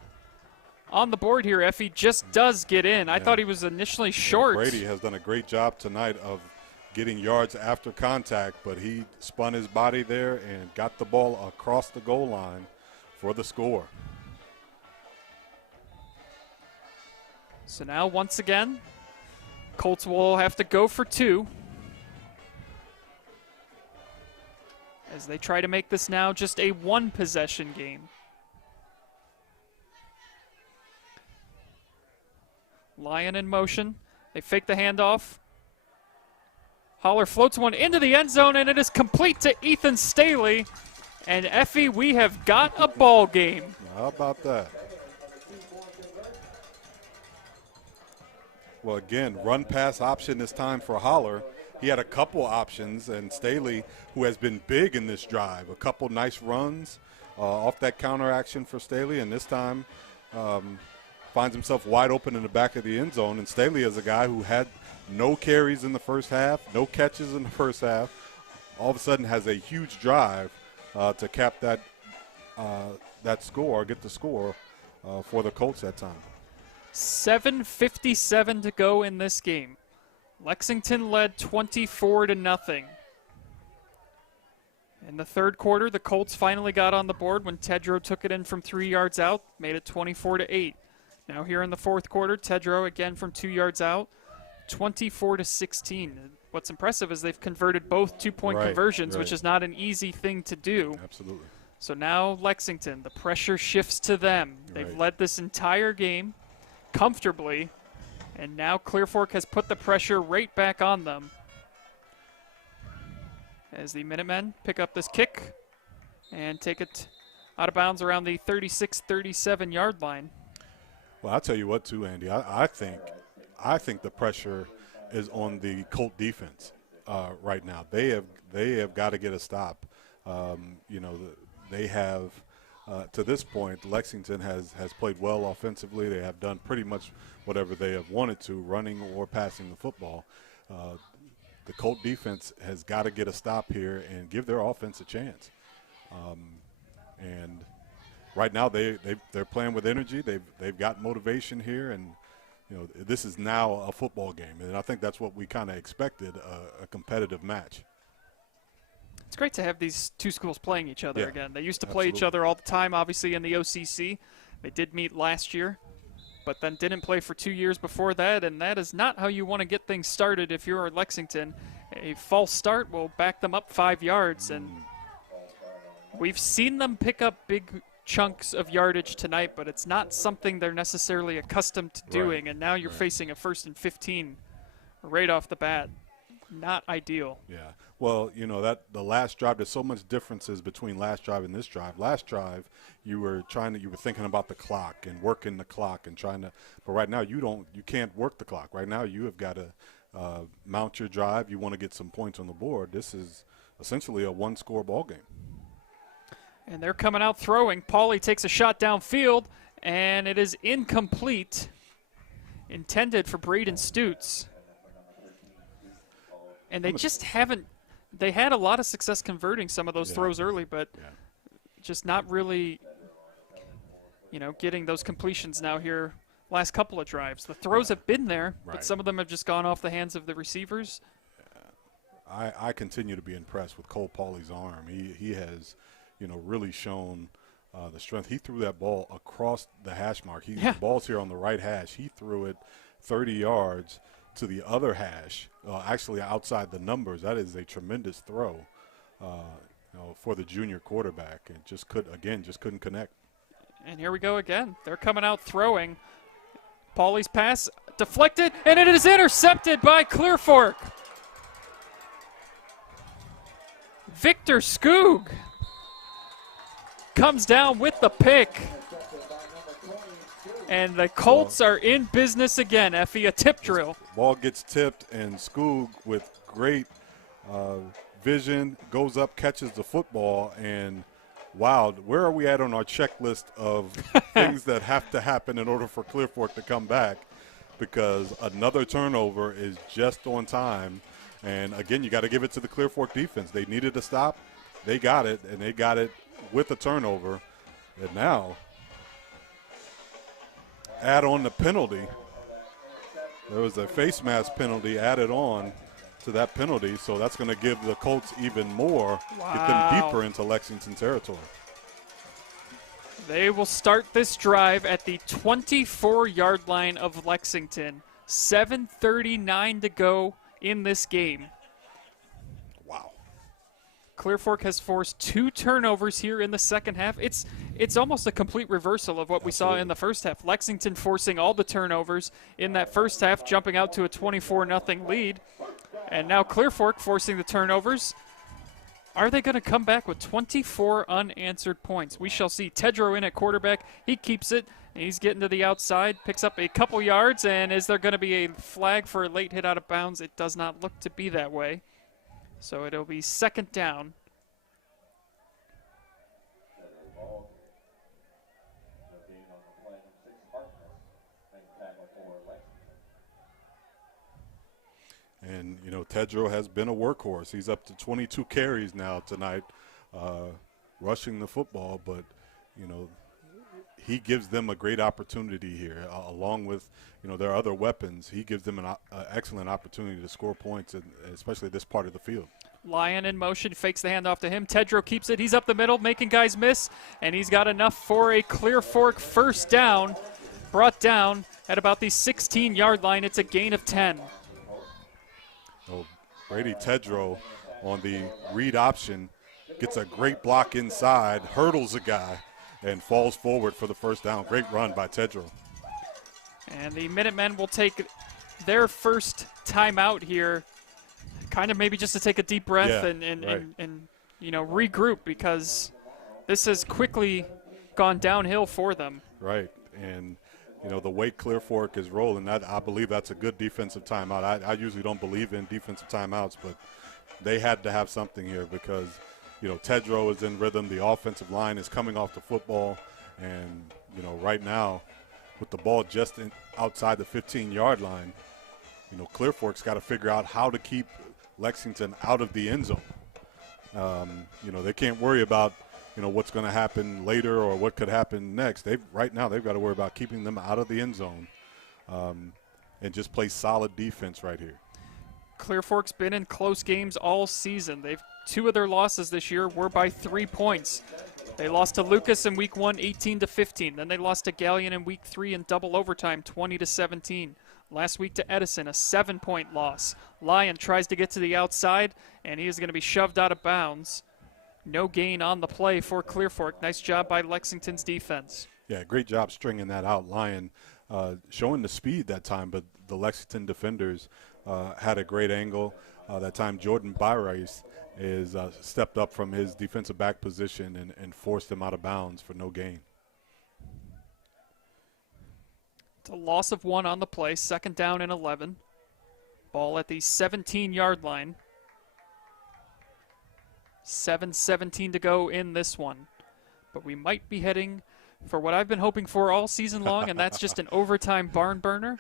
on the board here. Effie just does get in. I thought he was initially short. Brady has done a great job tonight of getting yards after contact, but he spun his body there and got the ball across the goal line for the score. So now, once again, Colts will have to go for 2 as they try to make this now just a 1-possession game. Lyon in motion. They fake the handoff. Holler floats one into the end zone, and it is complete to Ethan Staley. And Effie, we have got a ball game. How about that? Well, again, run-pass option this time for Holler. He had a couple options, and Staley, who has been big in this drive, a couple nice runs off that counter action for Staley, and this time finds himself wide open in the back of the end zone. And Staley is a guy who had no carries in the first half, no catches in the first half. All of a sudden has a huge drive to cap that score, get the score for the Colts that time. 7:57 to go in this game. Lexington led 24-0. In the third quarter, the Colts finally got on the board when Tedrow took it in from 3 yards out, made it 24-8. Now here in the fourth quarter, Tedrow again from 2 yards out, 24-16. What's impressive is they've converted both two-point conversions, which is not an easy thing to do. Absolutely. So now Lexington, the pressure shifts to them. They've led this entire game comfortably, and now Clear Fork has put the pressure right back on them as the Minutemen pick up this kick and take it out of bounds around the 36-37 yard line. Well, I'll tell you what, too, Andy. I think the pressure is on the Colt defense right now. They have got to get a stop. They have. To this point, Lexington has played well offensively. They have done pretty much whatever they have wanted to, running or passing the football. The Colt defense has got to get a stop here and give their offense a chance. And right now they're playing with energy. They've got motivation here, and this is now a football game. And I think that's what we kind of expected, a competitive match. It's great to have these two schools playing each other again. They used to play each other all the time, obviously, in the OCC. They did meet last year, but then didn't play for 2 years before that, and that is not how you want to get things started if you're Lexington. A false start will back them up 5 yards, and we've seen them pick up big chunks of yardage tonight, but it's not something they're necessarily accustomed to doing, and now you're facing a 1st and 15 right off the bat. Not ideal. Yeah. Well, that the last drive, there's so much differences between last drive and this drive. Last drive, you were thinking about the clock and working the clock and but right now you can't work the clock. Right now you have got to mount your drive. You want to get some points on the board. This is essentially a one-score ball game. And they're coming out throwing. Pauly takes a shot downfield, and it is incomplete. Intended for Braden Stutes. And they just haven't – they had a lot of success converting some of those throws early, but just not really, getting those completions now here last couple of drives. The throws have been there, but some of them have just gone off the hands of the receivers. I continue to be impressed with Cole Pauly's arm. He has, really shown the strength. He threw that ball across the hash mark. The ball's here on the right hash. He threw it 30 yards to the other hash, actually outside the numbers. That is a tremendous throw for the junior quarterback. And just couldn't connect. And here we go again. They're coming out throwing. Pauly's pass deflected, and it is intercepted by Clear Fork. Victor Skoog comes down with the pick. And the Colts are in business again, Effie, a tip drill. Ball gets tipped, and Skoog, with great vision, goes up, catches the football, and wow, where are we at on our checklist of things that have to happen in order for Clear Fork to come back? Because another turnover is just on time. And, again, you got to give it to the Clear Fork defense. They needed a stop. They got it, and they got it with a turnover. And now add on the penalty. There was a face mask penalty added on to that penalty, so that's going to give the Colts even more, get them deeper into Lexington territory. They will start this drive at the 24-yard line of Lexington. 7:39 to go in this game. Wow. Clear Fork has forced 2 turnovers here in the second half. It's almost a complete reversal of what we saw in the first half. Lexington forcing all the turnovers in that first half, jumping out to a 24-0 lead. And now Clear Fork forcing the turnovers. Are they going to come back with 24 unanswered points? We shall see. Tedrow in at quarterback. He keeps it. He's getting to the outside, picks up a couple yards, and is there going to be a flag for a late hit out of bounds? It does not look to be that way. So it'll be second down. And, Tedrow has been a workhorse. He's up to 22 carries now tonight, rushing the football. But, he gives them a great opportunity here, along with, their other weapons. He gives them an excellent opportunity to score points, especially this part of the field. Lyon in motion, fakes the handoff to him. Tedrow keeps it. He's up the middle, making guys miss, and he's got enough for a Clear Fork first down, brought down at about the 16-yard line. It's a gain of 10. Oh, Brady Tedrow on the read option gets a great block inside, hurdles a guy, and falls forward for the first down. Great run by Tedrow. And the Minutemen will take their first timeout here, kind of maybe just to take a deep breath and regroup, because this has quickly gone downhill for them. Right, and the way Clear Fork is rolling, I believe that's a good defensive timeout. I usually don't believe in defensive timeouts, but they had to have something here because, Tedrow is in rhythm. The offensive line is coming off the football. And, right now, with the ball just outside the 15-yard line, Clear Fork's got to figure out how to keep Lexington out of the end zone. They can't worry about what's going to happen later or what could happen next. Right now they've got to worry about keeping them out of the end zone and just play solid defense right here. Clear Fork's been in close games all season. 2 of their losses this year were by 3 points. They lost to Lucas in week 1, 18-15. Then they lost to Galleon in week 3 in double overtime, 20-17. Last week to Edison, a 7-point loss. Lyon tries to get to the outside, and he is going to be shoved out of bounds. No gain on the play for Clear Fork. Nice job by Lexington's defense. Yeah, great job stringing that out. Lyon showing the speed that time, but the Lexington defenders had a great angle. That time Jordan Byrice is stepped up from his defensive back position and forced him out of bounds for no gain. It's a loss of 1 on the play, second down and 11. Ball at the 17-yard line. 7:17 to go in this one. But we might be heading for what I've been hoping for all season long, and that's just an overtime barn burner.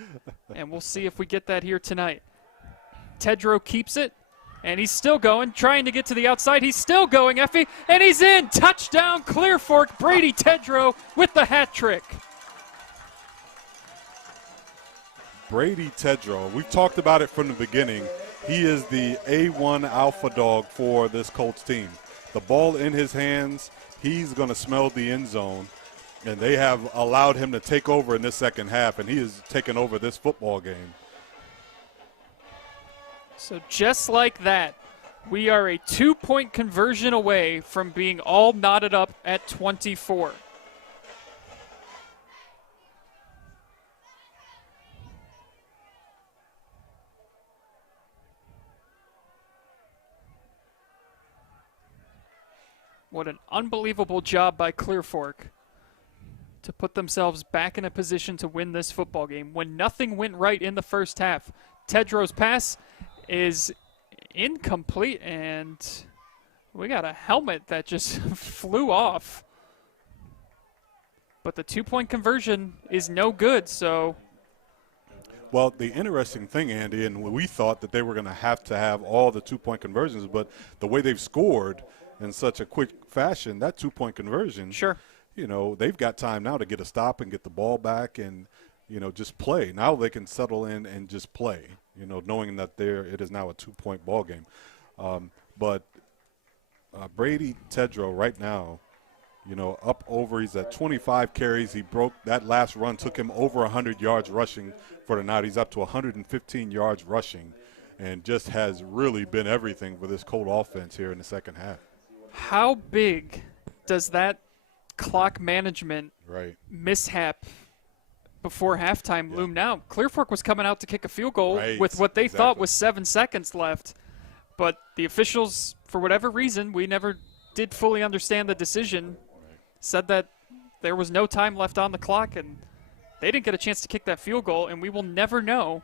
And we'll see if we get that here tonight. Tedrow keeps it, and he's still going, trying to get to the outside. He's still going, Effie, and he's in. Touchdown, Clear Fork. Brady Tedrow with the hat trick. Brady Tedrow, we've talked about it from the beginning. He is the A1 alpha dog for this Colts team. The ball in his hands, he's going to smell the end zone, and they have allowed him to take over in this second half, and he has taken over this football game. So just like that, we are a 2-point conversion away from being all knotted up at 24. What an unbelievable job by Clear Fork to put themselves back in a position to win this football game when nothing went right in the first half. Tedrow's pass is incomplete, and we got a helmet that just flew off. But the 2-point conversion is no good, so. Well, the interesting thing, Andy, and we thought that they were going to have all the 2-point conversions, but the way they've scored in such a quick fashion, that 2-point conversion, sure, you know, they've got time now to get a stop and get the ball back and, you know, just play. Now they can settle in and just play, you know, knowing that it is now a 2-point ball game. But Brady Tedrow right now, you know, up over, he's at 25 carries. He broke that last run, took him over 100 yards rushing for the night. He's up to 115 yards rushing and just has really been everything for this Colt offense here in the second half. How big does that clock management mishap before halftime loom now? Clear Fork was coming out to kick a field goal with what they thought was 7 seconds left, but the officials, for whatever reason, we never did fully understand the decision, said that there was no time left on the clock, and they didn't get a chance to kick that field goal, and we will never know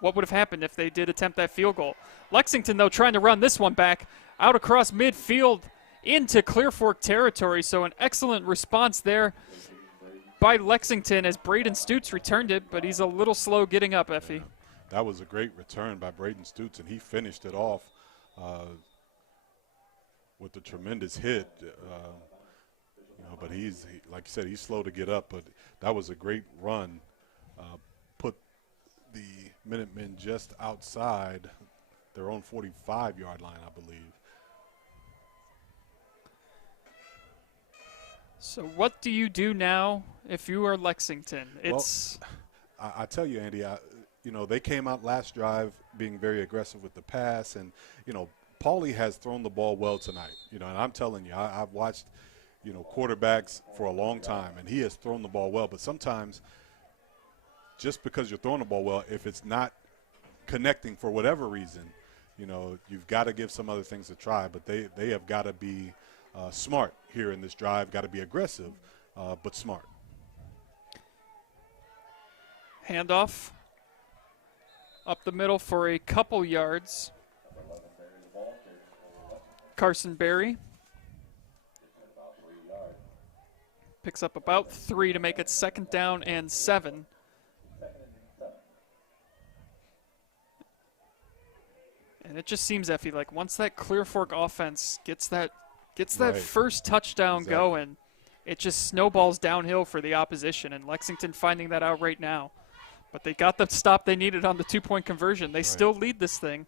what would have happened if they did attempt that field goal. Lexington, though, trying to run this one back out across midfield into Clear Fork territory, so an excellent response there by Lexington as Braden Stutes returned it, but he's a little slow getting up, Effie. That was a great return by Braden Stutes, and he finished it off with a tremendous hit. You know, but like you said, he's slow to get up, but that was a great run. Put the Minutemen just outside their own 45-yard line, I believe. So what do you do now if you are Lexington? It's I tell you, Andy, you know, they came out last drive being very aggressive with the pass, and, you know, Paulie has thrown the ball well tonight. You know, and I'm telling you, I've watched, you know, quarterbacks for a long time, and he has thrown the ball well. But sometimes just because you're throwing the ball well, if it's not connecting for whatever reason, you know, you've got to give some other things a try. But they have got to be smart here in this drive, got to be aggressive, but smart. Handoff up the middle for a couple yards. Carson Berry picks up about 3 to make it 2nd down and 7. And it just seems, Effie, like once that Clear Fork offense gets that first touchdown going, it just snowballs downhill for the opposition, and Lexington finding that out right now. But they got the stop they needed on the 2-point conversion. They still lead this thing.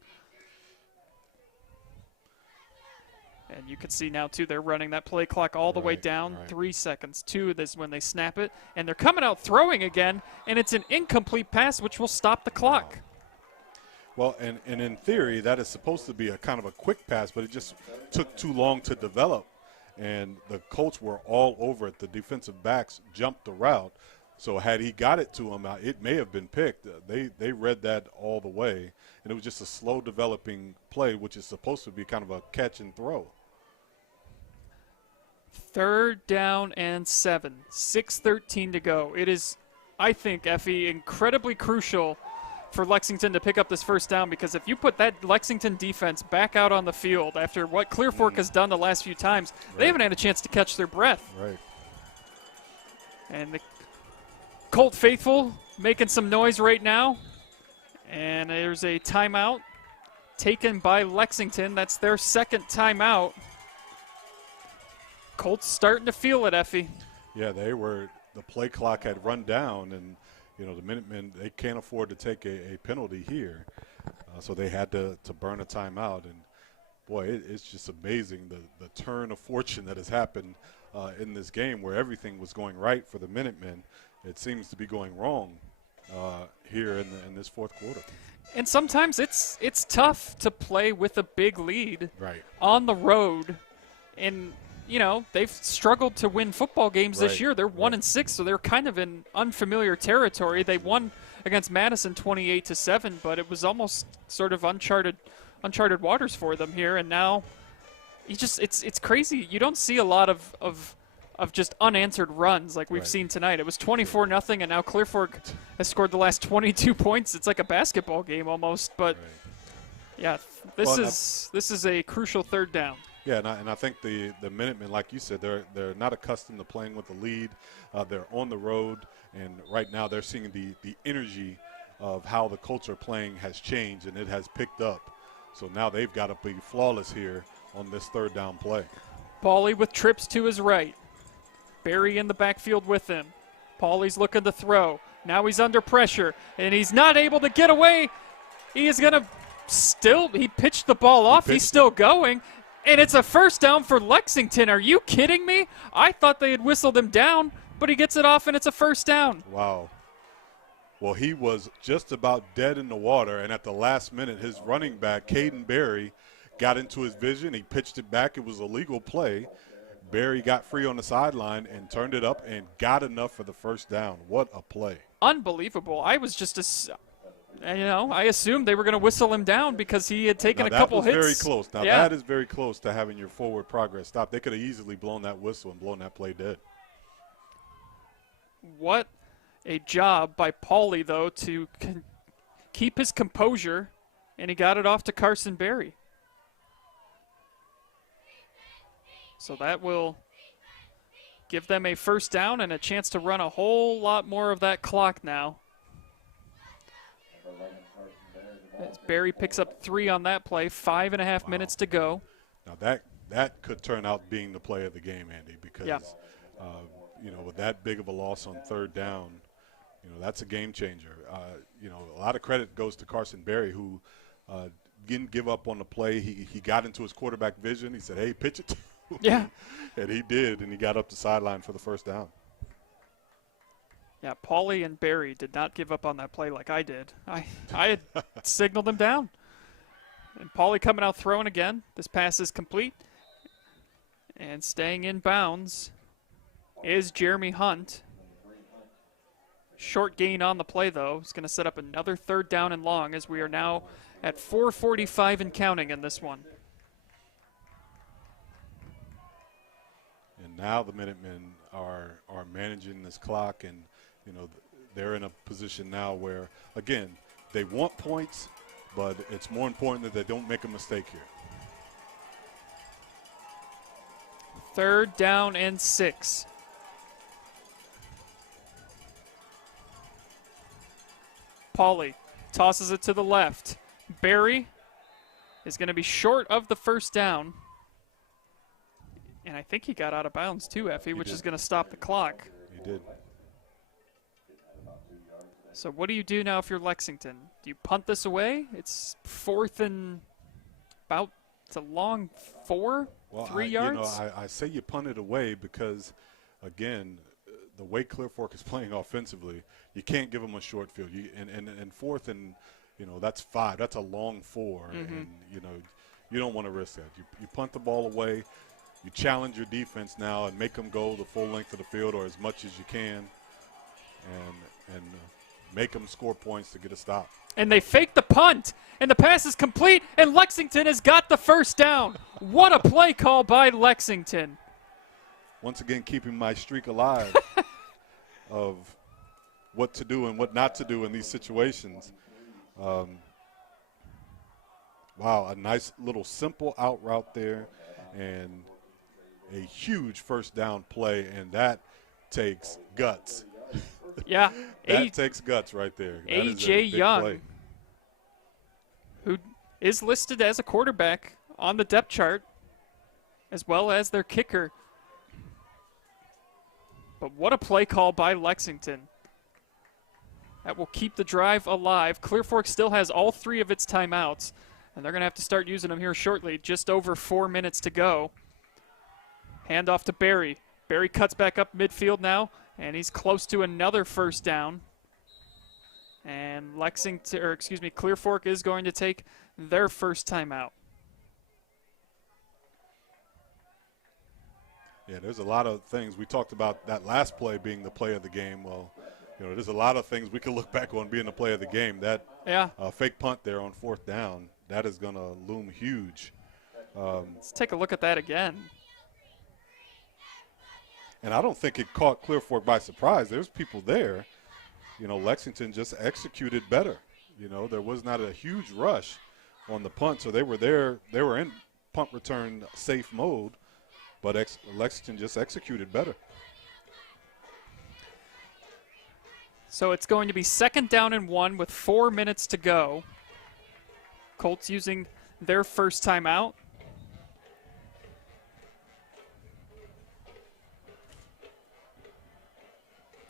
And you can see now, too, they're running that play clock all the way down. 3 seconds. 2 is when they snap it. And they're coming out throwing again, and it's an incomplete pass, which will stop the clock. Well, and in theory, that is supposed to be a kind of a quick pass, but it just took too long to develop. And the Colts were all over it. The defensive backs jumped the route. So had he got it to him, it may have been picked. They read that all the way. And it was just a slow developing play, which is supposed to be kind of a catch and throw. 3rd down and 7. 6:13 to go. It is, I think, Effie, incredibly crucial for Lexington to pick up this first down, because if you put that Lexington defense back out on the field after what Clear Fork has done the last few times, they haven't had a chance to catch their breath. Right. And the Colt faithful making some noise right now. And there's a timeout taken by Lexington. That's their second timeout. Colts starting to feel it, Effie. Yeah, the play clock had run down, and the Minutemen, they can't afford to take a penalty here. So they had to burn a timeout. And, boy, it's just amazing the turn of fortune that has happened in this game, where everything was going right for the Minutemen. It seems to be going wrong here in this fourth quarter. And sometimes it's tough to play with a big lead on the road. And, they've struggled to win football games this year. They're 1-6, so they're kind of in unfamiliar territory. They won against Madison 28-7, but it was almost sort of uncharted waters for them here. And now it's crazy. You don't see a lot of just unanswered runs like we've seen tonight. It was 24-0, and now Clear Fork has scored the last 22 points. It's like a basketball game almost. But yeah, this is a crucial third down. Yeah, and I think the Minutemen, like you said, they're not accustomed to playing with the lead. They're on the road, and right now they're seeing the energy of how the Colts are playing has changed, and it has picked up. So now they've got to be flawless here on this third down play. Pauly with trips to his right. Barry in the backfield with him. Pauly's looking to throw. Now he's under pressure, and he's not able to get away. He is going to he pitched the ball off. He's still going. And it's a first down for Lexington. Are you kidding me? I thought they had whistled him down, but he gets it off, and it's a first down. Wow. Well, he was just about dead in the water, and at the last minute, his running back, Caden Berry, got into his vision. He pitched it back. It was a legal play. Berry got free on the sideline and turned it up and got enough for the first down. What a play. Unbelievable. I was just I assumed they were going to whistle him down because he had taken a couple hits. That was very close. Now, that is very close to having your forward progress stop. They could have easily blown that whistle and blown that play dead. What a job by Pauly, though, to keep his composure, and he got it off to Carson Berry. So that will give them a first down and a chance to run a whole lot more of that clock now. As Barry picks up 3 on that play, 5.5 minutes to go. Now that could turn out being the play of the game, Andy, because with that big of a loss on third down, that's a game changer. A lot of credit goes to Carson Berry, who didn't give up on the play. He got into his quarterback vision. He said, "Hey, pitch it." Yeah. And he did, and he got up the sideline for the first down. Yeah, Pauly and Barry did not give up on that play like I did. I had signaled them down. And Pauly coming out throwing again. This pass is complete. And staying in bounds is Jeremy Hunt. Short gain on the play, though. He's going to set up another third down and long, as we are now at 4:45 and counting in this one. And now the Minutemen are managing this clock, and they're in a position now where, again, they want points, but it's more important that they don't make a mistake here. 3rd down and 6. Pauly tosses it to the left. Barry is going to be short of the first down. And I think he got out of bounds too, Effie, which is going to stop the clock. He did. So what do you do now if you're Lexington? Do you punt this away? It's 4th and about, it's a long 3 yards? I say you punt it away because, again, the way Clear Fork is playing offensively, you can't give them a short field. And 4th and, that's 5. That's a long 4. Mm-hmm. And, you don't want to risk that. You punt the ball away. You challenge your defense now and make them go the full length of the field or as much as you can, and make them score points to get a stop. And they fake the punt, and the pass is complete, and Lexington has got the first down. What a play call by Lexington. Once again, keeping my streak alive of what to do and what not to do in these situations. Wow, a nice little simple out route there and a huge first down play, and that takes guts. Yeah. That takes guts right there. That is a A.J. big Young, play. who is listed as a quarterback on the depth chart, as well as their kicker. But what a play call by Lexington. That will keep the drive alive. Clear Fork still has all 3 of its timeouts, and they're going to have to start using them here shortly. Just over 4 minutes to go. Hand off to Barry. Barry cuts back up midfield now, and he's close to another first down. And Clear Fork is going to take their first timeout. Yeah, there's a lot of things. We talked about that last play being the play of the game. Well, there's a lot of things we can look back on being the play of the game. That fake punt there on 4th down, that is going to loom huge. Let's take a look at that again. And I don't think it caught Clear Fork by surprise. There's people there. Lexington just executed better. There was not a huge rush on the punt, so they were there. They were in punt return safe mode, but Lexington just executed better. So it's going to be 2nd down and 1 with 4 minutes to go. Colts using their first timeout.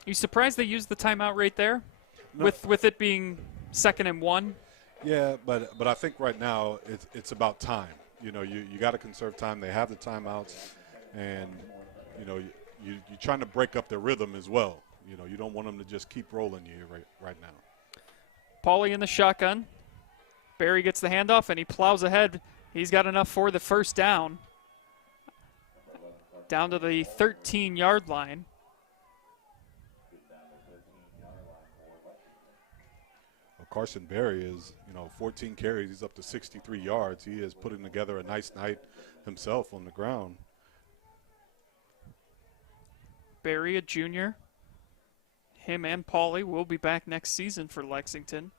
You surprised they used the timeout right there? No. With it being 2nd and 1? Yeah, but I think right now it's about time. You got to conserve time. They have the timeouts, and you're trying to break up their rhythm as well. You don't want them to just keep rolling you right now. Pauly in the shotgun. Barry gets the handoff, and he plows ahead. He's got enough for the first down. Down to the 13-yard line. Carson Berry is, 14 carries. He's up to 63 yards. He is putting together a nice night himself on the ground. Berry, a junior. Him and Pauly will be back next season for Lexington.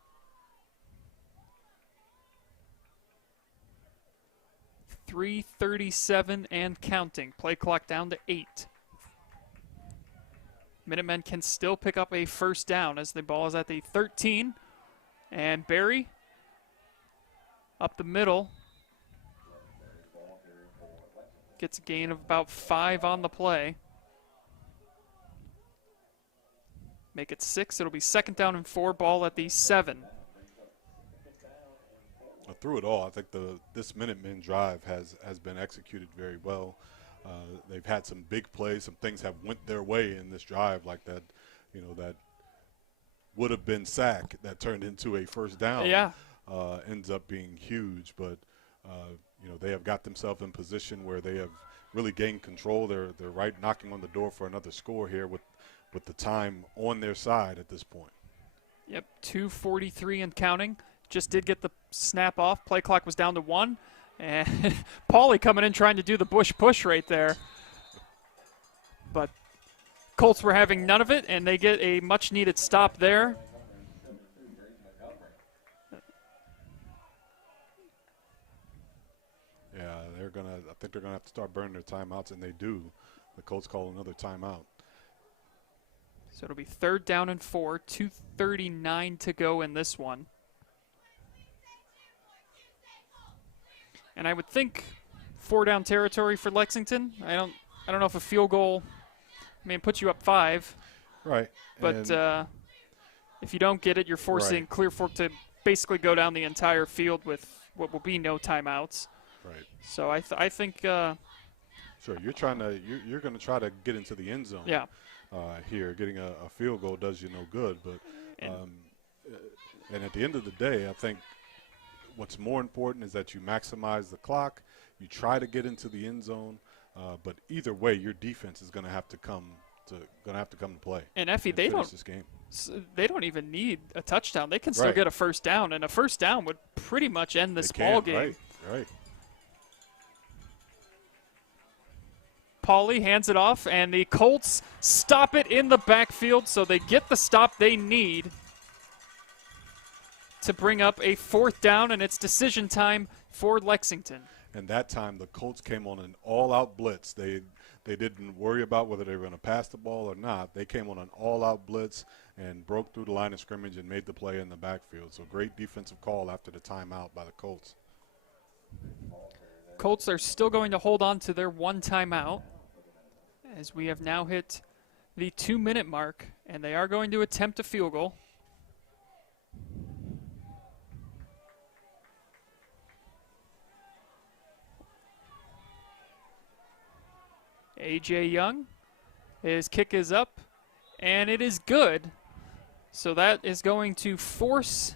.337 and counting. Play clock down to 8. Minutemen can still pick up a first down as the ball is at the 13. And Barry up the middle gets a gain of about 5 on the play. Make it 6. It'll be 2nd down and 4, ball at the 7. Through it all, I think this Minutemen drive has been executed very well. They've had some big plays. Some things have went their way in this drive, like that, that would have been sack that turned into a first down. Yeah. Ends up being huge, but they have got themselves in position where they have really gained control. They're right knocking on the door for another score here with the time on their side at this point. Yep, 2:43 and counting. Just did get the snap off. Play clock was down to 1, and Pauly coming in trying to do the Bush push right there. But Colts were having none of it, and they get a much-needed stop there. Yeah, I think they're gonna have to start burning their timeouts, and they do. The Colts call another timeout. So it'll be 3rd down and 4, 2:39 to go in this one. And I would think 4-down territory for Lexington. I don't know if a field goal, puts you up 5. Right. But if you don't get it, you're forcing Clear Fork to basically go down the entire field with what will be no timeouts. Right. So I think. Sure, you're going to try to get into the end zone. Yeah. Here, getting a field goal does you no good, but and at the end of the day, I think what's more important is that you maximize the clock. You try to get into the end zone, but either way, your defense is going to have to come to play. And Effie, they don't even need a touchdown. They can still get a first down, and a first down would pretty much end this ball game. Right. Pauly hands it off, and the Colts stop it in the backfield, so they get the stop they need to bring up a 4th down, and it's decision time for Lexington. And that time the Colts came on an all-out blitz. They didn't worry about whether they were going to pass the ball or not. They came on an all-out blitz and broke through the line of scrimmage and made the play in the backfield. So great defensive call after the timeout by the Colts. Colts are still going to hold on to their 1 timeout as we have now hit the 2-minute mark, and they are going to attempt a field goal. A.J. Young, his kick is up, and it is good. So that is going to force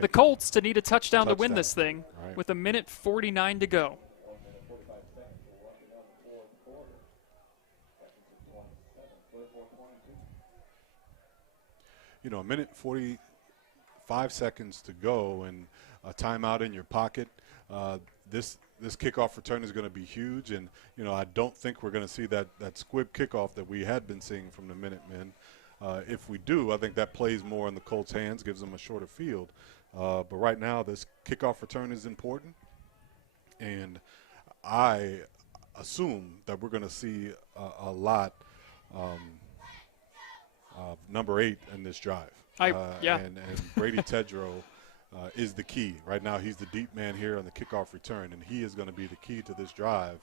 the Colts to need a touchdown to win this thing with 1:49 to go. You know, 1:45 seconds to go and a timeout in your pocket. This kickoff return is going to be huge, and you know I don't think we're going to see that squib kickoff that we had been seeing from the Minutemen. If we do, I think that plays more in the Colts' hands, gives them a shorter field. But right now, this kickoff return is important, and I assume that we're going to see a lot of number 8 in this drive. And Brady Tedrow is the key. Right now, he's the deep man here on the kickoff return, and he is going to be the key to this drive.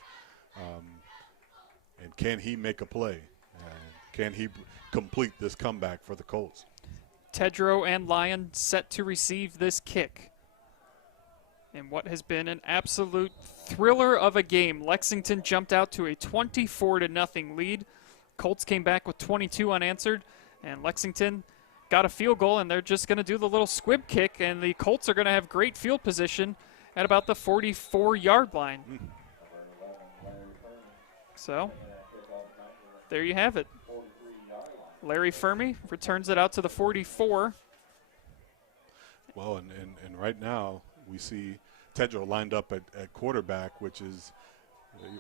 And can he make a play? Can he complete this comeback for the Colts? Tedrow and Lyon set to receive this kick. In what has been an absolute thriller of a game, Lexington jumped out to a 24-0 lead. Colts came back with 22 unanswered, and Lexington got a field goal, and they're just going to do the little squib kick, and the Colts are going to have great field position at about the 44-yard line. So there you have it. Larry Fermi returns it out to the 44. Well, and right now we see Tedrow lined up at quarterback, which is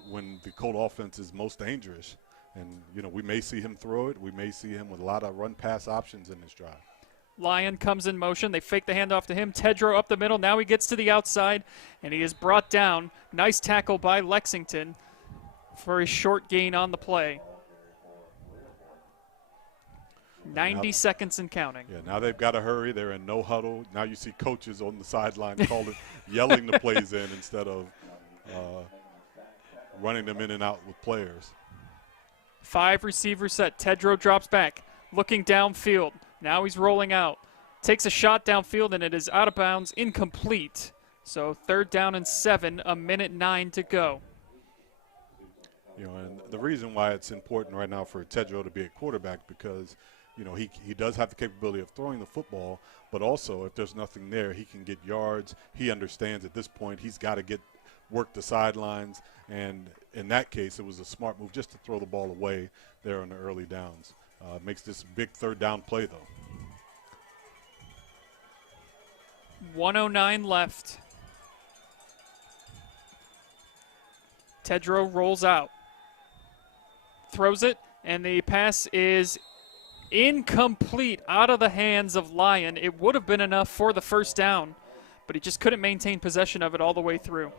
when the Colt offense is most dangerous. And, you know, we may see him throw it. We may see him with a lot of run-pass options in this drive. Lyon comes in motion. They fake the handoff to him. Tedrow up the middle. Now he gets to the outside, and he is brought down. Nice tackle by Lexington for a short gain on the play. 90 seconds and counting. Yeah, now they've got to hurry. They're in no huddle. Now you see coaches on the sideline yelling the plays in instead of running them in and out with players. 5 receivers set. Tedrow drops back, looking downfield. Now he's rolling out. Takes a shot downfield, and it is out of bounds, incomplete. So 3rd down and 7, 1:09 to go. You know, and the reason why it's important right now for Tedrow to be a quarterback because, you know, he does have the capability of throwing the football, but also if there's nothing there, he can get yards. He understands at this point he's got to work the sidelines, and in that case, it was a smart move just to throw the ball away there on the early downs. Makes this big 3rd down play, though. 1:09 left. Tedrow rolls out. Throws it, and the pass is incomplete out of the hands of Lyon. It would have been enough for the 1st down, but he just couldn't maintain possession of it all the way through.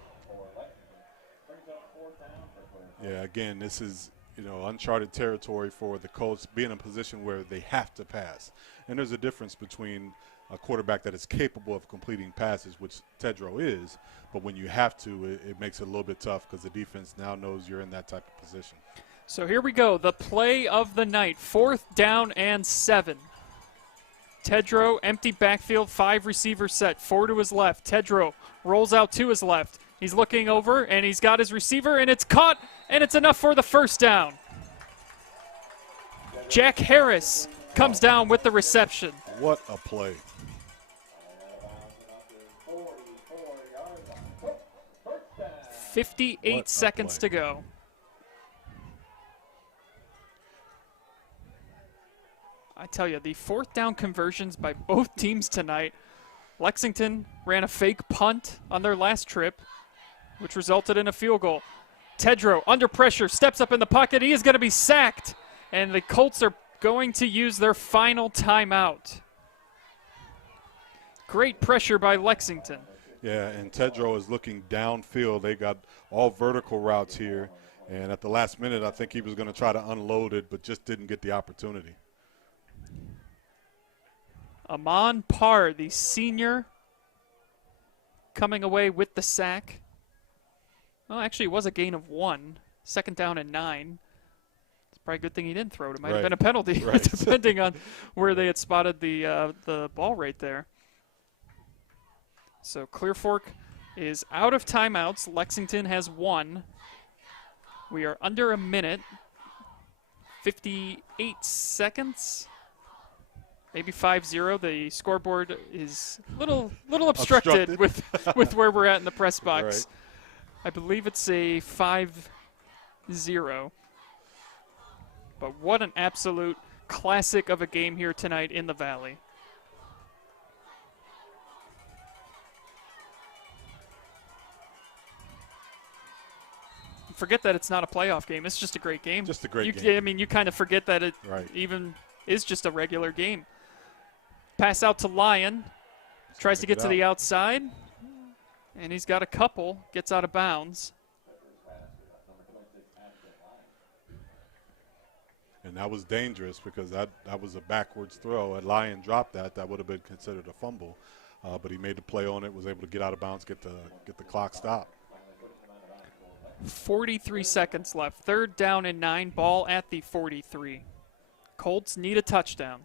Yeah, again, this is, you know, uncharted territory for the Colts, being in a position where they have to pass. And there's a difference between a quarterback that is capable of completing passes, which Tedrow is, but when you have to, it makes it a little bit tough because the defense now knows you're in that type of position. So here we go, the play of the night, 4th down and 7. Tedrow, empty backfield, 5 receivers set, 4 to his left. Tedrow rolls out to his left. He's looking over, and he's got his receiver, and it's caught, and it's enough for the 1st down. Jack Harris comes down with the reception. What a play. Fifty-eight seconds to go. I tell you, the 4th down conversions by both teams tonight. Lexington ran a fake punt on their last trip, which resulted in a field goal. Tedrow, under pressure, steps up in the pocket. He is going to be sacked, and the Colts are going to use their final timeout. Great pressure by Lexington. Yeah, and Tedrow is looking downfield. They got all vertical routes here. And at the last minute, I think he was going to try to unload it, but just didn't get the opportunity. Amon Parr, the senior, coming away with the sack. Well, actually, it was a gain of 1. 2nd down and 9. It's probably a good thing he didn't throw it. It might have been a penalty, depending on where they had spotted the ball right there. So Clear Fork is out of timeouts. Lexington has 1. We are under a minute, 58 seconds, maybe 5-0. The scoreboard is a little obstructed with where we're at in the press box. Right. I believe it's a 5-0. But what an absolute classic of a game here tonight in the Valley. Forget that it's not a playoff game. It's just a great game. Just a great game. I mean, you kind of forget that it even is just a regular game. Pass out to Lyon. Tries to get to the outside. And he's got a couple. Gets out of bounds. And that was dangerous because that was a backwards throw. Had Lyon dropped that would have been considered a fumble. But he made the play on it, was able to get out of bounds, get the clock stopped. 43 seconds left. 3rd down and 9. Ball at the 43. Colts need a touchdown.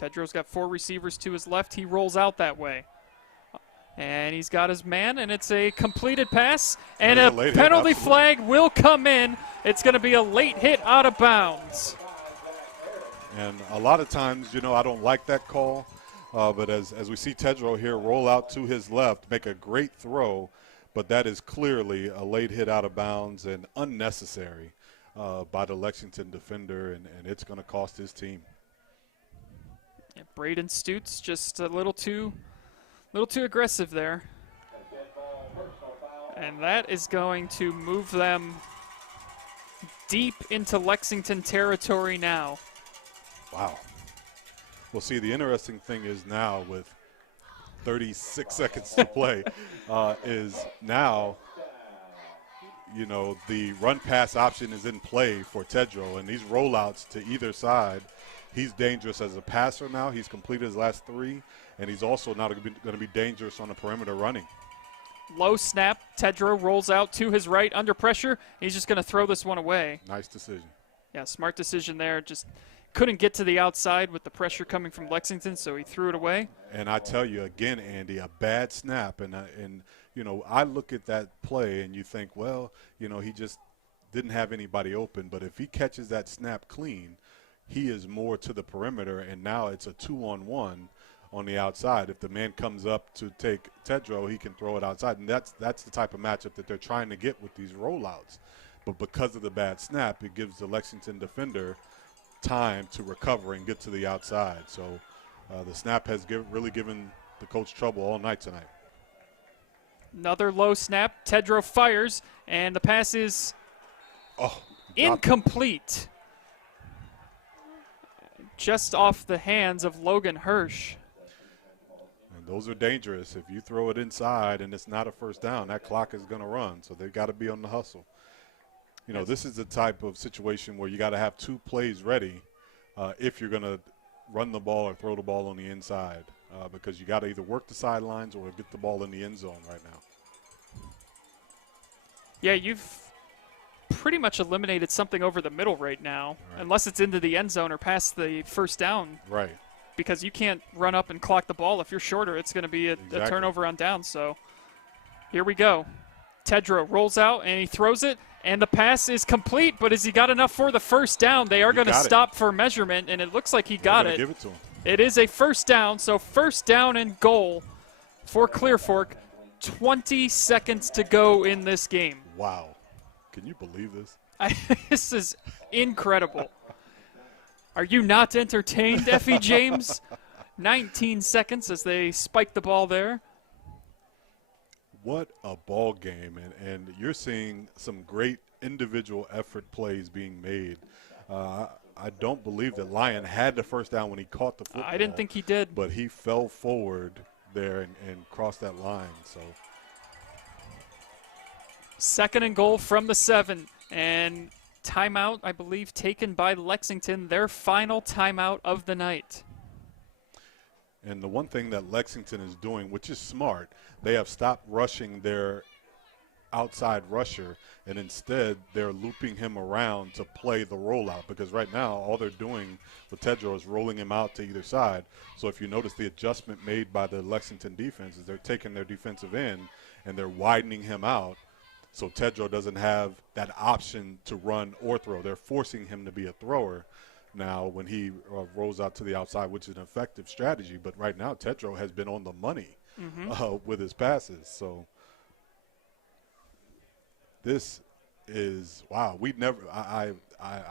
Tedrow's got 4 receivers to his left. He rolls out that way. And he's got his man, and it's a completed pass. And a penalty flag will come in. It's going to be a late hit out of bounds. And a lot of times, I don't like that call. But as we see Tedrow here roll out to his left, make a great throw, but that is clearly a late hit out of bounds and unnecessary by the Lexington defender, and it's going to cost his team. Yeah, Braden Stutes just a little too aggressive there. And that is going to move them deep into Lexington territory now. Wow. Well, see, the interesting thing is now with 36 seconds to play is now, the run-pass option is in play for Tedrow. And these rollouts to either side, he's dangerous as a passer now. He's completed his last 3, and he's also now going to be dangerous on the perimeter running. Low snap. Tedrow rolls out to his right under pressure. He's just going to throw this one away. Nice decision. Yeah, smart decision there. Just couldn't get to the outside with the pressure coming from Lexington, so he threw it away. And I tell you again, Andy, a bad snap. And I look at that play and you think, well, he just didn't have anybody open. But if he catches that snap clean, he is more to the perimeter, and now it's a 2-on-1 on the outside. If the man comes up to take Tedrow, he can throw it outside. And that's the type of matchup that they're trying to get with these rollouts. But because of the bad snap, it gives the Lexington defender time to recover and get to the outside. So the snap has really given the coach trouble all night tonight. Another low snap. Tedrow fires, and the pass is incomplete. Just off the hands of Logan Hirsch. And those are dangerous. If you throw it inside and it's not a first down, that clock is going to run. So they've got to be on the hustle. This is the type of situation where you got to have 2 plays ready if you're going to run the ball or throw the ball on the inside because you got to either work the sidelines or get the ball in the end zone right now. Yeah, you've pretty much eliminated something over the middle right now, unless it's into the end zone or past the first down. Right. Because you can't run up and clock the ball. If you're shorter, it's going to be a turnover on down. So here we go. Tedrow rolls out, and he throws it, and the pass is complete, but has he got enough for the first down? They are going to stop for measurement, and it looks like he got it. Give it to him. It is a first down, so first down and goal for Clear Fork. 20 seconds to go in this game. Wow. Can you believe this? This is incredible. Are you not entertained, Effie James? 19 seconds as they spike the ball there. What a ball game, and you're seeing some great individual effort plays being made I don't believe that Lyon had the first down when he caught the football. I didn't think he did. But he fell forward there and crossed that line. So 2nd and goal from the 7. And timeout, I believe, taken by Lexington, their final timeout of the night. And the one thing that Lexington is doing, which is smart, they have stopped rushing their outside rusher, and instead they're looping him around to play the rollout, because right now all they're doing with Tedrow is rolling him out to either side. So if you notice the adjustment made by the Lexington defense is they're taking their defensive end and they're widening him out so Tedrow doesn't have that option to run or throw. They're forcing him to be a thrower now when he rolls out to the outside, which is an effective strategy. But right now Tedrow has been on the money with his passes. So this is, wow, I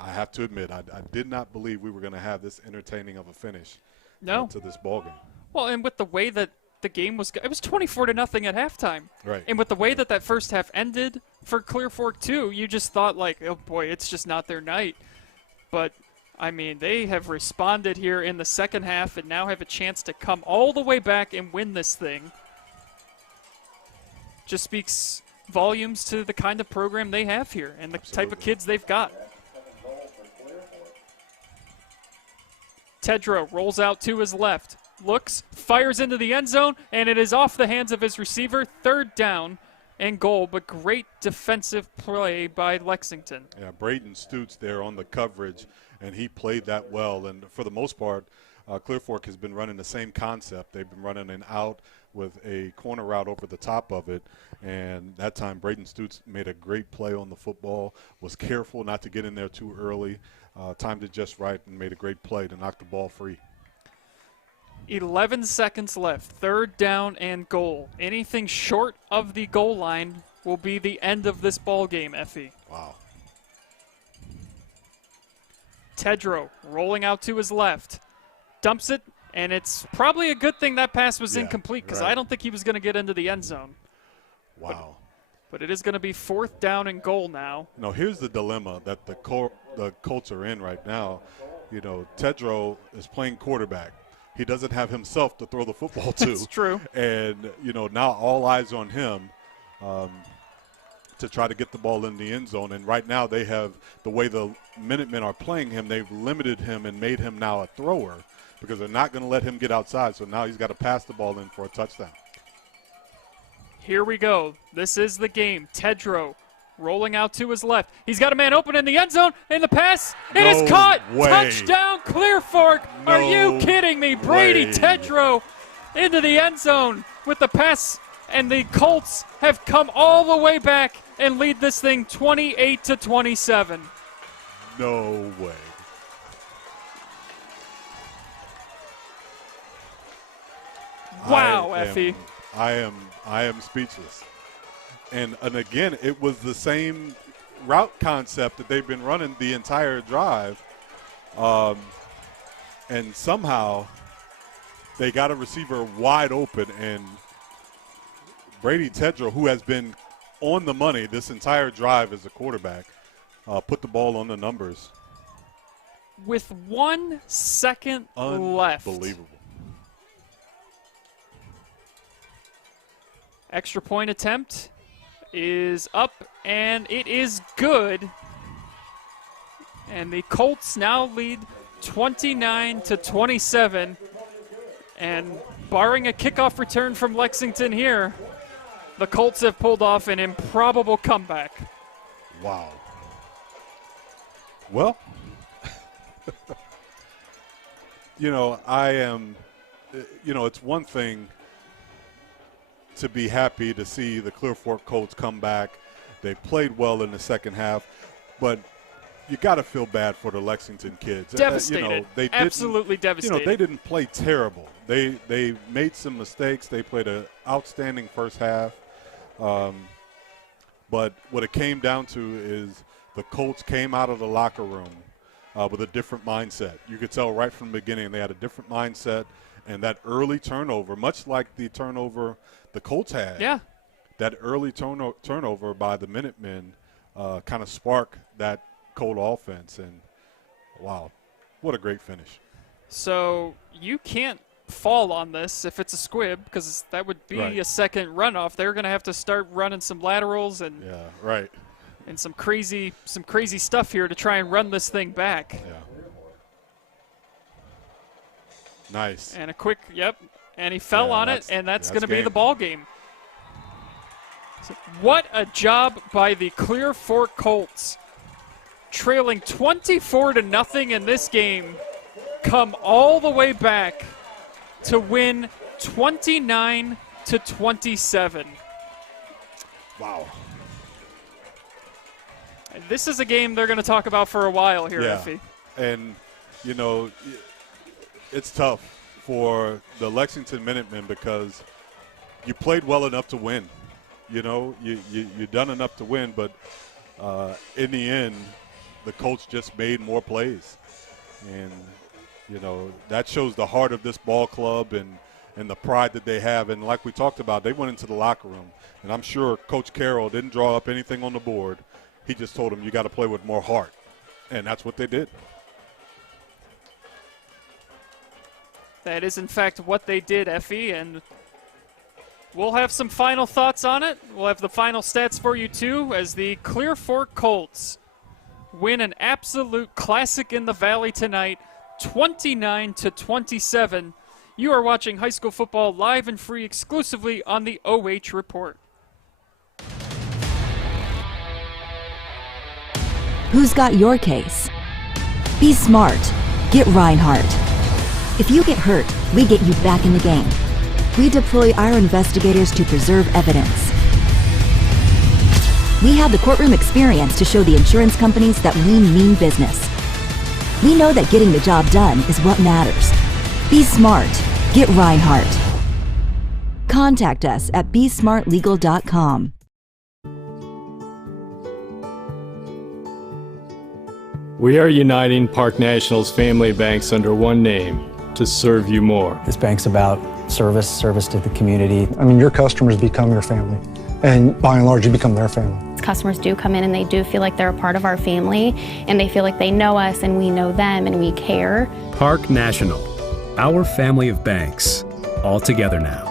have to admit, I did not believe we were going to have this entertaining of a finish to this ball game. Well, and with the way that the game was, it was 24-0 at halftime. Right. And with the way that first half ended for Clear Fork 2, you just thought like, oh boy, it's just not their night. But I mean, they have responded here in the second half and now have a chance to come all the way back and win this thing. Just speaks volumes to the kind of program they have here and the type of kids they've got. Tedrow rolls out to his left, looks, fires into the end zone, and it is off the hands of his receiver. 3rd down and goal, but great defensive play by Lexington. Yeah, Braden Stutes there on the coverage, and he played that well. And for the most part, Clear Fork has been running the same concept. They've been running an out with a corner route over the top of it, and that time Braden Stutes made a great play on the football, was careful not to get in there too early, timed it just right, and made a great play to knock the ball free. 11 seconds left, 3rd down and goal. Anything short of the goal line will be the end of this ball game, Effie. Wow. Tedrow rolling out to his left, dumps it, and it's probably a good thing that pass was incomplete because I don't think he was going to get into the end zone. Wow. But it is going to be 4th down and goal now. No, here's the dilemma that the Colts are in right now. You know, Tedrow is playing quarterback. He doesn't have himself to throw the football to. That's true. And, you know, now all eyes on him to try to get the ball in the end zone. And right now they have, the way the Minutemen are playing him, they've limited him and made him now a thrower because they're not going to let him get outside. So now he's got to pass the ball in for a touchdown. Here we go. This is the game. Tedrow rolling out to his left. He's got a man open in the end zone, and the pass, it is caught. Way. Touchdown, Clear Fork. Are you kidding me? Brady way. Tedrow into the end zone with the pass, and the Colts have come all the way back and lead this thing 28-27. No way. Wow, Effie. I am speechless. And again, it was the same route concept that they've been running the entire drive. And somehow they got a receiver wide open, and Brady Tedrow, who has been on the money this entire drive as a quarterback, put the ball on the numbers. With 1 second left. Unbelievable. Extra point attempt is up, and it is good. And the Colts now lead 29-27. And barring a kickoff return from Lexington here, the Colts have pulled off an improbable comeback. Wow. Well, you know, it's one thing to be happy to see the Clear Fork Colts come back. They played well in the second half, but you got to feel bad for the Lexington kids. Devastated. They absolutely devastated. You know, they didn't play terrible. They made some mistakes. They played an outstanding first half. But what it came down to is the Colts came out of the locker room with a different mindset. You could tell right from the beginning they had a different mindset, and that early turnover, much like the turnover the Colts had, that early turnover by the Minutemen kind of sparked that Colt offense. And, Wow. What a great finish. So you can't fall on this if it's a squib, because that would be Right. a second runoff. They're going to have to start running some laterals and right. and some crazy stuff here to try and run this thing back. Yeah. Nice. And a quick, and he fell on it, and that's going to be the ball game. So what a job by the Clear Fork Colts. Trailing 24-0 in this game, come all the way back to win 29-27. Wow. And this is a game they're going to talk about for a while here, Yeah. Effie. And, you know, it's tough for the Lexington Minutemen because you played well enough to win. You know, you done enough to win, but in the end, the Colts just made more plays. And, you know, that shows the heart of this ball club and the pride that they have. And like we talked about, they went into the locker room, and I'm sure Coach Carroll didn't draw up anything on the board. He just told them, you got to play with more heart. And that's what they did. That is, in fact, what they did, Effie, and we'll have some final thoughts on it. We'll have the final stats for you, too, as the Clear Fork Colts win an absolute classic in the Valley tonight, 29-27. You are watching high school football live and free exclusively on the OH Report. Who's got your case? Be smart. Get Reinhardt. If you get hurt, we get you back in the game. We deploy our investigators to preserve evidence. We have the courtroom experience to show the insurance companies that we mean business. We know that getting the job done is what matters. Be smart. Get Reinhardt. Contact us at besmartlegal.com. We are uniting Park National's family banks under one name to serve you more. This bank's about service to the community. I mean, your customers become your family, and by and large, you become their family. Customers do come in and they do feel like they're a part of our family, and they feel like they know us and we know them and we care. Park National, our family of banks, all together now.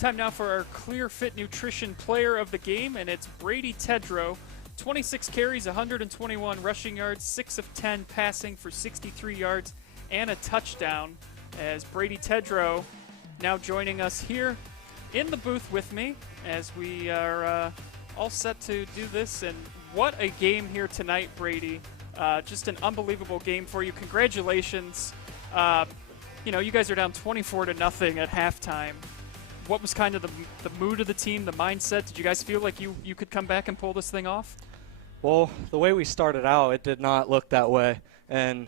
Time now for our Clear Fit Nutrition Player of the Game, and it's Brady Tedrow. 26 carries, 121 rushing yards, 6 of 10 passing for 63 yards and a touchdown. As Brady Tedrow now joining us here in the booth with me as we are all set to do this. And what a game here tonight, Brady. Just an unbelievable game for you. Congratulations. You guys are down 24-0 at halftime. What was kind of the mood of the team, the mindset? Did you guys feel like you could come back and pull this thing off? Well, the way we started out, it did not look that way. And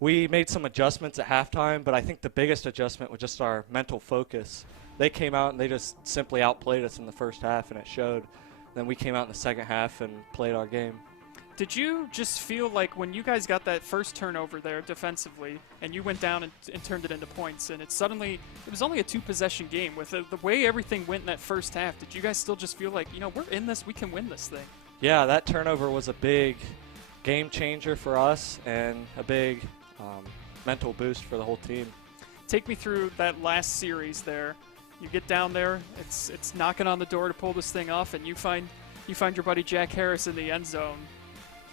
we made some adjustments at halftime, but I think the biggest adjustment was just our mental focus. They came out and they just simply outplayed us in the first half, and it showed. Then we came out in the second half and played our game. Did you just feel like when you guys got that first turnover there defensively and you went down and turned it into points, and it was only a 2-possession game, with the way everything went in that first half, did you guys still just feel like, we're in this, we can win this thing? Yeah, that turnover was a big game changer for us and a big mental boost for the whole team. Take me through that last series there. You get down there, it's knocking on the door to pull this thing off, and you find your buddy Jack Harris in the end zone.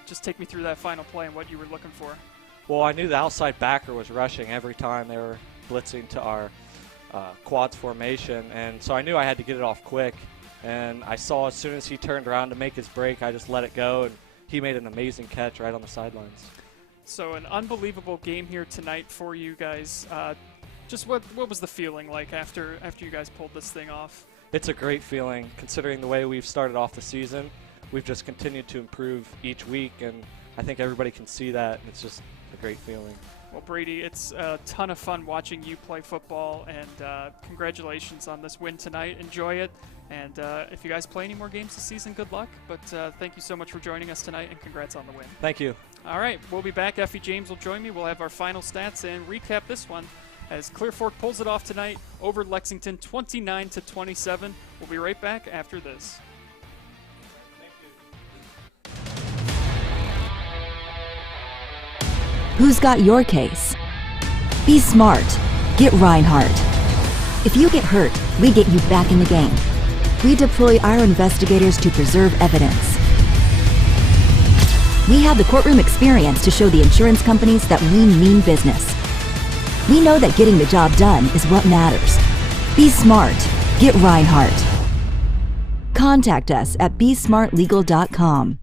Just take me through that final play and what you were looking for. Well, I knew the outside backer was rushing every time they were blitzing to our quads formation, and so I knew I had to get it off quick. And I saw as soon as he turned around to make his break, I just let it go, and he made an amazing catch right on the sidelines. So an unbelievable game here tonight for you guys. Just what was the feeling like after you guys pulled this thing off? It's a great feeling considering the way we've started off the season. We've just continued to improve each week, and I think everybody can see that. It's just a great feeling. Well, Brady, it's a ton of fun watching you play football, and congratulations on this win tonight. Enjoy it, and if you guys play any more games this season, good luck. But thank you so much for joining us tonight, and congrats on the win. Thank you. All right, we'll be back. Effie James will join me. We'll have our final stats and recap this one as Clear Fork pulls it off tonight over Lexington 29-27. We'll be right back after this. Who's got your case? Be smart. Get Reinhardt. If you get hurt, we get you back in the game. We deploy our investigators to preserve evidence. We have the courtroom experience to show the insurance companies that we mean business. We know that getting the job done is what matters. Be smart. Get Reinhardt. Contact us at besmartlegal.com.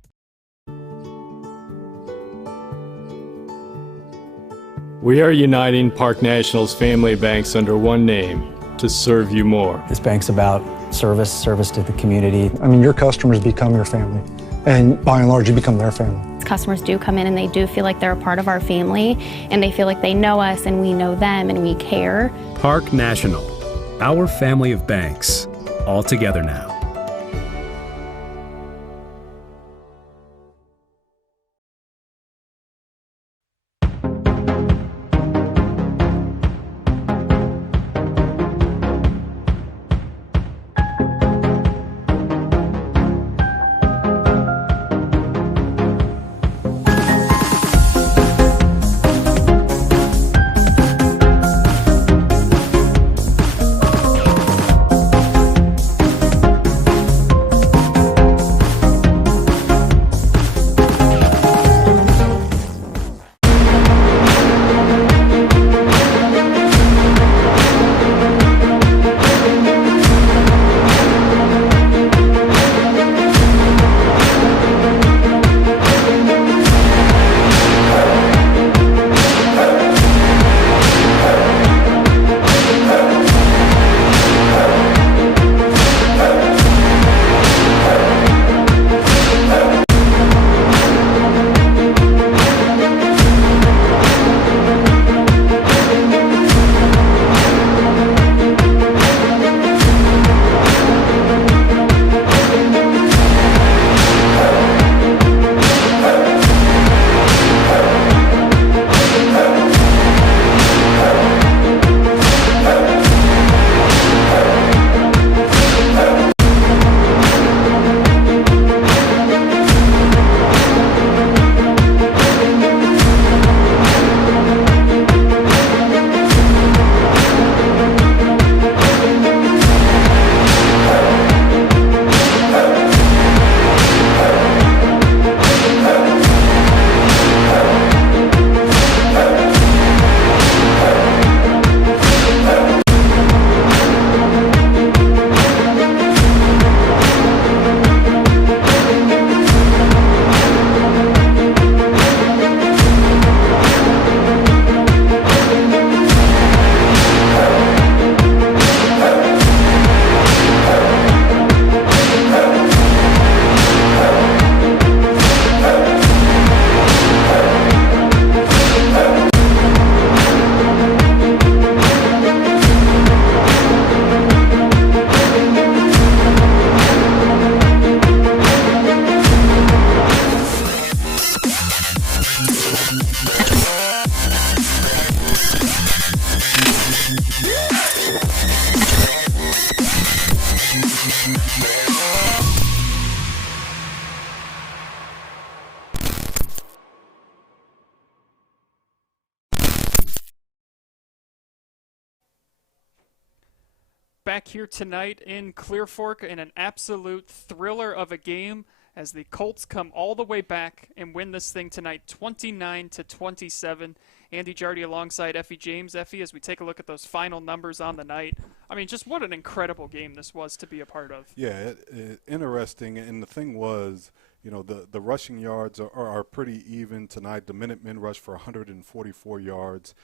We are uniting Park National's family banks under one name to serve you more. This bank's about service to the community. I mean, your customers become your family, and by and large, you become their family. Customers do come in and they do feel like they're a part of our family, and they feel like they know us and we know them and we care. Park National, our family of banks, all together now. Back here tonight in Clear Fork in an absolute thriller of a game as the Colts come all the way back and win this thing tonight 29-27. Andy Jardy alongside Effie James. Effie, as we take a look at those final numbers on the night, I mean, just what an incredible game this was to be a part of. Yeah, interesting. And the thing was, you know, the rushing yards are pretty even tonight. The Minutemen rushed for 144 yards,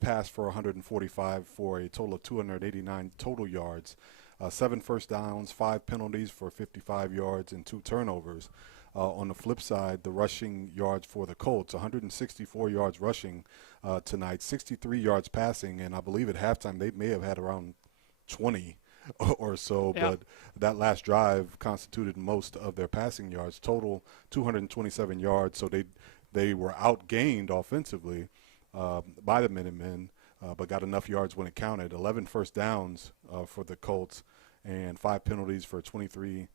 passed for 145 for a total of 289 total yards. 7 first downs, 5 penalties for 55 yards, and 2 turnovers. On the flip side, the rushing yards for the Colts, 164 yards rushing tonight, 63 yards passing, and I believe at halftime they may have had around 20 or so, yeah. But that last drive constituted most of their passing yards, total 227 yards, so they were outgained offensively by the Minutemen, but got enough yards when it counted. 11 first downs for the Colts and 5 penalties for 23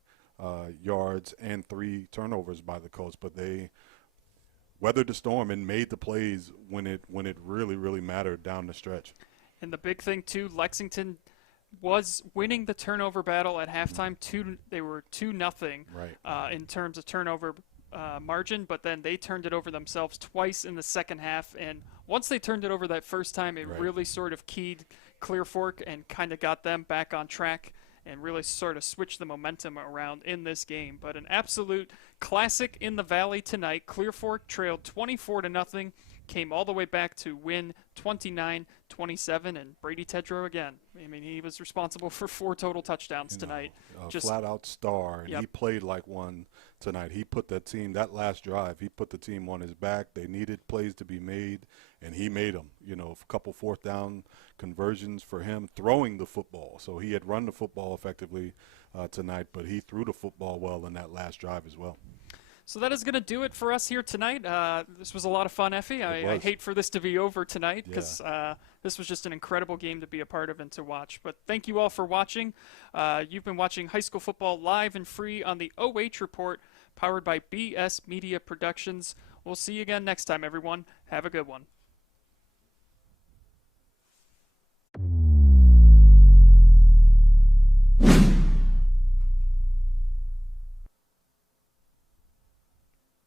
yards and 3 turnovers by the Colts, but they weathered the storm and made the plays when it really, really mattered down the stretch. And the big thing, too, Lexington was winning the turnover battle at halftime. They were 2-0 right. In terms of turnover margin, but then they turned it over themselves twice in the second half. And once they turned it over that first time, it right. really sort of keyed Clear Fork and kind of got them back on track and really sort of switched the momentum around in this game. But an absolute classic in the Valley tonight. Clear Fork trailed 24-0, came all the way back to win 29-27, and Brady Tedrow again. I mean, he was responsible for 4 total touchdowns tonight. Just flat-out star, and yep. He played like one tonight. He put that team, that last drive, he put the team on his back. They needed plays to be made, and he made them. You know, a couple fourth down conversions for him, throwing the football. So he had run the football effectively tonight, but he threw the football well in that last drive as well. So that is going to do it for us here tonight. This was a lot of fun, Effie. I hate for this to be over tonight because this was just an incredible game to be a part of and to watch. But thank you all for watching. You've been watching high school football live and free on the OH Report, powered by BS Media Productions. We'll see you again next time, everyone. Have a good one.